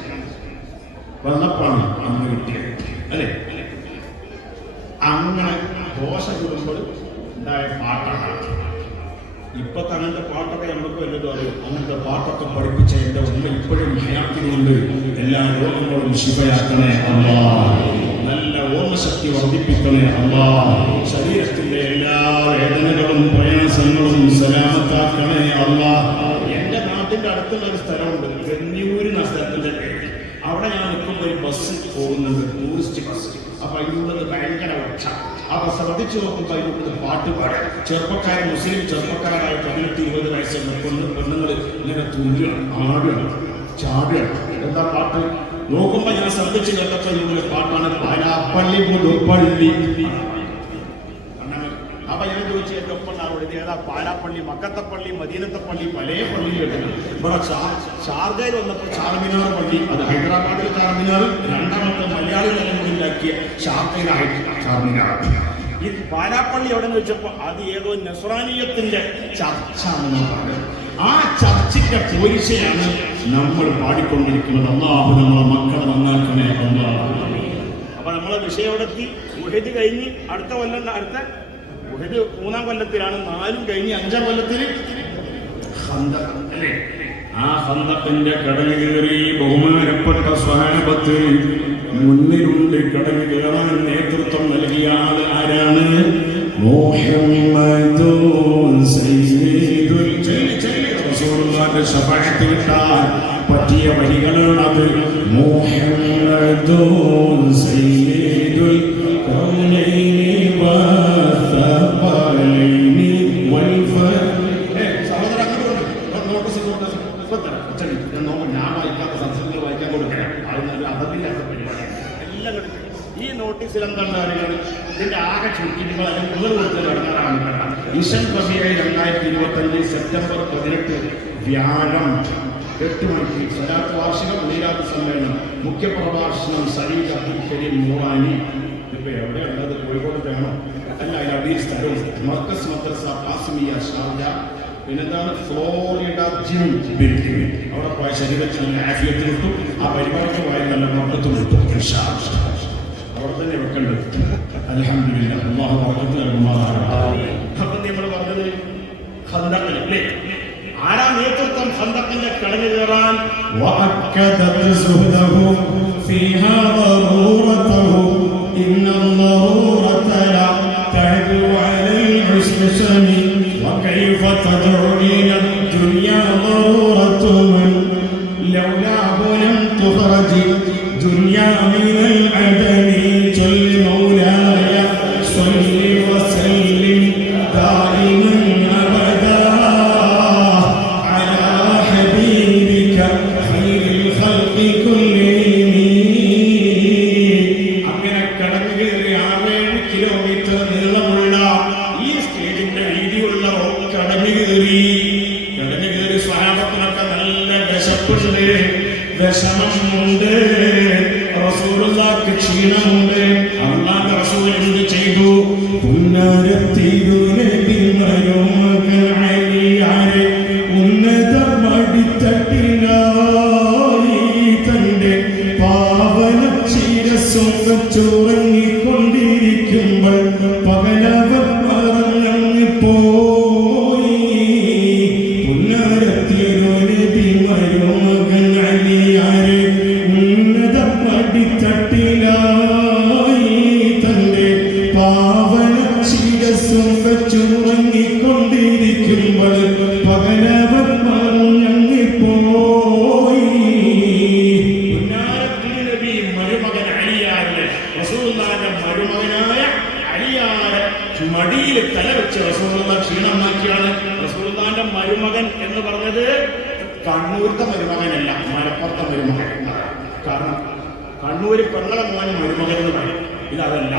വെള്ളപ്പാണ് അന്ന് കിട്ടിയത് അല്ലേ? അങ്ങനെ ദോശ ചുടുമ്പോൾ ഉണ്ടായ പാട്ടാണ്. ഇപ്പത്തെ അങ്ങനത്തെ പാട്ടൊക്കെ നമുക്ക് വല്ലതും അറിയും. അങ്ങനത്തെ പാട്ടൊക്കെ പഠിപ്പിച്ച എൻ്റെ ഉമ്മ ഇപ്പോഴും ഹയാത്തിനുണ്ട്. എല്ലാ രോഗങ്ങളും ശിഫയാക്കണേ അല്ലാ. നല്ല ഓർമ്മശക്തി വർദ്ധിപ്പിക്കണേ അല്ലാ. ശരീരത്തിന്റെ എല്ലാ വേദനകളും പ്രയാസങ്ങളും സലാമത്താക്കണേ അല്ലാ. എൻ്റെ നാട്ടിൻ്റെ അടുത്തുള്ള ഒരു സ്ഥലമുണ്ട്, വെന്നിയൂര് എന്ന സ്ഥലത്തിൻ്റെ പേര്. അവിടെ ഞാൻ നിൽക്കുമ്പോൾ ഒരു ബസ് പോകുന്നുണ്ട്, ടൂറിസ്റ്റ് ബസ്. അപ്പൊ അതിനുള്ളത് ഭയങ്കര ഒച്ച. അപ്പൊ ശ്രദ്ധിച്ചു നോക്കുമ്പോൾ അതിനുള്ളത് പാട്ട് പാടുക. ചെറുപ്പക്കാർ, മുസ്ലിം ചെറുപ്പക്കാരായ 18-20 വയസ്സുള്ള പെണ്ണുങ്ങൾ ഇങ്ങനെ തുള്ളുകയാണ്, ആടുകയാണ്, ചാടുകയാണ്. എന്താ പാട്ട് നോക്കുമ്പോ ഞാൻ ശ്രദ്ധിച്ചു കേട്ടപ്പോൾ ഇതിനുള്ള പാട്ടാണ് പാലാപ്പള്ളി പുതുപ്പള്ളി. അപ്പൊ ഞാൻ ചോദിച്ചു എൻ്റെ ഒപ്പം അവിടെ ഏതാ പാലാപ്പള്ളി, മക്കത്തപ്പള്ളി, മദീനത്തപ്പള്ളി, പല പള്ളി കേട്ടിട്ടുണ്ട്. ഇവിടെ ഷാർജയിൽ വന്നപ്പോൾ ചാർമിനാർ പള്ളി, അത് ഹൈദരാബാദിൽ ചാർമിനാർ, രണ്ടാമത്തെ മലയാളികളെല്ലാം കൂടി ഉണ്ടാക്കിയ ഷാർജയിലായിട്ട് ചാർമിനാർ. ഈ പാലാപ്പള്ളി എവിടെ നിന്ന് വെച്ചപ്പോൾ അത് ഏതോ നസ്രാനിയത്തിന്റെ ചർച്ചാണെന്ന് പറഞ്ഞു. ആ ചർച്ചിന്റെ പോലീസയാണ് നമ്മൾ പാടിക്കൊണ്ടിരിക്കുന്നത്. അല്ലാഹു നമ്മളെ മക്കളെ നന്നാക്കണേ അല്ലാഹു. അപ്പൊ നമ്മളെ വിഷയം എവിടെ എത്തി? ഉഹദ് കഴിഞ്ഞ് അടുത്ത കൊല്ലം, അടുത്ത ഉഹദ് 3-ാം കൊല്ലത്തിലാണ്. 4 കഴിഞ്ഞ് 5-ാം കൊല്ലത്തിൽ ഖന്ദഖ് അല്ലേ? ആ ഖന്ദഖിന്റെ കടൽ കയറി ബഹുമാനപ്പെട്ട സ്വഹാബത്ത് മുന്നിലുണ്ട്. കടൽ കയറാൻ നേതൃത്വം നൽകിയ ആൾ ആരാണ്? മുഹമ്മദുൻ സയ്യിദുൽ റസൂലുള്ളാഹിന്റെ ശഫാഅത്ത് കിട്ടാൻ പറ്റിയ വരികളാണത്. മുഹമ്മദുൻ സയ്യിദുൽ ഖൗലൈനി വസഖലൈനി വൽഫർ. ഞാൻ വായിക്കാത്ത സംസ്കൃതത്തിൽ വായിക്കാൻ കൊടുക്കണം. അതൊന്നും അതല്ലാത്ത പരിപാടിയാണ്. എല്ലാം കൊടുക്കും. ഈ നോട്ടീസിൽ എന്താണ് അറിയുന്നത്? ഇതിന്റെ ആകെ ചുരുക്കികൾ അല്ലെങ്കിൽ മുതൽ കൊടുത്ത് നടന്നാറാണ്. ഇഷൻ റബീഅ് 2025 സെപ്റ്റംബർ 18 വ്യാഴം 8 മണിക്ക് സ്വലാത്ത് വാർഷികം മീലാദ് സമ്മേളനം. മുഖ്യ പ്രഭാഷണം സലീം അബ്ദുൽ കരീം നൂറാനി. ഇപ്പൊ എവിടെയുള്ളത്? കോഴിക്കോട് വേണം അല്ല, അതിൽ സ്ഥലവും മർക്കസ് മദ്രസ കാസിമിയ ഷാർജ. പിന്നെന്താണ്? Florida gym building. അവിടെ പോയ ശരീരത്തിന് ആഫിയത്ത് കിട്ടും. ആ പരിപാടിക്ക് പോയാൽ നല്ല മർക്കത്തും കിട്ടും. അവിടെ തന്നെ വെക്കേണ്ടത്. അൽഹംദുലില്ലാഹ്, അല്ലാഹു ബറകത്ത് നൽകുമാറാകട്ടെ. അപ്പം നമ്മൾ പറഞ്ഞത് ഖന്ദഖ് അല്ലേ? ആരാ നേതൃത്വം ഖന്ദഖിന്റെ കടന്നു കയറാൻ? വഅക്കദത സുഹദഹു ഫീഹാ ളറൂറതഹു ഇന്നല്ലറൂറത ലാ തഅദു അലൽ ഉസ്മശനി വകൈഫ തദഉ ഇല ദുനിയാ ളറൂറതുൻ ലൗലാഹു ലം തുഖറജി ദുനിയാ മിനൽ അദനി ജൽ മൗലായ സ്വല്ലി വസല്ലിം ദായിമൻ അബദാ അലാ ഹബീബിക ഖൈറുൽ ഖൽഖി കുല്ലിഹിം. അങ്ങനെ കടന്നു കയറി 6-7 കിലോമീറ്റർ നീളമുള്ള ഈ സ്റ്റേജിന്റെ വീതിയുള്ള കടന്നു കയറി സ്വഹാബത്തിനൊക്കെ നല്ല വിശപ്പുണ്ട്, വിഷമമുണ്ട്, റസൂലുള്ളാഹിക്ക് ക്ഷീണമുണ്ട്. അല്ലാഹുവിന്റെ റസൂൽ എന്ത് ചെയ്തു? ഉന്നത മടിത്തട്ടിലായി തന്റെ പാവന ശിരസ്സും വെച്ചുറങ്ങിക്കൊണ്ടിരിക്കുമ്പോൾ പകലവർ പറഞ്ഞങ്ങ് പോയി. പുന്നരത്തിരുനബി മരുമകൻ അലിയാരെ ഉന്നത മടിത്തട്ടിലായി തന്റെ പാവന ശിരസ്സും വെച്ചുറങ്ങിക്കൊണ്ടിരിക്കുമ്പോൾ പറയുമ്പോൾ പകലവൻ മറഞ്ഞങ്ങിപ്പോയി. നബി മരുമകൻ അലിയാരുടെ റസൂലുള്ളാഹിന്റെ മരുമകനായ അലിയാരെ മടിയിൽ തല വെച്ച് റസൂലുള്ള ക്ഷീണം മാറ്റിയാണ്. റസൂലുള്ളാഹിന്റെ മരുമകൻ എന്ന് പറഞ്ഞത് കണ്ണൂർത്തെ മരുമകനല്ല, മലപ്പുറത്തെ മരുമകൻ. കാരണം കണ്ണൂര് പെങ്ങളെ മോൻ മരുമകൻ എന്ന് പറയും, ഇതല്ല.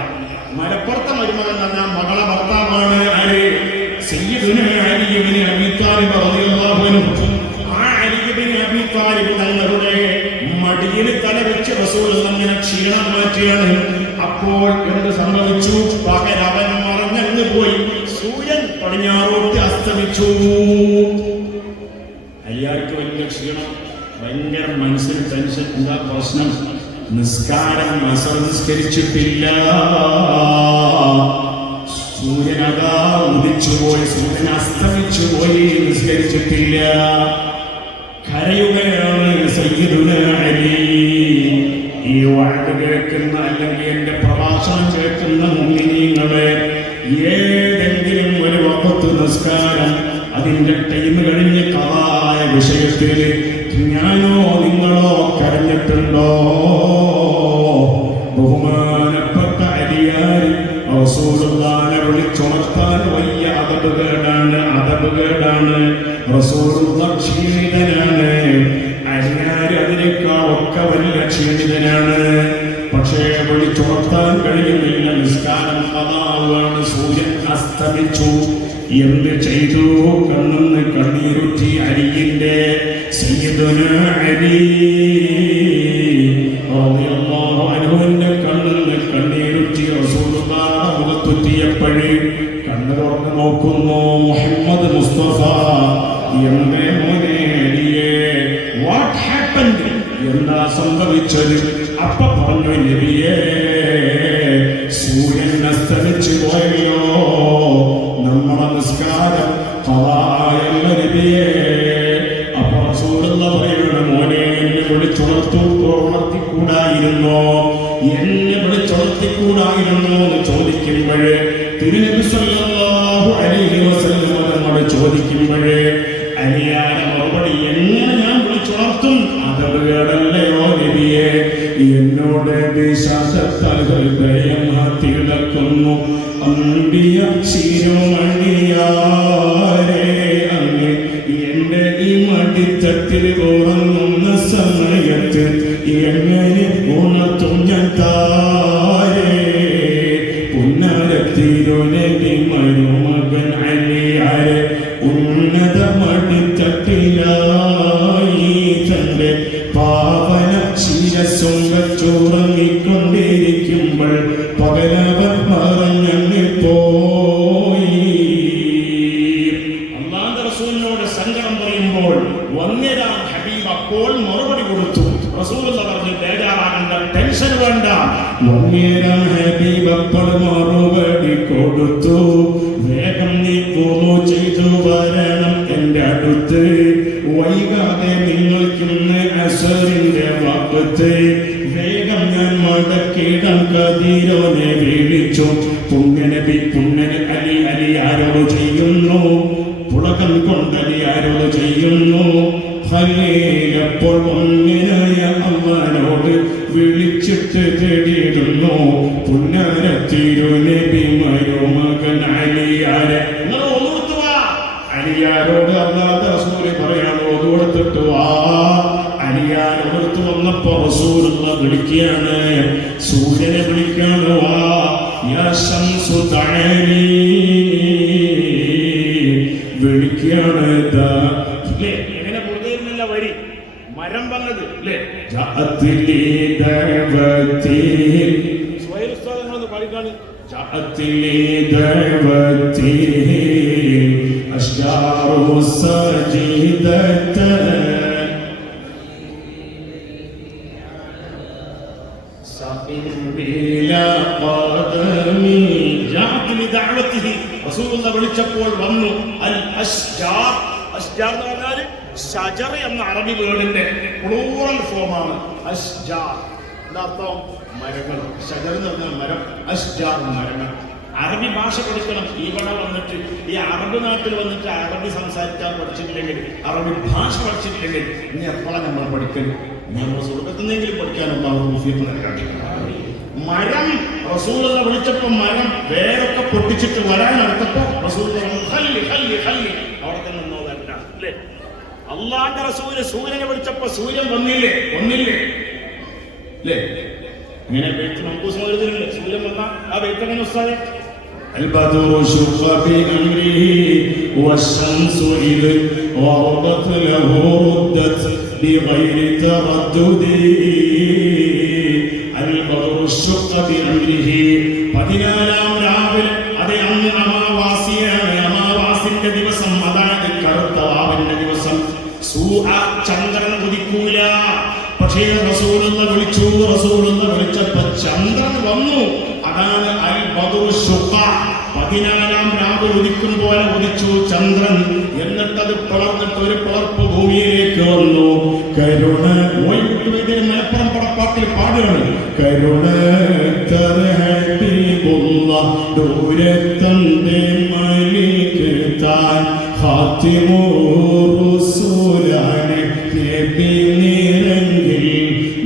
മലപ്പുറത്തെ മരുമകൻ എന്ന് പറഞ്ഞാൽ മകളെ ഭർത്താവാണ് ആര്? സയ്യിദുനാ അലി ഇബ്നു അബീ താലിബ് റളിയല്ലാഹു അൻഹു. ആ അലി ഇബ്നു അബീ താലിബ് തങ്ങളുടെ മടിയിൽ തല വെച്ച് റസൂലുള്ള അങ്ങനെ ക്ഷീണം മാറ്റിയാണ്. അപ്പോൾ എന്ത് സംഭവിച്ചു? പകൽ അവൻ മറഞ്ഞങ്ങ് പോയി. സൂര്യൻ പടിഞ്ഞാറോട്ട് അസ്തമിച്ചു. അലിയാർക്ക് വലിയ ക്ഷീണം, ഭയങ്കര മനസ്സിന് ടെൻഷൻ. എന്താ പ്രശ്നം? നിസ്കാരം അസർ നിസ്കരിച്ചിട്ടില്ല. സൂര്യനതാ ഉദിച്ചുപോയി, സൂര്യൻ അസ്തമിച്ചു പോയി, നിസ്കരിച്ചിട്ടില്ല. കരയുകയാണ് സയ്യിദുനാ അലി. ഈ വാഴ്ത്ത് കേൾക്കുന്ന അല്ലെങ്കിൽ എന്റെ പ്രഭാഷണം കേൾക്കുന്ന മുഅ്മിനീങ്ങളെ, ഏതെങ്കിലും ഒരു വഖത്ത് നിസ്കാരം അതിന്റെ ടൈം കഴിഞ്ഞ് ഖളായ വിഷയത്തിൽ ഞാനോ നിങ്ങളോ കരഞ്ഞിട്ടുണ്ടോ? ബഹുമാനപ്പെട്ട അലിയാർ റസൂലുള്ളാഹിനെ വിളിച്ചുണർത്താൻ വലിയ അതബുകേടാണ്. റസൂലുള്ള ക്ഷീണിതനാണ്. അലിയാർ അതിനേക്കാളൊക്കെ വലിയ ക്ഷീണിതനാണ്. പക്ഷേ വിളിച്ചുണർത്താൻ കഴിയുന്നില്ല. നിസ്കാരം ഖളാവാണ്. സൂര്യൻ അസ്തമിച്ചു. എന്ത് ചെയ്തു? കണ്ണെന്ന് കണ്ണീരുറ്റി അലിയിന്റെ സയ്യിദുനാ അലി റളിയല്ലാഹു അൻഹുവിന്റെ കണ്ണെന്ന് കണ്ണീരുറ്റി റസൂലുള്ളാഹിന്റെ മുഖത്തുറ്റിയപ്പോഴേ കണ്ണ് തുറന്ന് നോക്കുന്നു മുഹമ്മദ് മുസ്തഫ. എന്റെ മോനെ അലിയേ, വാട്ട് ഹാപ്പൻഡ്? എന്താ സംഭവിച്ചത്? അപ്പ പറഞ്ഞു, നബിയേ, സൂര്യൻ അസ്തമിച്ചു പോയല്ലോ, നമ്മുടെ നിസ്കാരം ഖളായല്ല നബിയേ. അപ്പോൾ റസൂലുള്ള പറയുന്നു, മോനെ, എന്നെ ഉണർത്തിക്കൂടായിരുന്നോ? എന്നെ ഉണർത്തിക്കൂടായിരുന്നോ എന്ന് ചോദിക്കുമ്പോഴേ തിരുനബി സല്ലല്ലാഹു അലൈഹി വസല്ലം നമ്മോട് ചോദിക്കുമ്പോഴേ അലിയാരെ മറുപടി, എങ്ങനെ ഞാൻ വിളിച്ചുണർത്തും? അതല്ലയോ നബിയെ, എന്നോട് വിശ്വാസത്താൽ ഹൃദയം തിളക്കുന്നു. അമ്പിയ ശിരോമണിയാരേ, അങ്ങ് എന്റെ ഈ മടിത്തട്ടിൽ ഉറങ്ങുന്ന സമയത്ത് എങ്ങനെ ഉണർത്തും ഞാൻ താരേ? പുന്നരത്തിരുനബി മരുമകൻ അലിയാരെ ഉന്നത മടിത്തട്ടിലായി തന്റെ പാവന ശിരസ്സും വെച്ചുറങ്ങിക്കൊണ്ടിരിക്കുമ്പോൾ പകലവൻ പറഞ്ഞങ്ങ് പോയി. അല്ലാഹുവിന്റെ റസൂലിനോട് സങ്കടം പറയുമ്പോൾ വന്യരാം ഹബീബ് അപ്പോൾ മറുപടി കൊടുത്തു. റസൂലുള്ള പറഞ്ഞു, ബേജാറാകണ്ട, ടെൻഷൻ വേണ്ട. വന്യരാം ഹബീബ് അപ്പോൾ മറുപടി കൊടുത്തു, വേഗം നീ വുളു ചെയ്തു വരണം എന്റെ അടുത്ത്. വൈകാതെ നിങ്ങൾക്കിന്ന് അസറിന്റെ വഖത്ത്. വേഗം ഞാൻ മടക്കിടം കതിരോനെ വിളിച്ചു. പുണ്യനബി അലി ആരോട് ചെയ്യുന്നു? പുളകം കൊണ്ടലി ആരോട് ചെയ്യുന്നു? ഖലീലപ്പോൾ ഒന്നിനായ അള്ളാനോട് വിളിച്ചിട്ട് തേടിയിടുന്നു. പുന്നരത്തിരുനബി മരുമകൻ അലിയാരെ. അലിയാരോട് അല്ലാതെ റസൂല് പറയാണ്, ഓതു കൊടുത്തിട്ട് വാ. അലിയാരോടത്ത് വന്നപ്പോ റസൂലുള്ള വിളിക്കുകയാണ്, സൂര്യനെ വിളിക്കാണ്, വാ യാ ശംസു തഅലി. വിളിക്കുകയാണ്. എങ്ങനെ പുറത്തേരുന്നില്ല വരി മരം വന്നത് അല്ലേ? സ്വയംസ്ഥാനങ്ങളൊന്ന് കളിക്കാണ്. أشجار ساجدة سقم بلا قدم جاءت لدعوته. റസൂലുള്ളാഹി വിളിച്ചപ്പോൾ വന്നു. അൽ അഷ്ജാർ, അഷ്ജാർ എന്ന് പറഞ്ഞാൽ ഷജർ എന്ന അറബി വേർഡിന്റെ പ്ലൂറൽ ഫോമാണ് അഷ്ജാർ. എന്താർത്ഥം? മരങ്ങൾ. ഷജർ എന്ന് പറഞ്ഞാൽ മരം, അഷ്ജാർ മരങ്ങൾ. അറബി ഭാഷ പഠിക്കണം. ഇവിടെ വന്നിട്ട് ഈ അറബ് നാട്ടിൽ വന്നിട്ട് അറബി സംസാരിക്കാൻ പഠിച്ചിട്ടില്ലെങ്കിൽ, അറബി ഭാഷ പഠിച്ചിട്ടില്ലെങ്കിൽ ഇനി എപ്പോഴാണ് നമ്മൾ പഠിക്കൽ? നമ്മൾ സ്വർഗത്തിനെങ്കിലും പഠിക്കാനുള്ള തൗഫീഖ് നൽകട്ടെ. മരം റസൂലുള്ളാഹി വിളിച്ചപ്പോൾ മരം വേരൊക്കെ പൊട്ടിച്ചിട്ട് വരാൻ അടുത്തപ്പോ റസൂലുള്ളാഹി ഹല്ലി ഹല്ലി ഹല്ലി അവിടെ തന്നെ നിന്നോതല്ല അല്ലേ? അള്ളാന്റെ റസൂല് സൂര്യനെ വിളിച്ചപ്പോ സൂര്യൻ വന്നില്ലേ? അല്ലേ? ഇങ്ങനെ ബൈത്ത് മൻഖൂസ് എഴുതുന്നില്ലേ? സൂര്യൻ വന്ന ആ ബൈത്ത് എങ്ങനെ ഉസ്താദേ? البدر شق بأمره والشمس إذ غربت له ردت بغير تردد البدر شق بأمره 14-ാം രാവിലെ അതേ അന്ന് അമാവാസിയാണ്. അമാവാസിന്റെ ദിവസം, അതായത് കറുത്ത വാവിന്റെ ദിവസം. ചന്ദ്രൻ ഉദിക്കൂല. പക്ഷേ റസൂലുള്ളാഹി വിളിച്ചു. റസൂലുള്ളാഹി വിളിച്ചപ്പോൾ ചന്ദ്രൻ വന്നു. അതാണ് അൽ ബദറു ശുഖ. 14-ാം രാവ് ഉദിക്കും പോലെ ഉദിച്ചു ചന്ദ്രൻ. എന്നിട്ടത് പിളർന്നിട്ട് ഒരു പിളർപ്പ് ഭൂമിയിലേക്ക് വന്നു. കരുണ മലപ്പുറം പടപ്പാട്ടിൽ പാടുകയാണ്. കരുണ ദൂരത്തന്റെ മലിക്ക് താൻ ഹാത്തിമൂറുസൂലാണ് നബി നിറങ്ങിൽ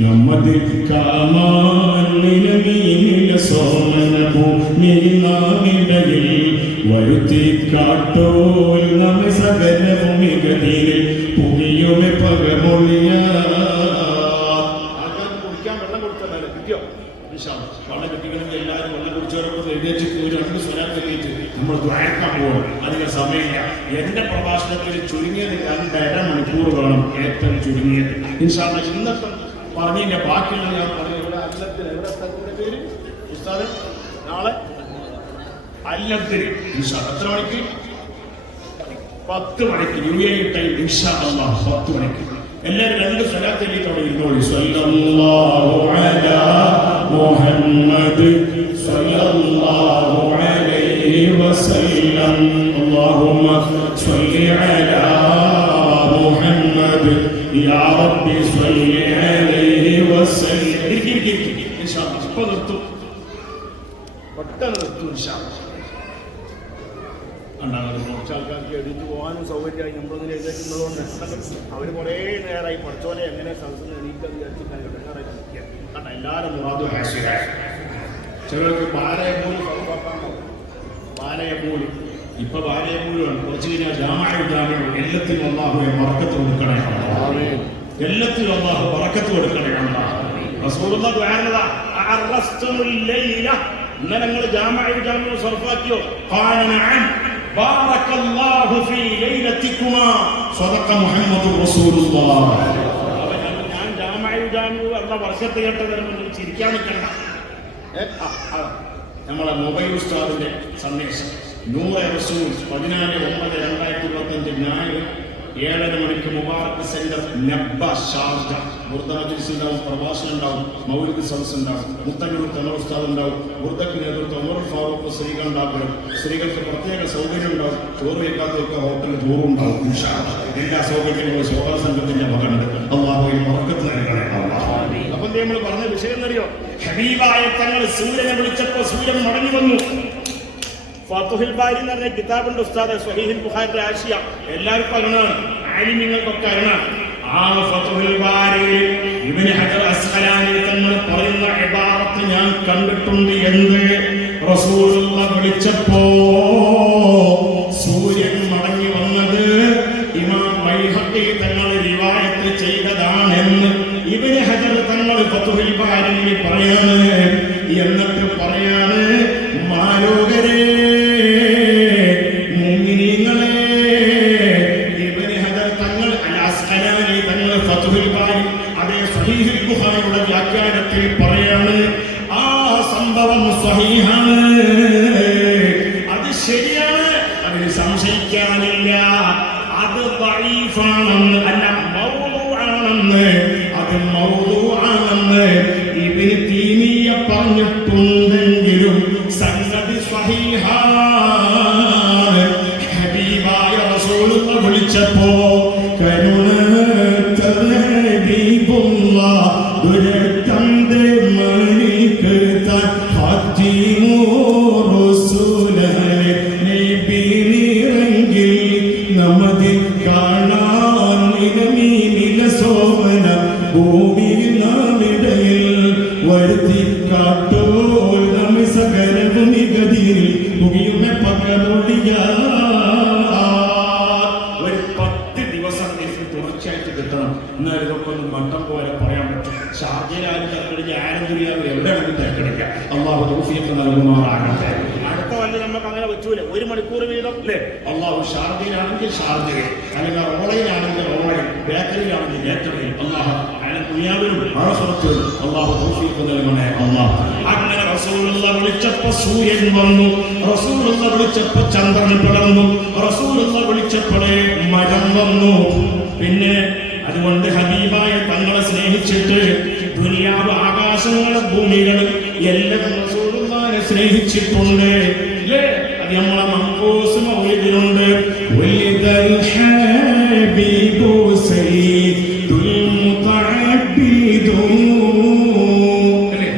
നമ്മതിൽ കാമാനില മീനില സോമന ഭൂമി നാമിടയിൽ വരുത്തി കാട്ടോൽ നമ്മെ സകല ഭൂമികതിയിൽ പുതിയുമെ പകമൊഴിയ കുടിക്കാൻ വെള്ളം കൊടുത്താൽ കിട്ടിയോ? വെള്ളം കിട്ടിക്കണമെങ്കിൽ എല്ലാവരും വെള്ളം കുടിച്ചവരൊക്കെ എഴുന്നേറ്റ് ഒരു 2 സ്വലാത്ത് എത്തിയിട്ട് നമ്മൾ ദ്വാരക്കാൻ പോകണം. അധികം സമയമില്ല. എന്റെ പ്രഭാഷണത്തിൽ ചുരുങ്ങിയത് 2.5 മണിക്കൂർ വേണം, ഏറ്റവും ചുരുങ്ങിയത്. ഇൻഷാ അല്ലാഹ് ഇന്നത്തെ പറഞ്ഞതിന്റെ ബാക്കിയുള്ള ഞാൻ പറഞ്ഞു. ഇവിടെ അല്ലത്തിൽ എവിടെ സ്ഥലത്തിന്റെ പേര് ഉസ്താദ്? നാളെ അല്ലത്തിൽ ഇൻഷാ അല്ലാഹ്. എത്ര മണിക്ക്? 10 മണിക്ക് UAE ടൈം ഇൻഷാ അല്ലാഹ് 10 മണിക്ക്. എല്ലാവരും 2 സ്വലാത്ത് എഴുതിയിട്ട് ഇരുന്നോളി. സ്വല്ലല്ലാഹു അലാ മുഹമ്മദ് സ്വല്ലല്ലാഹു അലൈഹി വസല്ലം അല്ലാഹുമ്മ സ്വല്ലി അലാ മുഹമ്മദ് യാ റബ്ബി സ്വല്ലി അലൈഹി വസല്ലം. ഇൻഷാ അല്ലാഹ് ഇപ്പോൾ നിർത്തും, പെട്ടെന്ന് നിർത്തും ഇൻഷാ അല്ലാഹ്. കുറച്ച് ആൾക്കാർക്ക് എഴുതിട്ട് പോകാനും സൗകര്യമായി നമ്മളൊന്നും എഴുതിക്കുന്നതുകൊണ്ട് അവർ കുറേ നേരമായി പഠിച്ചോലെ എങ്ങനെ സദസ്സിന് എണീക്കാൻ വിചാരിച്ചിട്ടാണ് ഇടങ്ങാറായി നിൽക്കുക. കാരണം എല്ലാവരും മുറാദും ഹാസിയായി. ചിലർക്ക് ബാലയമൂല് സൗഭാഗ്യമാണോ? ബാലയമൂല് ഇപ്പൊ ബാലയമൂലാണ്. കുറച്ച് കഴിഞ്ഞാൽ ജാമാഴുതാനും എല്ലാത്തിനും അല്ലാഹുവെ ബറക്കത്ത് കൊടുക്കണേ. എല്ലാത്തിനും അല്ലാഹു ബറക്കത്ത് കൊടുക്കണേ. റസൂലുള്ളാഹി ദുആനതാ അറസ്തുൽ ലൈല. ഇന്നലെ നിങ്ങൾ ജാമാഉ സർഫാക്കിയോ? ഖാല നഅം ബാറക്കല്ലാഹു ഫീ ലൈലതികുമാ സദഖ മുഹമ്മദുർ റസൂലുള്ളാഹ്. ഞാൻ ജാമാഉ അല്ലാഹു ബറക്കത്ത് കേട്ടതെന്ന് ചിരിക്കാൻ നിൽക്കണ്ട. നമ്മളെ മൊബൈൽ ഉസ്താദിന്റെ സന്ദേശം നൂറെ റസൂൽ 14/9/2025 ഞായർ 7:30 മണിക്ക് മുബാറക് സെന്റർ നബ്ബ ഷാർജ. ബുർദ മജ്ലിസ് ഉണ്ടാവും, പ്രഭാഷണം ഉണ്ടാവും, മൗലിദ് സദസ് ഉണ്ടാവും, മുത്തങ്ങൂർ തമർ ഉസ്താദ് ഉണ്ടാവും, ബുർദക്ക് നേതൃത്വം ഉമർ ഫാറൂഖ് സ്ത്രീകൾ ഉണ്ടാകും. സ്ത്രീകൾക്ക് പ്രത്യേക സൗകര്യം ഉണ്ടാവും. ചോറ് വയ്ക്കാത്തവർക്ക് ഹോട്ടലിൽ ചോറും ഉണ്ടാവും. എല്ലാ സൗകര്യങ്ങളും സോദാ സംഘത്തിന്റെ മകനുണ്ട്. അല്ലാഹുവേ ബറക്കത്ത് നൽകണേ. അപ്പോൾ നമ്മൾ പറഞ്ഞ വിഷയം എന്നറിയോ? ഹബീബായ തങ്ങൾ സൂര്യനെ വിളിച്ചപ്പോൾ സൂര്യൻ മടങ്ങി വന്നു. ഫതുഹുൽ ബാരി എന്ന് പറഞ്ഞ കിതാബുണ്ട് ഉസ്താദ്, സ്വഹീഹുൽ ബുഖാരിയുടെ ആശിയ എല്ലാവർക്കും അറിയണം, ആലിമീങ്ങൾക്കൊക്കെ അറിയണം. ആ ഫതുഹുൽ ബാരിയിൽ ഇബ്നു ഹജർ അസ്ഖലാനി തങ്ങൾ പറയുന്ന ഇബാറത്ത് ഞാൻ കണ്ടിട്ടുണ്ട്. എന്ത്? റസൂലുള്ളാഹി വിളിച്ചപ്പോ സൂര്യൻ മടങ്ങി വന്നത് ഇമാം ബൈഹഖി തങ്ങൾ റിവായത്ത് ചെയ്തതാണെന്ന് ഇബ്നു ഹജർ തങ്ങൾ ഫതുഹുൽ ബാരിയിൽ പറയാണ്. എന്നിട്ട് പറയാണ്, മാലോകരെ വ്യാഖ്യാനത്തിൽ പറയാണ്, ആ സംഭവം സ്വഹീഹാണ്, അത് ശരിയാണ്, അതിന് സംശയിക്കാനില്ല. അത് ദഈഫാണെന്ന് അല്ല മൗദൂആണെന്ന്, അത് മൗദൂആണെന്ന് ഇബ്നു തീമിയ പറഞ്ഞിട്ടുണ്ടെങ്കിലും സംഗതി സ്വഹീഹാണ്. ഹബീബായ റസൂലുള്ളാഹി വിളിച്ചപ്പോ ദുരത്തന്റെ മണിക്ക് താൻ ഹാത്തിമൂറുസൂ എന്നാൽ ഇതൊക്കെ ഒന്ന് മട്ടം പോലെ പറയാൻ പറ്റും. ഷാർജയിലാരും തിരക്കെടുക്കുക, ആരെന്തുരിയാലും എവിടെയാണെങ്കിലും തിരക്കെടുക്കുക. അള്ളാഹു തൗഫീഖ് നൽകുമാറാകട്ടെ. അടുത്ത വല്ല നമുക്ക് അങ്ങനെ പറ്റൂല, 1 മണിക്കൂർ വീതം അല്ലേ? അള്ളാഹു ഷാർജയിലാണെങ്കിൽ ഷാർജയിൽ, അല്ലെങ്കിൽ റോളയിലാണെങ്കിൽ റോളയിൽ, ബേക്കറിയിലാണെങ്കിൽ ബേക്കറിയിൽ, അള്ളാഹു ദുനിയാവിലും ആഖിറത്തിലും അള്ളാഹു തൗഫീഖ് നൽകണേ. അള്ളാഹു അങ്ങനെ റസൂലുള്ള വിളിച്ചപ്പോ സൂര്യൻ വന്നു, റസൂലുള്ള വിളിച്ചപ്പോ ചന്ദ്രൻ പിളർന്നു, റസൂലുള്ള വിളിച്ചപ്പോഴേ മരം വന്നു. പിന്നെ അതുകൊണ്ട് ഹബീബായ തങ്ങളെ സ്നേഹിച്ചിട്ട് ദുനിയാവ്, ആകാശങ്ങളും ഭൂമികളും എല്ലാം റസൂലുള്ളാഹിനെ സ്നേഹിച്ചിട്ടുണ്ട് അല്ലേ? അത് നമ്മളെ മഖൂസ് മൗലിദിലുണ്ട്. വലിദൽ ഹബീബു സയ്യിദുൽ മുതഅബ്ബിദു അല്ലേ?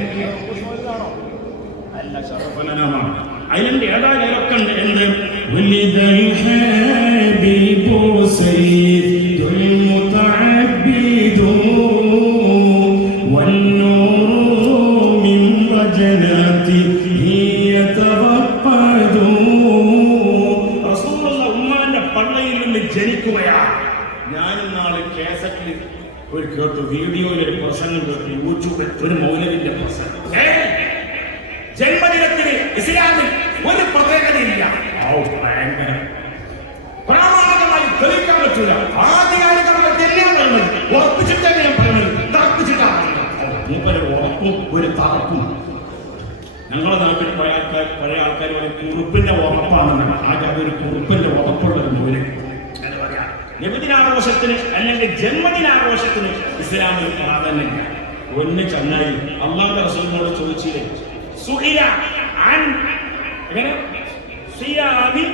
അല്ല, ശറഫനനാമാണ്. അതിലുണ്ട് ഏതായാലൊക്കെ ഉണ്ട്. എന്ത്? വലിദൽ ഹബീബു സയ്യിദുൽ മുതഅബ്ബിദു വന്നൂറു മിൻ വജനതിഹി യതവഖദു. റസൂലുള്ള ഉമ്മാന്റെ പള്ളയിൽ നിന്ന് ജനിക്കുകയാണ്. ഞാൻ നാളെ കാസറ്റിൽ ഒരു കേട്ടു, വീഡിയോയിൽ ഒരു പ്രസംഗം കേട്ടു, യൂട്യൂബിൽ ഒരു മൗലവിന്റെ പ്രസംഗം. ജന്മദിനത്തിന് ഇസ്ലാമിൽ ഒരു പ്രത്യേകതയില്ല. പ്രാമാണികമായി തെളിയിക്കാൻ പറ്റില്ല. ആധികാരികമായി തന്നെയാണ് പറയുന്നത്. ഉറപ്പിച്ചിട്ട് ഞാൻ പറയുന്നത്, തറപ്പിച്ചിട്ടാണ് മൂപ്പര് ഉറപ്പും ഒരു തറപ്പും. ഞങ്ങളുടെ നാട്ടിൽ പഴയ ആൾക്കാർ പറയും കുറുപ്പിന്റെ ഉറപ്പാണെന്നാണ്. ആകെ അതൊരു കുറുപ്പിന്റെ ഉറപ്പുള്ള ഒരു മൂല എന്ന് പറയാം. നബിദിനാഘോഷത്തിന് അല്ലെങ്കിൽ ജന്മദിനാഘോഷത്തിന് ഇസ്ലാമിൽ പ്രാധാന്യമില്ല. ഒന്ന് ചങ്ങായി അല്ലാഹുവിന്റെ റസൂലിനോട് ചോദിച്ചില്ലേ, സുഇല അൻ എങ്ങനെ സിയാമി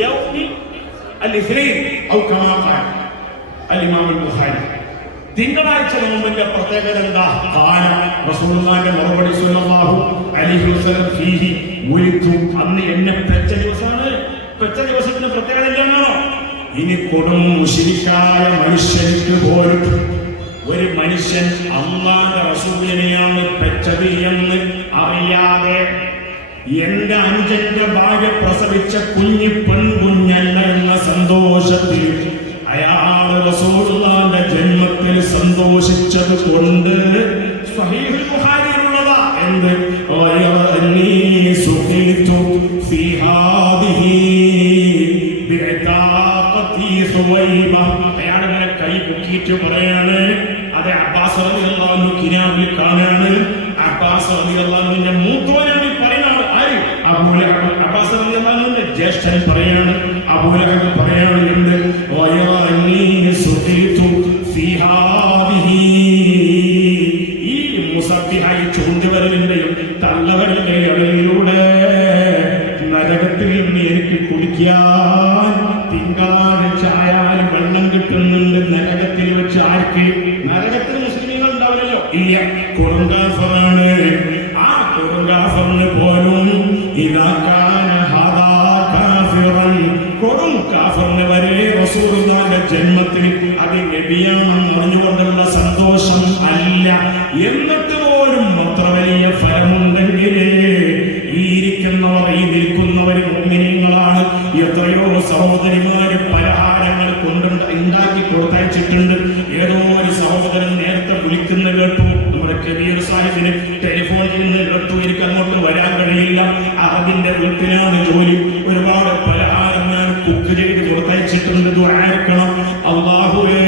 യൗമി അൽ-ഇസ്നൈൻ ഔ കമാ ഖാല അൽ-ഇമാം അൽ-ബുഖാരി, തിങ്കളാഴ്ച നോമ്പിന്റെ പ്രത്യേകത എന്താ? ഖാല റസൂലുള്ളാഹിന്റെ മറുപടി സ്വല്ലല്ലാഹു അലൈഹി വസല്ലം ഫീഹി ഉലിതു, അന്ന് എന്നെ പെറ്റ ദിവസമാണ്. പെറ്റ ദിവസത്തിന് പ്രത്യേകത ഇല്ലെന്നാണോ? ഇനി കൊടും മുശ്രിക്കായ മനുഷ്യർക്ക് പോലും ഒരു മനുഷ്യൻ അല്ലാഹുവിന്റെ റസൂലിനെയാണ് പെറ്റത് എന്ന് അറിയാതെ എന്റെ അനുജന്റെ ഭാര്യ പ്രസവിച്ച കുഞ്ഞി പെൺകുഞ്ഞല്ല എന്ന സന്തോഷത്തിൽ അയാൾ റസൂലുള്ളാഹിന്റെ ജന്മത്തിൽ സന്തോഷിച്ചത് കൊണ്ട് സ്വഹീഹുൽ ബുഖാരിയിലുള്ളതാ. എന്ത്? അന്നീ സുഖിതു ഫീ ഹാദിഹി ബിഇതാഖതി സുവൈബ. അയാൾ ഇങ്ങനെ കൈ പൊക്കിയിട്ട് പറയാണ്, അത് അബ്ബാസ് റളിയല്ലാഹു അൻഹു കിനാബിൽ കാണാണ്. അബ്ബാസ് റളിയല്ലാഹു അൻഹുവിന്റെ മൂത്തോനാണ് പറയുന്നത്. ആര്? അബൂ ലഹബ്. അബ്ബാസ് റളിയല്ലാഹു അൻഹുവിന്റെ ജ്യേഷ്ഠൻ പറയാണ്, അബൂ ലഹബ് പറയാണ്, എന്ത്? വയറനി സുഖിതു ഫീ ഹാദിഹി. ഈ മുസബ്ബിഹായി ചൂണ്ടുവിരലിന്റെയും തള്ളവിരലിന്റെ ഇടയിലൂടെ നരകത്തിൽ നിന്ന് എനിക്ക് കുടിക്കാൻ തിങ്കളാഴ്ച ആയാലും വെള്ളം കിട്ടുന്നുണ്ട്. നരകത്തിൽ വെച്ച് ആർക്ക്? നരകത്തിൽ മുസ്ലിമീങ്ങൾ ഉണ്ടാവില്ലല്ലോ. ഇല്ല, കൊടുങ്കാഫറാണ്. ആ കൊടുങ്കാഫറിന് പോലും കൊടും കാഫറിന് വരെ റസൂലുള്ളാഹിന്റെ ജന്മത്തിൽ അത് നബിയാണെന്ന് അറിഞ്ഞുകൊണ്ടുള്ള സന്തോഷം അല്ല. എന്നിട്ട് പോലും അത്ര വലിയ ഫലമുണ്ടെങ്കിലേ ഈ ഇരിക്കുന്നവർ, ഈ നിൽക്കുന്നവർ മുഅ്മിനീങ്ങളാണ്. എത്രയോ സഹോദരിമാര് പലഹാരങ്ങൾ ഉണ്ടാക്കി കൊടുത്തയച്ചിട്ടുണ്ട്. ഏതോ ഒരു സഹോദരൻ നേരത്തെ വിളിക്കുന്ന കേട്ടു, നമ്മുടെ കബീർ സാഹിബിന് ടെലിഫോൺ ചെയ്യുന്ന കേട്ടു, എനിക്ക് അങ്ങോട്ട് വരാൻ കഴിയില്ല, അതിന്റെ വീട്ടിലാണ് ജോലി. ഒരുപാട് പലഹാരം ഞാൻ കുക്ക് ചെയ്ത് കൊടുത്തയച്ചിട്ടുണ്ട്. ദുആക്കണം അല്ലാഹുവേ,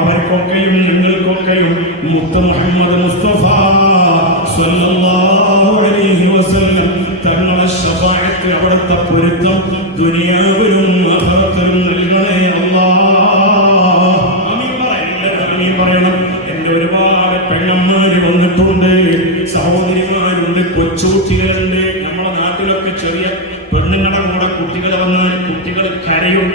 അവർക്കൊക്കെയും നിങ്ങൾക്കൊക്കെയും മുത്ത് മുഹമ്മദ് മുസ്തഫ സ്വല്ലല്ലാഹു അലൈഹി വസല്ലം തങ്ങളുടെ ശഫാഅത്ത്, അവിടുത്തെ പൊരുത്തം ദുനിയാവിലും ആഖിറത്തിലും നൽകണേ അല്ലാഹ്. ആമീൻ പറയണം. എന്റെ ഒരുപാട് പെങ്ങന്മാര് വന്നിട്ടുണ്ട്, സഹോദരിമാരുണ്ട്, കൊച്ചുകുട്ടികളുണ്ട്. നമ്മുടെ നാട്ടിലൊക്കെ ചെറിയ പെണ്ണുങ്ങളെ കൂടെ കുട്ടികൾ വന്നാൽ കുട്ടികൾ കരയും.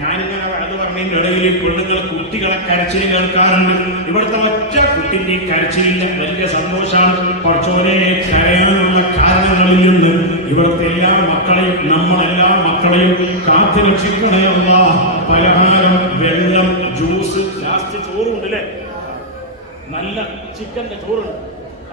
ഞാനിങ്ങനെ അത് പറഞ്ഞതിന്റെ ഇടയിൽ പെണ്ണുങ്ങൾ കുട്ടികളെ കരച്ചിൽ കേൾക്കാറുണ്ട്. ഇവിടുത്തെ ഒറ്റ കുട്ടിന്റെ ഈ കരച്ചിലില്ല, വലിയ സന്തോഷമാണ്. കുറച്ചോരെ കരയാനുള്ള കാരണങ്ങളിൽ നിന്ന് ഇവിടുത്തെ എല്ലാ മക്കളെയും, നമ്മളെല്ലാ മക്കളെയും കാത്തു രക്ഷിക്കണേ അല്ലാഹ്. പലഹാരം, വെള്ളം, ജ്യൂസ്, ലാസ്റ്റ് ചോറുണ്ട് അല്ലേ, നല്ല ചിക്കന്റെ ചോറുണ്ട്.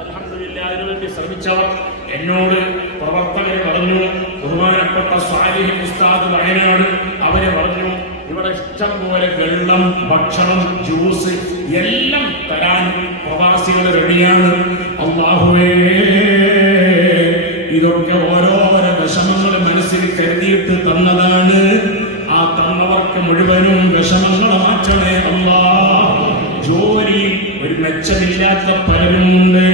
അൽഹംദുലില്ലാഹ്, അതിനുവേണ്ടി ശ്രമിച്ചവർ എന്നോട് പ്രവർത്തകർ പറഞ്ഞു, ബഹുമാനപ്പെട്ട സ്വാലിഹ് ഉസ്താദ് വയനാട് അവരെ പറഞ്ഞു, ഇവിടെ ഇഷ്ടം പോലെ വെള്ളം, ഭക്ഷണം, ജ്യൂസ് എല്ലാം തരാൻ പ്രവാസികൾ റെഡിയാണ്. അല്ലാഹുവേ, ഇതൊക്കെ ഓരോരോ വിഷമങ്ങൾ മനസ്സിൽ കരുതിയിട്ട് തന്നതാണ്. ആ തന്നവർക്ക് മുഴുവനും വിഷമങ്ങൾ മാറ്റണേ അല്ലാഹ്. ജോലി ഒരു മെച്ചമില്ലാത്ത പലരുമുണ്ട്.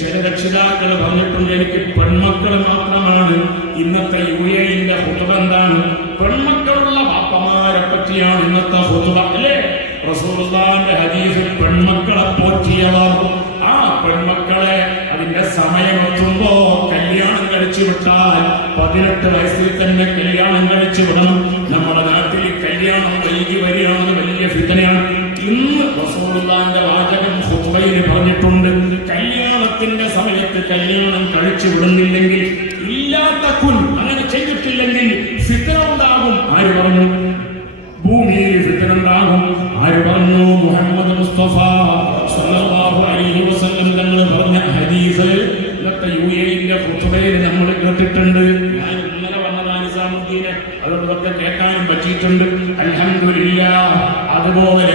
ചില രക്ഷിതാക്കൾ പറഞ്ഞിട്ടുണ്ട്, എനിക്ക് പെൺമക്കൾ മാത്രമാണ്. ഇന്നത്തെ UAE-ന്റെ ഖുതുബ എന്താണ്? പെൺമക്കളുള്ള ബാപ്പമാരെ പറ്റിയാണ് ഇന്നത്തെ ഖുതുബ, അല്ലേ? റസൂലുള്ളാഹിന്റെ ഹദീസിൽ പെൺമക്കളെ പോറ്റിയവർ, ആ പെൺമക്കളെ അതിന്റെ സമയമെത്തുമ്പോ കല്യാണം കഴിച്ചു വിട്ടാൽ 18 വയസ്സിൽ തന്നെ കല്യാണം കഴിച്ചു വിടണം. നമ്മുടെ നാട്ടിൽ കല്യാണം വൈകി വരികയാണെന്ന് വലിയ ഫിത്നയാണ്. ഇന്ന് റസൂലുള്ളാഹിന്റെ വാചകം ഖുതുബയിൽ പറഞ്ഞിട്ടുണ്ട്, കല്യാണത്തിന്റെ സമയത്ത് കല്യാണം കഴിച്ചു വിടുന്നില്ലെങ്കിൽ, ഇല്ലാത്ത അങ്ങനെ ചെയ്തിട്ടില്ലെങ്കിൽ ഫിത്ന ഉണ്ടാകും. ആര് പറഞ്ഞു? ഭൂമിയിൽ ഫിത്ന ഉണ്ടാകും. ആര് പറഞ്ഞു? മുഹമ്മദ് മുസ്തഫ സ്വല്ലല്ലാഹു അലൈഹി വസല്ലം തങ്ങൾ പറഞ്ഞ ഹദീസ് ഇന്നത്തെ UAE-ന്റെ ഖുതുബയിൽ നമ്മൾ കേട്ടിട്ടുണ്ട്. ഞാൻ ഇന്നലെ വന്നതാണ് നിസാമുദ്ദീന്, അതൊക്കെ കേൾക്കാനും പറ്റിയിട്ടുണ്ട്. അൽഹംദുലില്ലാഹ്. അതുപോലെ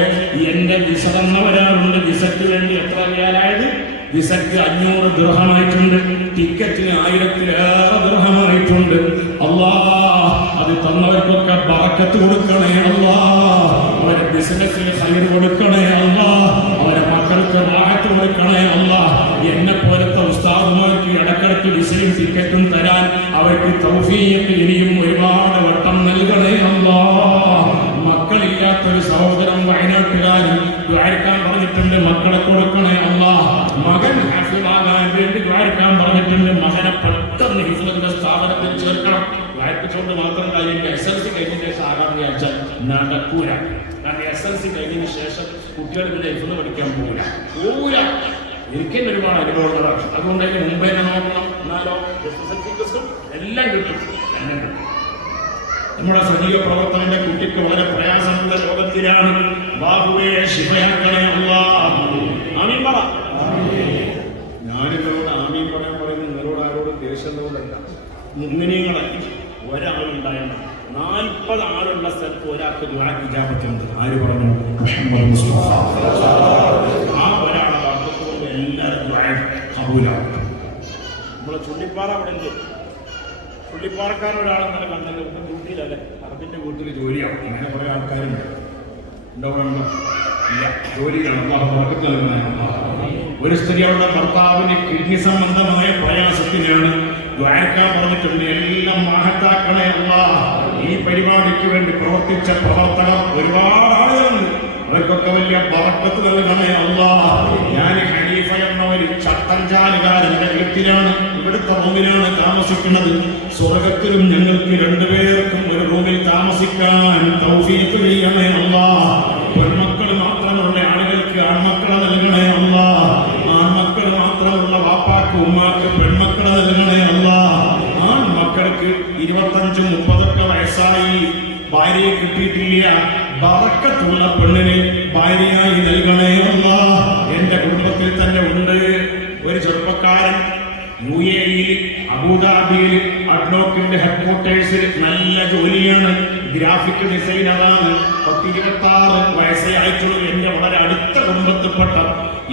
എന്റെ വിസ തന്നവരാളുണ്ട്. വിസയ്ക്ക് വേണ്ടി എത്ര റിയാലായത്? വിസയ്ക്ക് 500 ദിർഹമായിട്ടുണ്ട്. ടിക്കറ്റിന് 1000-ലേറെ ദിർഹമായിട്ടുണ്ട്. അല്ലാഹ്, അത് തന്നവർക്കൊക്കെ ബറക്കത്ത് കൊടുക്കണേ അല്ലാഹ്. അവരെ ബിസിനസ്സിൽ ഖൈർ കൊടുക്കണേ അല്ലാഹ്. അവരെ മക്കൾക്ക് റാഹത്ത് കൊടുക്കണേ അല്ലാഹ്. എന്നെ പോലത്തെ ഉസ്താദുമാർക്ക് ഇടക്കിടക്ക് വിസയും ടിക്കറ്റും തരാൻ അവർക്ക് തൗഫീഖ് ഇനിയും ഒരുപാട് വട്ടം നൽകണേ അല്ലാഹ്. മക്കളില്ലാത്തൊരു സഹോദരൻ വയനാട്ടുകാരൻ ദ്വാരക്കാൻ പറഞ്ഞിട്ടുണ്ട്, മക്കളെ കൊടുക്കണേ അല്ലാഹ്. മകൻ ഹാഫിളാകാൻ വേണ്ടി ദ്വാരക്കാൻ പറഞ്ഞിട്ടുണ്ട്, മകനെ പെട്ടെന്ന് ഹിഫ്ളിന്റെ സ്ഥാപനത്തിൽ ചേർക്കണം. ദ്വാരപ്പിച്ചുകൊണ്ട് മാത്രം കാര്യമില്ല. SLC കഴിഞ്ഞ ശേഷം ആകാമെന്ന് വിചാരിച്ചാൽ നടക്കൂല. കാരണം SLC കഴിഞ്ഞതിന് ശേഷം കുട്ടികൾ പിന്നെ ഹിഫ്ള് പഠിക്കാൻ പോകൂല. എനിക്കും ഒരുപാട് അനുഭവങ്ങളാണ്. അതുകൊണ്ട് അതിന് മുമ്പേ നോക്കണം. എന്നാലോ SLC എല്ലാം കിട്ടും. നമ്മുടെ സജീവ പ്രവർത്തകന്റെ കുട്ടിക്ക് വളരെ പ്രയാസമുള്ള രോഗത്തിലാണ്. ബാബുവെ ശിഫയാക്കണേ അല്ലാഹ്. ആമീൻ പറ. ഞാനിവരോട് ആമീൻ പറയാൻ പറയുന്നത് നിങ്ങളോട് ആരോടും ദേഷ്യമുള്ളതല്ല. മുഅ്മിനീങ്ങളെ ഒരാളുണ്ടായിരുന്നു. 40 ആളുള്ള സ്ഥലത്ത് ഒരാൾക്ക് ദുആ ഇജാബത്തുണ്ട്. ആര് പറഞ്ഞു? മുഹമ്മദ് മുസ്തഫ. ആ ഒരാളെ ഭാഗത്തുകൊണ്ട് എല്ലാവരും ദുആ ഖബൂലാണ്. നമ്മളെ ചുള്ളിപ്പാറ അവിടെ ഉണ്ട്. പുള്ളിപ്പാറക്കാരൻ ഒരാളെന്നല്ല കണ്ടല്ലോ, ഒന്നും ഡ്യൂട്ടിയിലല്ലേ, അറബിന്റെ വീട്ടിൽ ജോലിയാണ്. അങ്ങനെ കുറെ ആൾക്കാരുണ്ട്. ഇല്ല, ജോലിയാണ്. ഒരു സ്ത്രീ അവരുടെ ഭർത്താവിന് കിഡ്നി സംബന്ധമായ പ്രയാസത്തിനാണ് ദ്വാരക്കാൻ പറഞ്ഞിട്ടുണ്ട്. എല്ലാം മഹത്താക്കണേ അല്ലാഹ്. ഈ പരിപാടിക്ക് വേണ്ടി പ്രവർത്തിച്ച പ്രവർത്തകർ ഒരുപാട് ആളുകളുണ്ട്. അവർക്കൊക്കെ വലിയ ബറക്കത്ത് നൽകണേ അല്ലാഹ്. ഞാൻ ഹനീഫ എന്ന ഒരു ചട്ടഞ്ചാലുകാരന്റെ വീട്ടിലാണ്, ഇവിടുത്തെ റൂമിലാണ് താമസിക്കുന്നത്. സ്വർഗത്തിലും ഞങ്ങൾക്ക് 2 പേർക്കും ഒരു റൂമിൽ താമസിക്കാൻ തൗഫീഖ് ചെയ്യണേ അല്ലാഹ്. പെൺമക്കൾ മാത്രമുള്ള ആളുകൾക്ക് ആൺമക്കളെ നൽകണേ അല്ലാഹ്. ആൺമക്കൾ മാത്രമുള്ള വാപ്പാക്ക് ഉമ്മാക്ക് പെൺമക്കളെ നൽകണേ അല്ലാഹ്. ആൺമക്കൾക്ക് 25-30 വയസ്സായി ഭാര്യയെ കിട്ടിയിട്ടില്ല, ബറക്കത്തുള്ള പെണ്ണിനെ ഭാര്യയായി നൽകണേ അല്ലാഹ്. എന്റെ കുടുംബത്തിൽ തന്നെ ഉണ്ട് ഒരു ചെറുപ്പക്കാരൻ. UAE അബുദാബിയിൽ അഡ്നോക്കിന്റെ ഹെഡ്ക്വാർട്ടേഴ്സിൽ നല്ല ജോലിയാണ്, ഗ്രാഫിക് ഡിസൈനറാണ്. 26 വയസ്സേ ആയിട്ടുള്ളൂ. എന്റെ വളരെ അടുത്ത കുടുംബത്തിൽപ്പെട്ട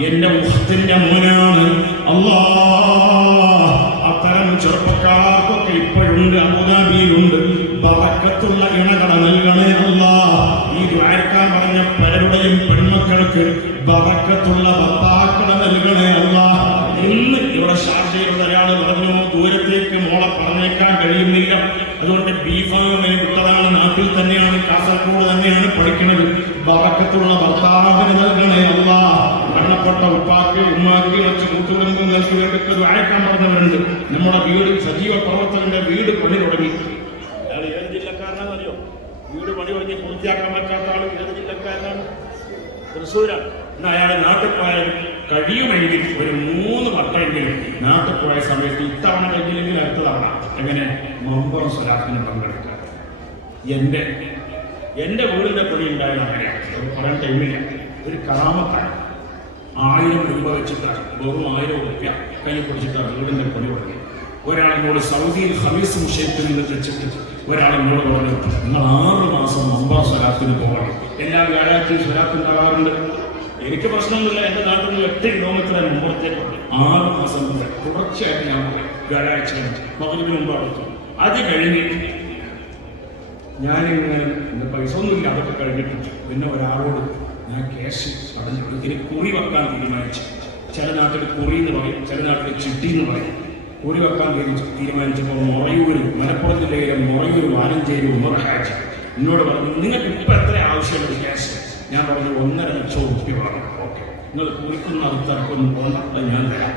എന്റെ ഉഖത്തിന്റെ മോനാണ്. അല്ലാഹ്, അത്തരം ചെറുപ്പക്കാർക്കൊക്കെ ഇപ്പോഴുണ്ട്, അബുദാബിയിലുണ്ട്. ബറക്കത്തുള്ള ഇണകളെ നൽകണേ അല്ലാഹ്. ഈ ദ്വാരക്കാൻ പറഞ്ഞ പലരുടെയും പെൺമക്കൾക്ക് ബറക്കത്തുള്ള ഭർത്താക്കളെ നൽകണേ അല്ലാഹ്. ഇന്ന് ഇവിടെ ഷാർജയിലുള്ള ഒരാൾ പറഞ്ഞു, ദൂരത്തേക്ക് മോളെ പറഞ്ഞേക്കാൻ കഴിയുന്നില്ല, അതുകൊണ്ട് ബീഫാമിനെ വിട്ടതാണ്, നാട്ടിൽ തന്നെയാണ്, കാസർഗോഡ് തന്നെയാണ് പഠിക്കുന്നത്. ബറക്കത്തുള്ള ഭർത്താവിന് നൽകണേ അല്ലാഹ്. മരണപ്പെട്ട ഉപ്പാക്ക് ഉമ്മാക്ക് കുറച്ച് കൂട്ടുകുടുംബങ്ങൾക്ക് വേണ്ടിയിട്ട് ദ്വാരക്കാൻ പറഞ്ഞവരുണ്ട്. നമ്മുടെ വീട് സജീവ പ്രവർത്തകന്റെ വീട് പണി തുടങ്ങി. അയാൾ ഏത് ജില്ലക്കാരനാണെന്നറിയോ? വീട് പണി തുടങ്ങി പൂർത്തിയാക്കാൻ പറ്റാത്ത ആൾ ഏത് ജില്ലക്കാരനാണ്? തൃശ്ശൂരാണ്. എന്നാൽ അയാൾ നാട്ടിൽ പോയാൽ കഴിയുമെങ്കിൽ ഒരു 3 വട്ടമെങ്കിലും നാട്ടിൽ പോയ സമയത്ത് ഇത്തവണ കഴിഞ്ഞില്ലെങ്കിൽ അടുത്ത തവണ എങ്ങനെ മമ്പർ സ്വലാത്തിന് പങ്കെടുക്കാം. എന്റെ വീടിന്റെ പണി ഉണ്ടായാലും അങ്ങനെയാണ്. പറയാൻ ടൈമില്ല. ഒരു കറാമത്താണ്. 1000 രൂപ വെച്ചിട്ടാണ്, വെറും 1000 രൂപ കയ്യിൽ പിടിച്ചിട്ടാണ് വീടിന്റെ പണി തുടങ്ങി. ഒരാളിനോട് സൗദിയിൽ ഹമീസ് മുഷേഖിൽ നിന്ന് വെച്ചിട്ട് ഒരാൾ എന്നോട് പറഞ്ഞു, നിങ്ങൾ 6 മാസം മുമ്പ് സ്വലാത്തിന് പോകണം. എല്ലാ വ്യാഴാഴ്ചയും സ്വലാത്ത് ഉണ്ടാകാറുണ്ട്. എനിക്ക് പ്രശ്നമൊന്നുമില്ല. എൻ്റെ നാട്ടിൽ നിന്ന് 8 കിലോമീറ്റർ മുമ്പത്തേക്കുണ്ട്. 6 മാസം മുമ്പ് തുടർച്ചയായിട്ട് ഞാൻ പോയി. വ്യാഴാഴ്ച മഗ്‌രിബിന് മുമ്പ് അടുത്തു. അത് കഴിഞ്ഞ് ഞാനിങ്ങനെ പൈസ ഒന്നുമില്ല, അതൊക്കെ കഴിഞ്ഞിട്ടുണ്ട്. പിന്നെ ഒരാളോട് ഞാൻ ക്യാഷ് പറഞ്ഞു ഇതിന് കുറി വെക്കാൻ തീരുമാനിച്ചു. ചില നാട്ടിൽ കുറി എന്ന് പറയും, ചില നാട്ടിൽ ചിട്ടി എന്ന് പറയും. കുറി വെക്കാൻ തീരുമാനിച്ചപ്പോൾ മൊറയൂർ, മലപ്പുറം ജില്ലയിലെ മൊറയൂർ വാലഞ്ചേരി ഉമർ ഹാജി എന്നോട് പറഞ്ഞു, നിങ്ങൾക്ക് ഇപ്പം എത്ര ആവശ്യമുള്ള ക്യാഷ്? ഞാൻ പറഞ്ഞു 1.5 ലക്ഷം റുപ്യ വേണം. ഓക്കെ, നിങ്ങൾ കുറിക്കുന്ന അടുത്തിറക്കൊന്നും പോകണ്ട, ഞാൻ തരാം.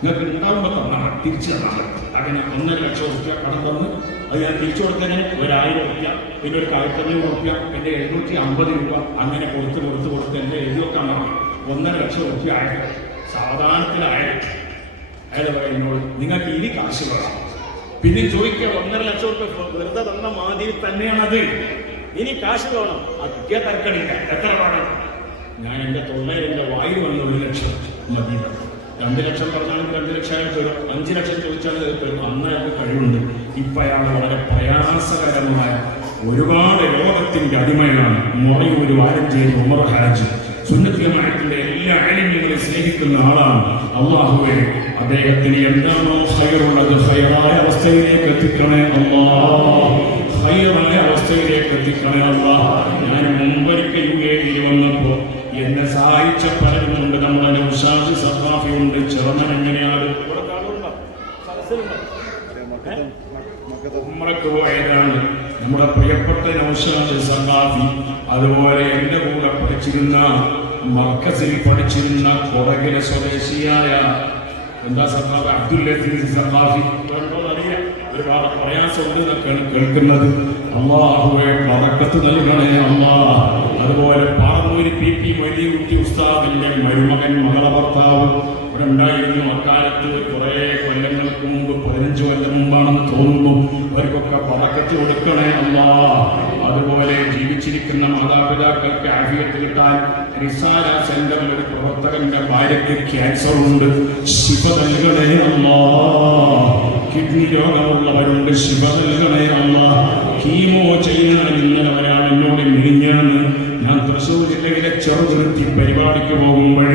നിങ്ങൾക്ക് ഉണ്ടാകുമ്പോൾ തന്നാൽ തിരിച്ചു തന്നാൽ. അങ്ങനെ 1.5 ലക്ഷം റുപ്യ കടം തന്ന് അത് ഞാൻ തിരിച്ചു കൊടുത്തതിന് 1000 റുപ്യ, പിന്നെ ഒരു 1500 റുപ്യ, എൻ്റെ 750 രൂപ അങ്ങനെ കൊടുത്ത് എൻ്റെ എഴുതി വെക്കാൻ പറഞ്ഞു. 1.5 ലക്ഷം റുപ്യ ആയിട്ട് സാവധാനത്തിലായത്. അയാൾ എന്നോട് നിങ്ങൾക്ക് ഇനി കാശ് വേണം. പിന്നെ ചോദിക്കുക 1.5 ലക്ഷം റുപ്യ വെറുതെ തന്ന മാതിരി തന്നെയാണത്. ഇനി കാശ് വേണം. ആ കിട്ടിയ തരക്കടില്ല. എത്ര വേണം? ഞാൻ എൻ്റെ തൊള്ളയിൽ എൻ്റെ വായിൽ വന്ന 1 ലക്ഷം മതി. 2 ലക്ഷം പറഞ്ഞാലും 2 ലക്ഷം അയാൾ തരും. 5 ലക്ഷം ചോദിച്ചാൽ തരും. അന്ന് അയാൾക്ക് കഴിവുണ്ട്. ഇപ്പം അയാൾ വളരെ പ്രയാസകരമായ ഒരുപാട് രോഗത്തിൻ്റെ അടിമയാണ്. മൊറയൂർ വാലഞ്ചേരി ഉമർ ഹാജി സുന്നത്ത് ജമാഅത്തിന്റെ എല്ലാ ആലിമീങ്ങളെ സ്നേഹിക്കുന്ന ആളാണ്. അല്ലാഹുവേ, അദ്ദേഹത്തിന് എന്താണോ ഖൈറുള്ളത് ഖൈറായ അവസ്ഥയിലേക്ക് എത്തിക്കണേ അല്ലാഹ്. ഖൈറായ അവസ്ഥയിലേക്ക് എത്തിക്കണേ അല്ലാഹ്. ഞാൻ മുമ്പൊരിക്കൽ UAE വന്നപ്പോൾ എന്നെ സഹായിച്ച പലരുമുണ്ട്. നമ്മുടെ നൗഷാദ് സഖാഫി ഉണ്ട്. ചെറുമൻ എങ്ങനെയാണ് ഉംറക്ക് പോയതാണ് നമ്മുടെ പ്രിയപ്പെട്ട നൗഷാദ് സഖാഫി. അതുപോലെ എൻ്റെ കൂടെ പഠിച്ചിരുന്ന മർക്കസിൽ പഠിച്ചിരുന്ന കൊടകിലെ സ്വദേശിയായ എന്താ സഖാഫി അബ്ദുൽ ലത്തീഫ് സഖാഫി. അറിയാം, ഒരുപാട് പ്രയാസമുണ്ട് എന്നൊക്കെയാണ് കേൾക്കുന്നത്. അല്ലാഹുവേ, ബറക്കത്ത് നൽകണേ അല്ലാഹ്. അതുപോലെ പാറന്നൂര് PP മൊയ്തീൻകുട്ടി ഉസ്താദിന്റെ മരുമകൻ മകള ഭർത്താവ് ഇവിടെ ഉണ്ടായിരുന്നു. അക്കാലത്ത് കുറെ കൊല്ലങ്ങൾക്ക് മുമ്പ്, 15 കൊല്ലം മുമ്പാണെന്ന് തോന്നുന്നു. അവർക്കൊക്കെ ബറക്കത്ത് കൊടുക്കണേ അല്ലാഹ്. അതുപോലെ ജീവിച്ചിരിക്കുന്ന മാതാപിതാക്കൾക്ക് ആഫിയത്ത് കിട്ടാൻ റിസാല സെന്ററിൽ ഒരു പ്രവർത്തകന്റെ ഭാര്യയ്ക്ക് ക്യാൻസർ ഉണ്ട്. ശിഫ നൽകണേ അല്ലാഹ്. കിഡ്നി രോഗമുള്ളവരുണ്ട്. ശിഫ നൽകണേ അല്ലാഹ്. കീമോ ചെയ്യണം. ഇന്നലെ ഒരാൾ എന്നോട് മിനിഞ്ഞാന്ന് ഞാൻ തൃശ്ശൂർ ജില്ലയിലെ ചെറുതുരുത്തി പരിപാടിക്ക് പോകുമ്പോൾ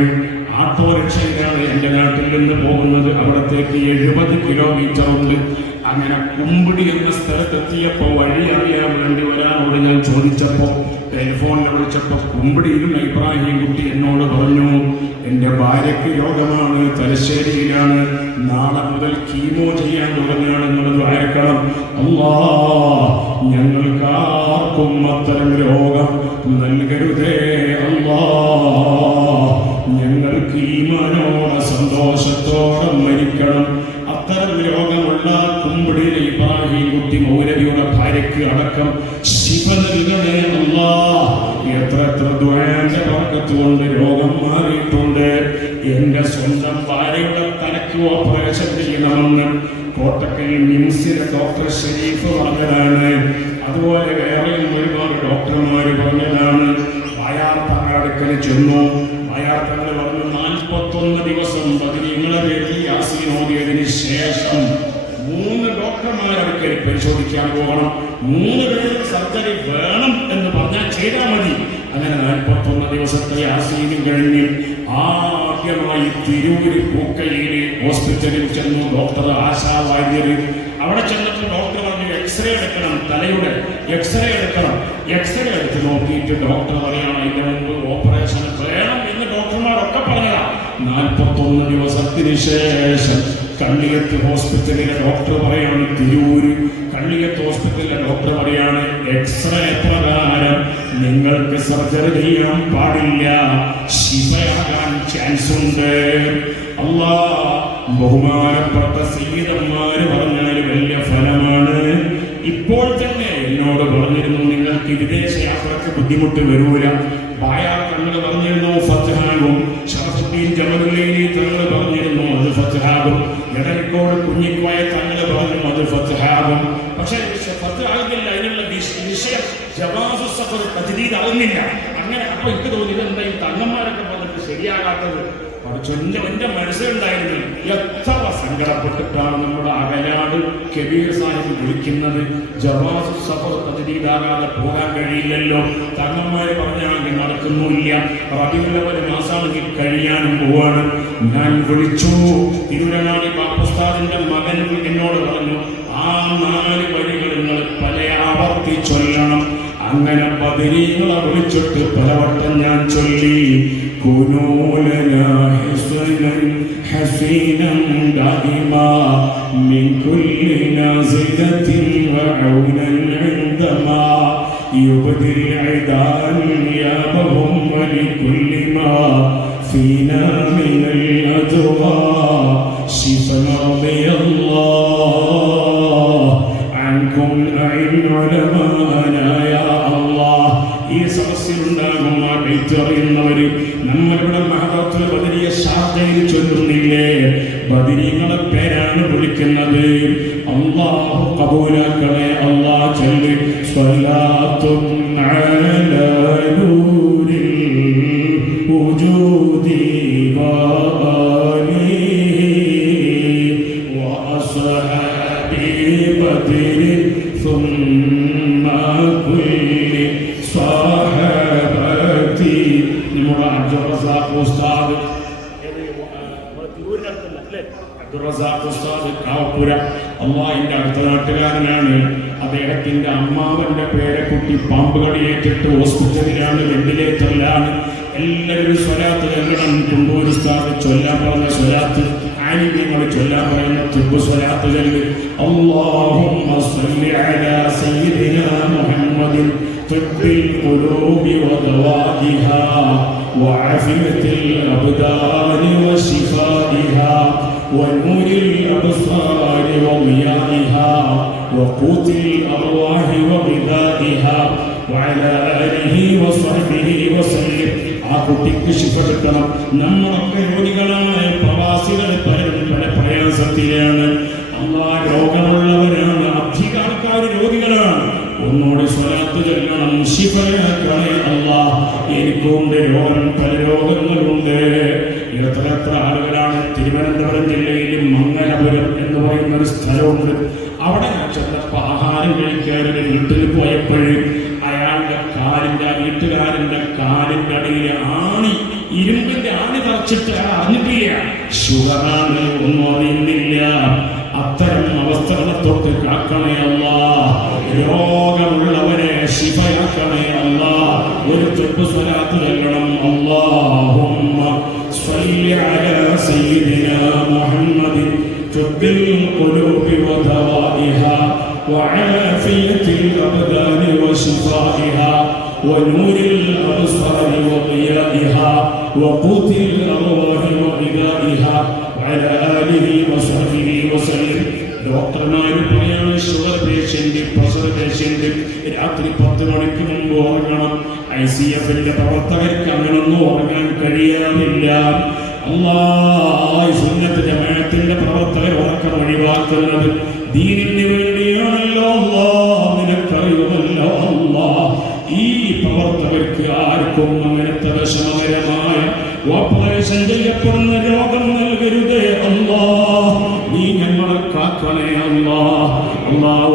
ഓട്ടോറിക്ഷയിലാണ് എൻ്റെ നാട്ടിൽ നിന്ന് പോകുന്നത്. അവിടത്തേക്ക് 70 കിലോമീറ്റർ ഉണ്ട്. അങ്ങനെ കുമ്പിടി എന്ന സ്ഥലത്തെത്തിയപ്പോൾ വഴി അറിയാൻ വേണ്ടി ഒരാളോട് ഞാൻ ചോദിച്ചപ്പോൾ, ടെലിഫോണിൽ വിളിച്ചപ്പോൾ കുമ്പിടിയിലും ഇബ്രാഹിം കുട്ടി എന്നോട് പറഞ്ഞു, എൻ്റെ ഭാര്യയ്ക്ക് രോഗമാണ്, തലശ്ശേരിയിലാണ്, നാളെ മുതൽ കീമോ ചെയ്യാൻ തുടങ്ങുകയാണെന്നുള്ളത് ആയിരിക്കണം. അല്ലാഹ്, ഞങ്ങൾക്കാർക്കും അത്തരം രോഗം നൽകരുതേ അല്ലാഹ്. ഞങ്ങൾക്ക് ഈമാനോടെ സന്തോഷത്തോടെ മരിക്കണം. അത്തരം രോഗമുള്ള കുമ്പിടിയിലെ ഇബ്രാഹിം കുട്ടി മൗലവിയുടെ ഭാര്യയ്ക്ക് അടക്കം ശിഫ നൽകണേ അല്ലാഹ്. എത്ര ദുആന്റെ ബർക്കത്ത് കൊണ്ട് രോഗം മാറിയിട്ടുണ്ട്. എന്റെ സ്വന്തം ഭാര്യയുടെ തലയ്ക്ക് ഓപ്പറേഷൻ ചെയ്യണമെന്ന് കോട്ടക്കൽ മിംസിലെ ഡോക്ടർ ഷരീഫ് പറഞ്ഞതാണ്. അതുപോലെ വേറെയും ഒരുപാട് ഡോക്ടർമാർ പറഞ്ഞതാണ്. വായാർത്തങ്ങടുക്കൽ ചെന്നു. വായാർത്തങ്ങൾ പറഞ്ഞു 41 ദിവസം ബദരീങ്ങളെ പേരിൽ യാസീൻ ഓതിയതിന് ശേഷം 3 ഡോക്ടർമാരടുക്കൽ പരിശോധിക്കാൻ പോകണം. 3 പേര് സർജറി വേണം എന്ന് പറഞ്ഞാൽ ചെയ്താൽ മതി. അങ്ങനെ 41 ദിവസത്തെ യാസീനും കഴിഞ്ഞ് ആദ്യമായി തിരൂര് പൂക്കയില് ഹോസ്പിറ്റലിൽ ചെന്നു. ഡോക്ടർ ആശാ വാര്യർ. അവിടെ ചെന്നിട്ട് ഡോക്ടർ പറഞ്ഞു എക്സ്റേ എടുക്കണം, തലയുടെ എക്സ്റേ എടുക്കണം. എക്സ്റേ എടുത്ത് നോക്കിയിട്ട് ഡോക്ടർ പറയണം ഇതിന് മുമ്പ് ഓപ്പറേഷൻ വേണം എന്ന് ഡോക്ടർമാരൊക്കെ പറഞ്ഞതാ. 41 ദിവസത്തിന് ശേഷം കള്ളിയത്ത് ഹോസ്പിറ്റലിലെ ഡോക്ടർ പറയാണ്, തിരൂര് കള്ളിയത്ത് ഹോസ്പിറ്റലിലെ ഡോക്ടർ പറയാണ് എക്സ്റേ പ്രകാരം നിങ്ങൾക്ക് സർജറി ചെയ്യാൻ പാടില്ല, ശിഫയാകാൻ ചാൻസ് ഉണ്ട്. അല്ലാഹ്, ബഹുമാനപ്പെട്ട സയ്യിദന്മാര് പറഞ്ഞാൽ വലിയ ഫലമാണ്. ഇപ്പോൾ തന്നെ എന്നോട് പറഞ്ഞിരുന്നു നിങ്ങൾക്ക് വിദേശ യാത്രക്ക് ബുദ്ധിമുട്ട് വരൂല. ബായാർ തങ്ങൾ പറഞ്ഞിരുന്നു ഫത്ഹാകും. ഷറഫുദ്ദീൻ ജമലുല്ലൈലി തങ്ങൾ പറഞ്ഞിരുന്നു അത് ഫത്ഹാകും. എടരിക്കോട് കുഞ്ഞിക്കോയ തങ്ങൾ പറഞ്ഞു അത് ഫത്ഹാകും. പക്ഷേ ഫത്ഹാകുന്നില്ല. അതിനുള്ള വിഷയം ജവാസു സഫർ തജ്ദീദ് ആകുന്നില്ല. അങ്ങനെ അപ്പൊ എനിക്ക് തോന്നി ഇതെന്താ ഈ തങ്ങന്മാരൊക്കെ പറഞ്ഞിട്ട് ശരിയാകാത്തത്. എന്റെ മനസ്സിലുണ്ടായിരുന്നു എത്ര സങ്കടപ്പെട്ടിട്ടാണ് നമ്മുടെ അകലാട് കബീർ സാഹിബ് വിളിക്കുന്നത്. ജവാസ് സഫർ തദ്രീദാകാതെ പോകാൻ കഴിയില്ലല്ലോ, തങ്ങന്മാര് പറഞ്ഞാണെങ്കിൽ നടക്കുന്നില്ല, റബീഉൽ മാസമാണെങ്കിൽ കഴിയാനും പോവാണ്. ഞാൻ വിളിച്ചു. തിരുവനാടി ബാപ്പുസ്താദിന്റെ മകൻ എന്നോട് പറഞ്ഞു, ആ 4 വരികൾ നിങ്ങൾ പല ആവർത്തി ചൊല്ലണം. അങ്ങനെ ബദരീങ്ങളെ വിളിച്ചിട്ട് പലവട്ടം ഞാൻ ചൊല്ലി. കുനൂലനാ ഹിസ്നൻ ഹസീനൻ ദായിമാ മിൻ കുല്ലി നാസിലത്തിൻ വഅൗനൻ ഇൻദമാ യുബ്ദിൽ ഇദാൻ യാബഹും വലികുല്ലി മാ ഫീനാ മിനൽ അദ്വാ ശിഫാ റളിയല്ലാഹ് അൻകും അഇൻ ഉലമാനാ യാ അല്ലാഹ്. ഈ സദസ്സിലുണ്ടാകുന്ന അറിയുന്നവര് നമ്മളിവിടെ മഹദറത്തുൽ ബദരിയ ഷാർജയിൽ ചൊല്ലുന്നില്ലേ, ബദരീങ്ങളെ പേരാണ് വിളിക്കുന്നത്. അല്ലാഹു ഖബൂലാക്കണേ. അല്ലാഹ് ചൊല്ലി സ്വലാത്തുൻ അലാ നൂരിൽ വജൂദി വആലിഹി വഅസ്ഹാബി ബദരി ثم كل صحابتي. നമ്മുടെ അബ്ദുൾ റസാഖ് ഉസ്താദ് അബ്ദുൾ റസാഖ് ഉസ്താദ് കാവപ്പുര അള്ളാഹിന്റെ അടുത്ത നാട്ടുകാരനാണ്. അദ്ദേഹത്തിന്റെ അമ്മാവന്റെ പേരക്കുട്ടി പാമ്പ് കടിയേറ്റിട്ട് ഹോസ്പിറ്റലിലാണ്, വെന്റിലേറ്ററിലാണ്. എല്ലാവരും സ്വലാത്ത് ചൊല്ലണം. കുണ്ടൂർ ഉസ്താദ് ചൊല്ലാൻ പറഞ്ഞ സ്വലാത്ത്, ആലിമീങ്ങൾ ചൊല്ലാൻ പറയുന്ന തുബ്ബ് സ്വലാത്ത് ചൊല്ല്. അല്ലാഹുമ്മ സ്വല്ലി അലാ സയ്യിദിനാ മുഹമ്മദിൻ തിബ്ബിൽ ഖുലൂബി വദവാഇഹാ വഅഫിയത്തിൽ അബ്ദാനി വശിഫാഇഹാ വനൂരിൽ അബ്സാരി വളിയാഇഹാ വഖൂത്തിൽ അർവാഹി വഗിദാഇഹാ വഅലാ ആലിഹി വസഹ്ബിഹി വസല്ലം. ആ കുട്ടിക്ക് ശിഫ കിട്ടണം. നമ്മളൊക്കെ രോഗികളാണ്, പ്രവാസികൾ പലരും പല പ്രയാസത്തിലാണ്. അല്ലാഹ് രോഗമുള്ളവരാണ്, അധിക ആൾക്കാർ രോഗികളാണ്. ഒന്നോട് സ്വലാത്ത് ചൊല്ലണം. ശിഫയാക്കണേ അല്ലാഹ്. എനിക്കുണ്ട് രോഗം, പല രോഗങ്ങളുണ്ട്. എത്ര ആളുകളാണ്. തിരുവനന്തപുരം ജില്ലയിൽ മംഗലപുരം എന്ന് പറയുന്ന ഒരു സ്ഥലമുണ്ട്. അവിടെ ഞാൻ ചെന്നപ്പോൾ ആഹാരം കഴിക്കാൻ ഒരു വീട്ടിൽ പോയപ്പോഴും അയാളുടെ വീട്ടുകാരന്റെ കാലിന്റെ അടിയിൽ ആണി, ഇരുമ്പിന്റെ ആണി തറച്ചിട്ട് അറിഞ്ഞിട്ടില്ല. ഷുഗറാണ്, ഒന്നും അറിയുന്നില്ല. അത്തരം അവസ്ഥകളെ തൊട്ട് കാക്കണേ അല്ലാഹ്. രോഗമുള്ളവരെ ശിഫയാക്കണേ അല്ലാഹ്. ഒരു തുബ്ബ് സ്വലാത്ത് ചൊല്ലണം. അല്ലാഹുമ്മ സ്വല്ലി അലാ സയ്യിദിനാ മുഹമ്മദിൻ തുബ്ബിൽ ഖുലൂബി വദവാഇഹാ വആഫിയത്തിൽ അബ്ദാനി വശിഫാഇഹാ വനൂരിൽ അബ്സാരി വളിയാഇഹാ വഖൂത്തിൽ അർവാഹി വഗിദാഇഹാ വഅലാ ആലിഹി വസഹ്ബിഹി വസല്ലം. ഡോക്ടർമാര് പറയാണ്, ഷുഗർ പേഷ്യന്റ്, പ്രഷർ പേഷ്യന്റ് രാത്രി 10 മണിക്ക് മുമ്പ് ഉറങ്ങണം. ICFന്റെ പ്രവർത്തകർക്ക് അങ്ങനൊന്നും ഉറങ്ങാൻ കഴിയാറില്ല. അല്ലാഹ് സുന്നത്ത് ജമാഅത്തിന്റെ പ്രവർത്തകർ ഉറക്കം ഒഴിവാക്കുന്നത് ദീനിന് വേണ്ടിയാണല്ലോ. അല്ലാഹ് നിനക്കറിയുമല്ലോ അല്ലാഹ്. ഈ പ്രവർത്തകർക്ക് ആർക്കും അങ്ങനത്തെ വിഷമകരമായ ഓപ്പറേഷൻ ചെയ്യപ്പെടുന്ന രോഗം നൽകരുതേ അല്ലാഹ്. നീ ഞങ്ങളെ കാക്കണേ അല്ലാഹ്. അല്ലാഹ്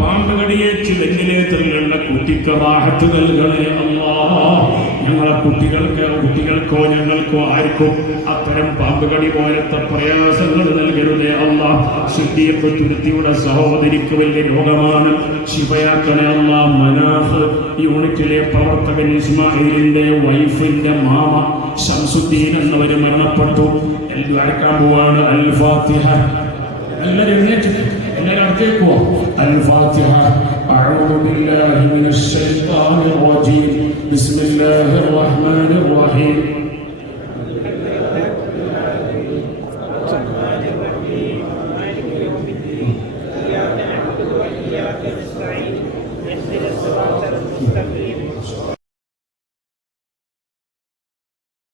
പാമ്പ് കടിയേറ്റ് വെന്റിലേറ്ററിലുള്ള കുട്ടിക്ക് റാഹത്ത് നൽകണേ അല്ലാഹ്. ഞങ്ങളെ കുട്ടികൾക്കോ ഞങ്ങൾക്കോ ആർക്കും അത്തരം പാമ്പ് കടി പോലത്തെ പ്രയാസങ്ങൾ നൽകരുതേ അല്ലാഹ്. സിദ്ദീഖ് തുരുത്തിയുടെ സഹോദരിക്ക് വലിയ രോഗമാണ്, ശിഫയാക്കണേ അല്ലാഹ്. മനാഫ് യൂണിറ്റിലെ പ്രവർത്തകൻ ഇസ്മായിലിന്റെ വൈഫിന്റെ മാമ ശംസുദ്ദീൻ എന്നവര് മരണപ്പെട്ടു. വരക്കാൻ പോവാണ്. അൽ ഫാത്തിഹ. എല്ലാവരും അടുത്തേക്കോ. അൽ ഫാത്തിഹ. أعوذ بالله من الشيطان الرجيم. بسم الله الرحمن الرحيم.